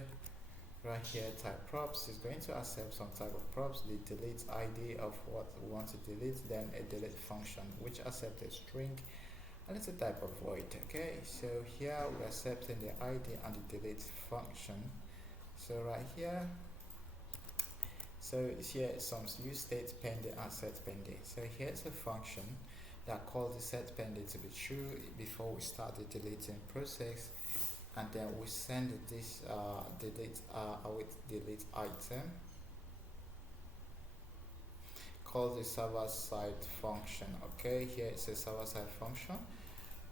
right here, type props is going to accept some type of props, the delete ID of what we want to delete, then a delete function which accepts a string, and it's a type of void. Okay, so here we're accepting the ID and the delete function. So right here, so here some use state pending and set pending. So here's a function that calls the set pending to be true before we start the deleting process, and then we send this with delete item called the server side function. Okay, here it's a server side function,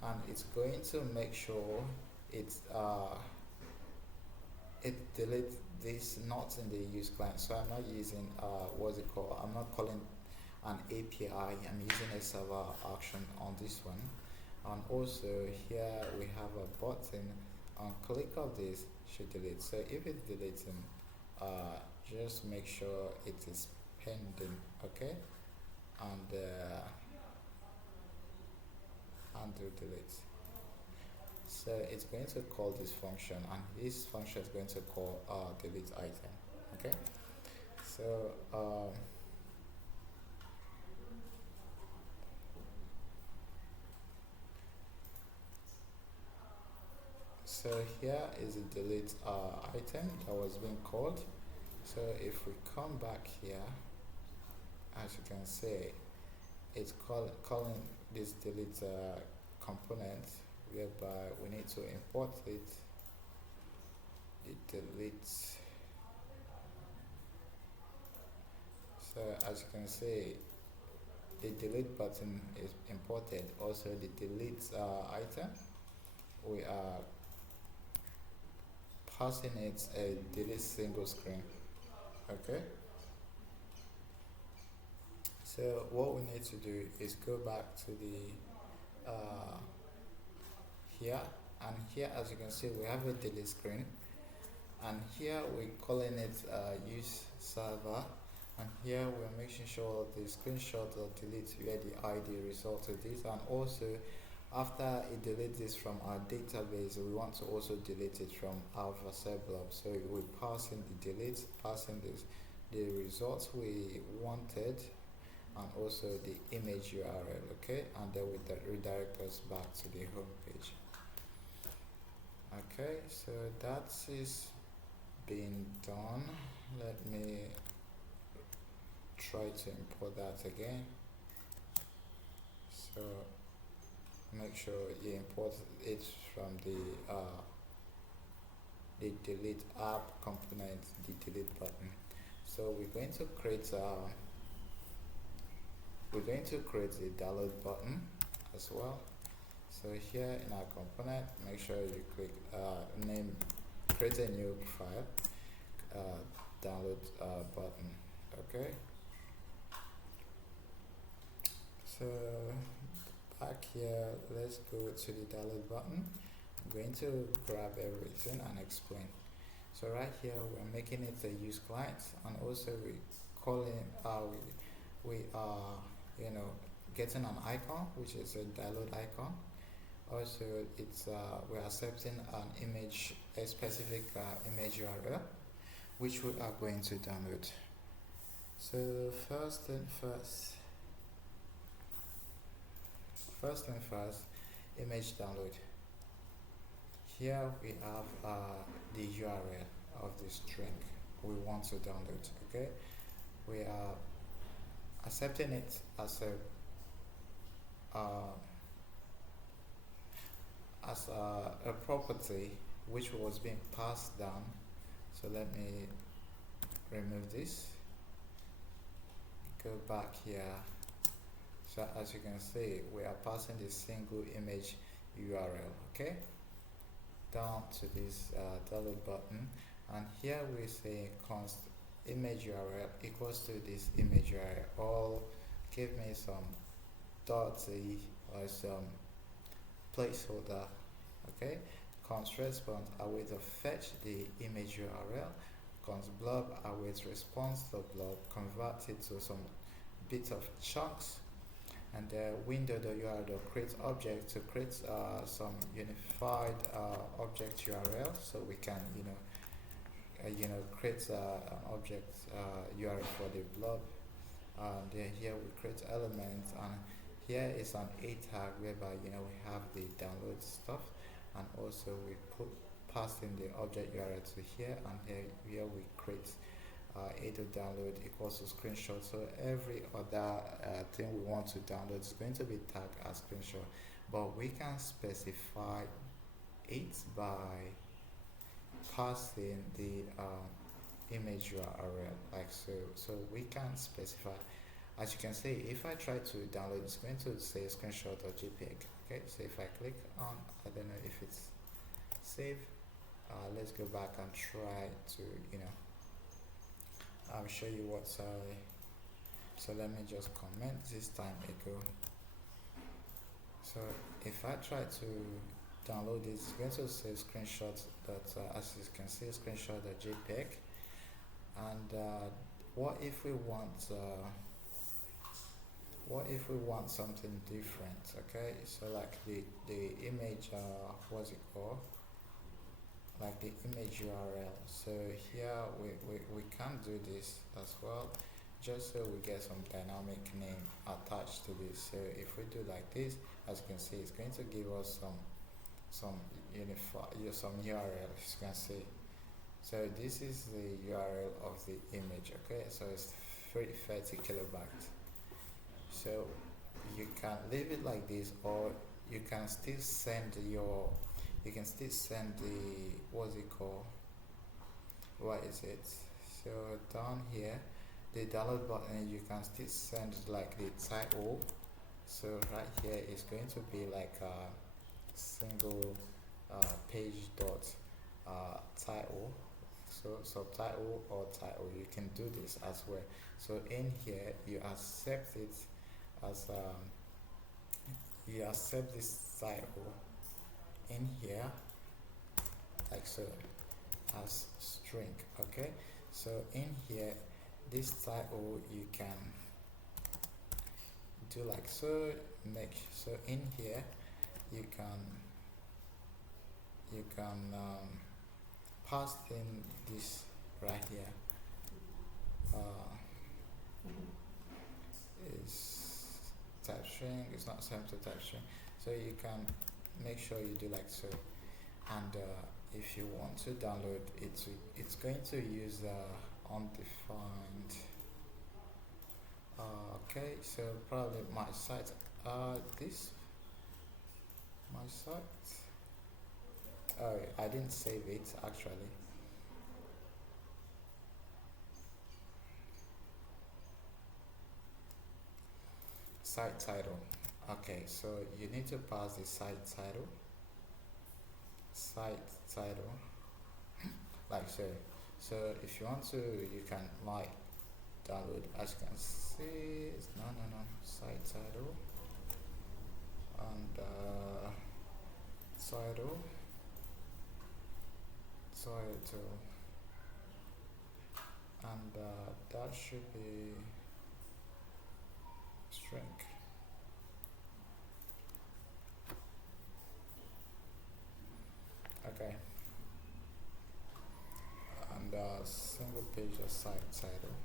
and it's going to make sure it's it deletes this not in the use client. So I'm not using what's it called, I'm not calling an API, I'm using a server action on this one. And also here we have a button, on click of this should delete. So if it's deleting, just make sure it is pending. Okay, and undo delete. So it's going to call this function, and this function is going to call delete item. Okay, so so here is a delete item that was being called. So if we come back here, as you can see, it's calling this delete component, whereby we need to import it. It deletes. So as you can see, the delete button is imported. Also the delete item, we are passing it a delete single screen. Okay, So what we need to do is go back to the here, and here as you can see we have a delete screen, and here we're calling it use server, and here we're making sure the screenshot or delete where the ID result to this, and also after it deletes this from our database we want to also delete it from our Vercel blob. So we pass in the delete, passing this the results we wanted, and also the image URL, okay, and then we redirect us back to the home page. Okay, so that is being done. Let me try to import that again. So make sure you import it from the delete app component, the delete button. So we're going to create the download button as well. So here in our component, make sure you click name, create a new file, download button. Okay. So back here, let's go to the download button. I'm going to grab everything and explain. So right here, we're making it a use client, and also we calling we are getting an icon, which is a download icon. Also it's we're accepting an image, a specific image URL which we are going to download. So first thing first, image download. Here we have the URL of the string we want to download. Okay, we are accepting it as a property which was being passed down. So let me remove this, go back here. So as you can see, we are passing this single image URL, okay, down to this download button, and here we say const image URL equals to this image URL, or give me some .c or some placeholder, okay. Const response await fetch the image URL, const blob await response to blob, convert it to some bit of chunks, and the window.url create object to create some unified object URL, so we can create an object URL for the blob. Then here we create elements, and here is an A tag whereby we have the download stuff, and also we pass in the object URL to here, and here we create a download equals to screenshot. So every other thing we want to download is going to be tagged as screenshot, but we can specify it by passing the image URL like so. So we can specify, as you can see, if I try to download, it's going to say screenshot or JPEG. Okay, so if I click on, I don't know if it's save, let's go back and try to I'll show you what so let me just comment this time ago. So if I try to download this, it's going to say screenshot that as you can see, screenshot.jpg. And what if we want something different? Okay, so like the image what's it called, like the image URL. So here we can do this as well, just so we get some dynamic name attached to this. So if we do like this, as you can see, it's going to give us some URL, as you can see. So this is the URL of the image. Okay, so it's 30 kilobytes. So you can leave it like this, or you can still send the what's it called, what is it, so down here the download button, you can still send like the title. So right here is going to be like a single page dot title. So subtitle or title, you can do this as well. So in here you accept it as you accept this title in here like so as string. Okay, so in here this title you can do like so, make so in here you can pass in this right here uh, is type string. It's not same to type string, so you can make sure you do like so. And if you want to download it, it's going to use undefined. Okay, so probably my site. This my site. Oh, I didn't save it actually. Site title. Okay, so you need to pass the site title. Site title, like so. So if you want to, you can like download. As you can see, it's no site title and title title and that should be string. Okay, and single page of site title.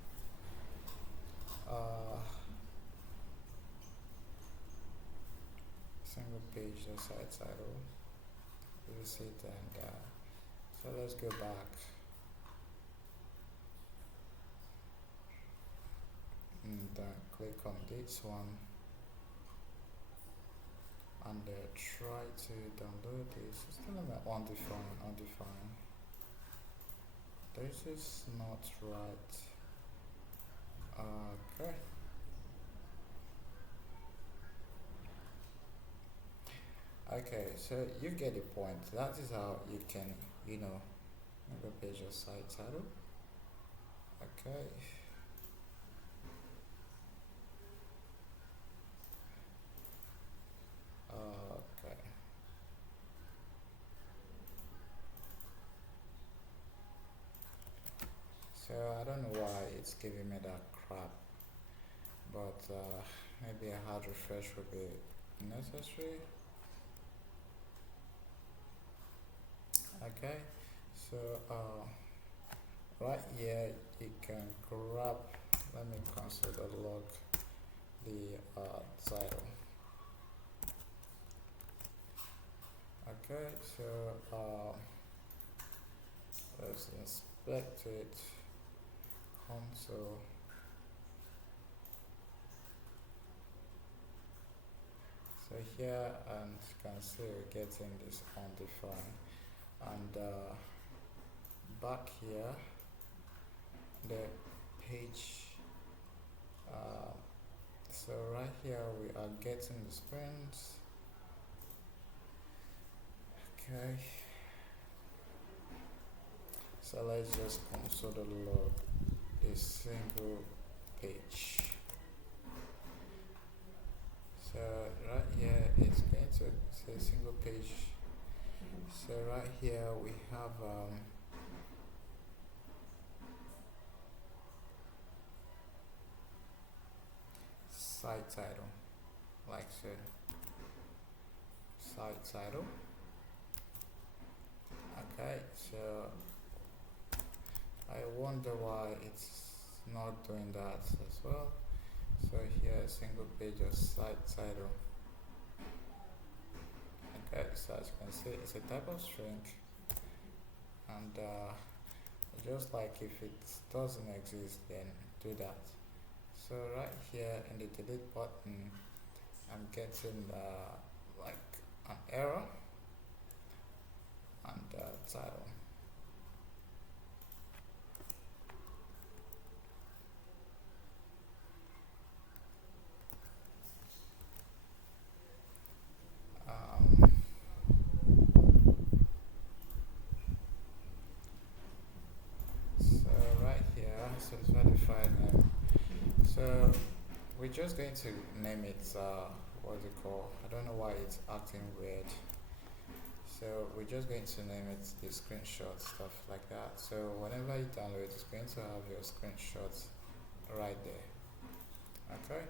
Uh, Single page of site title. Visit and so let's go back and click on this one and try to download this. It's still undefined. This is not right. Okay. Okay, so you get the point. That is how you can, make a page of site title. Okay. Okay. So I don't know why it's giving me that crap, but maybe a hard refresh would be necessary. Okay, so right here you can grab. Let me cancel the log, the title. Okay, so let's inspect it. Console. So here, and you can see we're getting this undefined, and back here the page. So right here we are getting the screens. Okay. So let's just console log a single page. So right here it's going to say single page. So right here we have site title, like so. Site title. Okay, so I wonder why it's not doing that as well. So here single page of site title. Okay, so as you can see it's a type of string, and just like if it doesn't exist, then do that. So right here in the delete button I'm getting like an error and title. Um, So we're just going to name it, what do you call, I don't know why it's acting weird. So we're just going to name it the screenshot, stuff like that. So whenever you download, it's going to have your screenshots right there. Okay,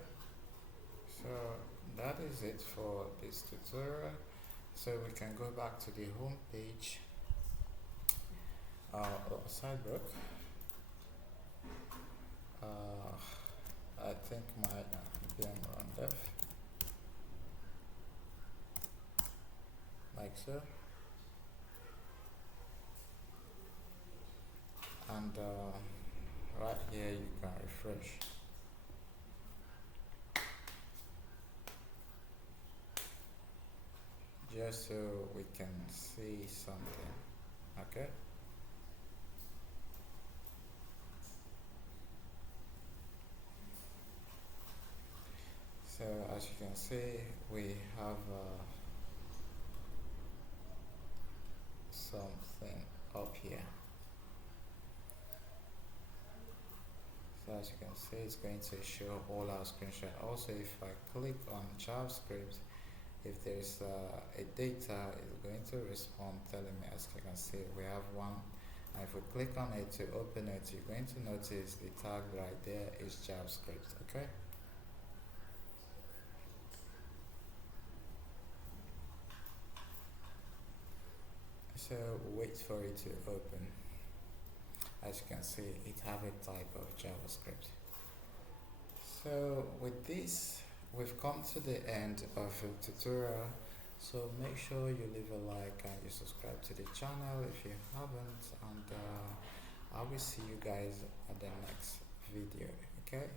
so that is it for this tutorial. So we can go back to the home page, Sidebrook. I think my VM run def, like so, and right here you can refresh. Just so we can see something. Okay, so as you can see, we have something up here. So as you can see, it's going to show all our screenshots. Also, if I click on JavaScript, if there's a data, it's going to respond telling me, as you can see, we have one. And if we click on it to open it, you're going to notice the tag right there is JavaScript. Okay, so wait for it to open. As you can see, it have a type of JavaScript. So with this, we've come to the end of the tutorial. So make sure you leave a like and you subscribe to the channel if you haven't, and I will see you guys at the next video. Okay.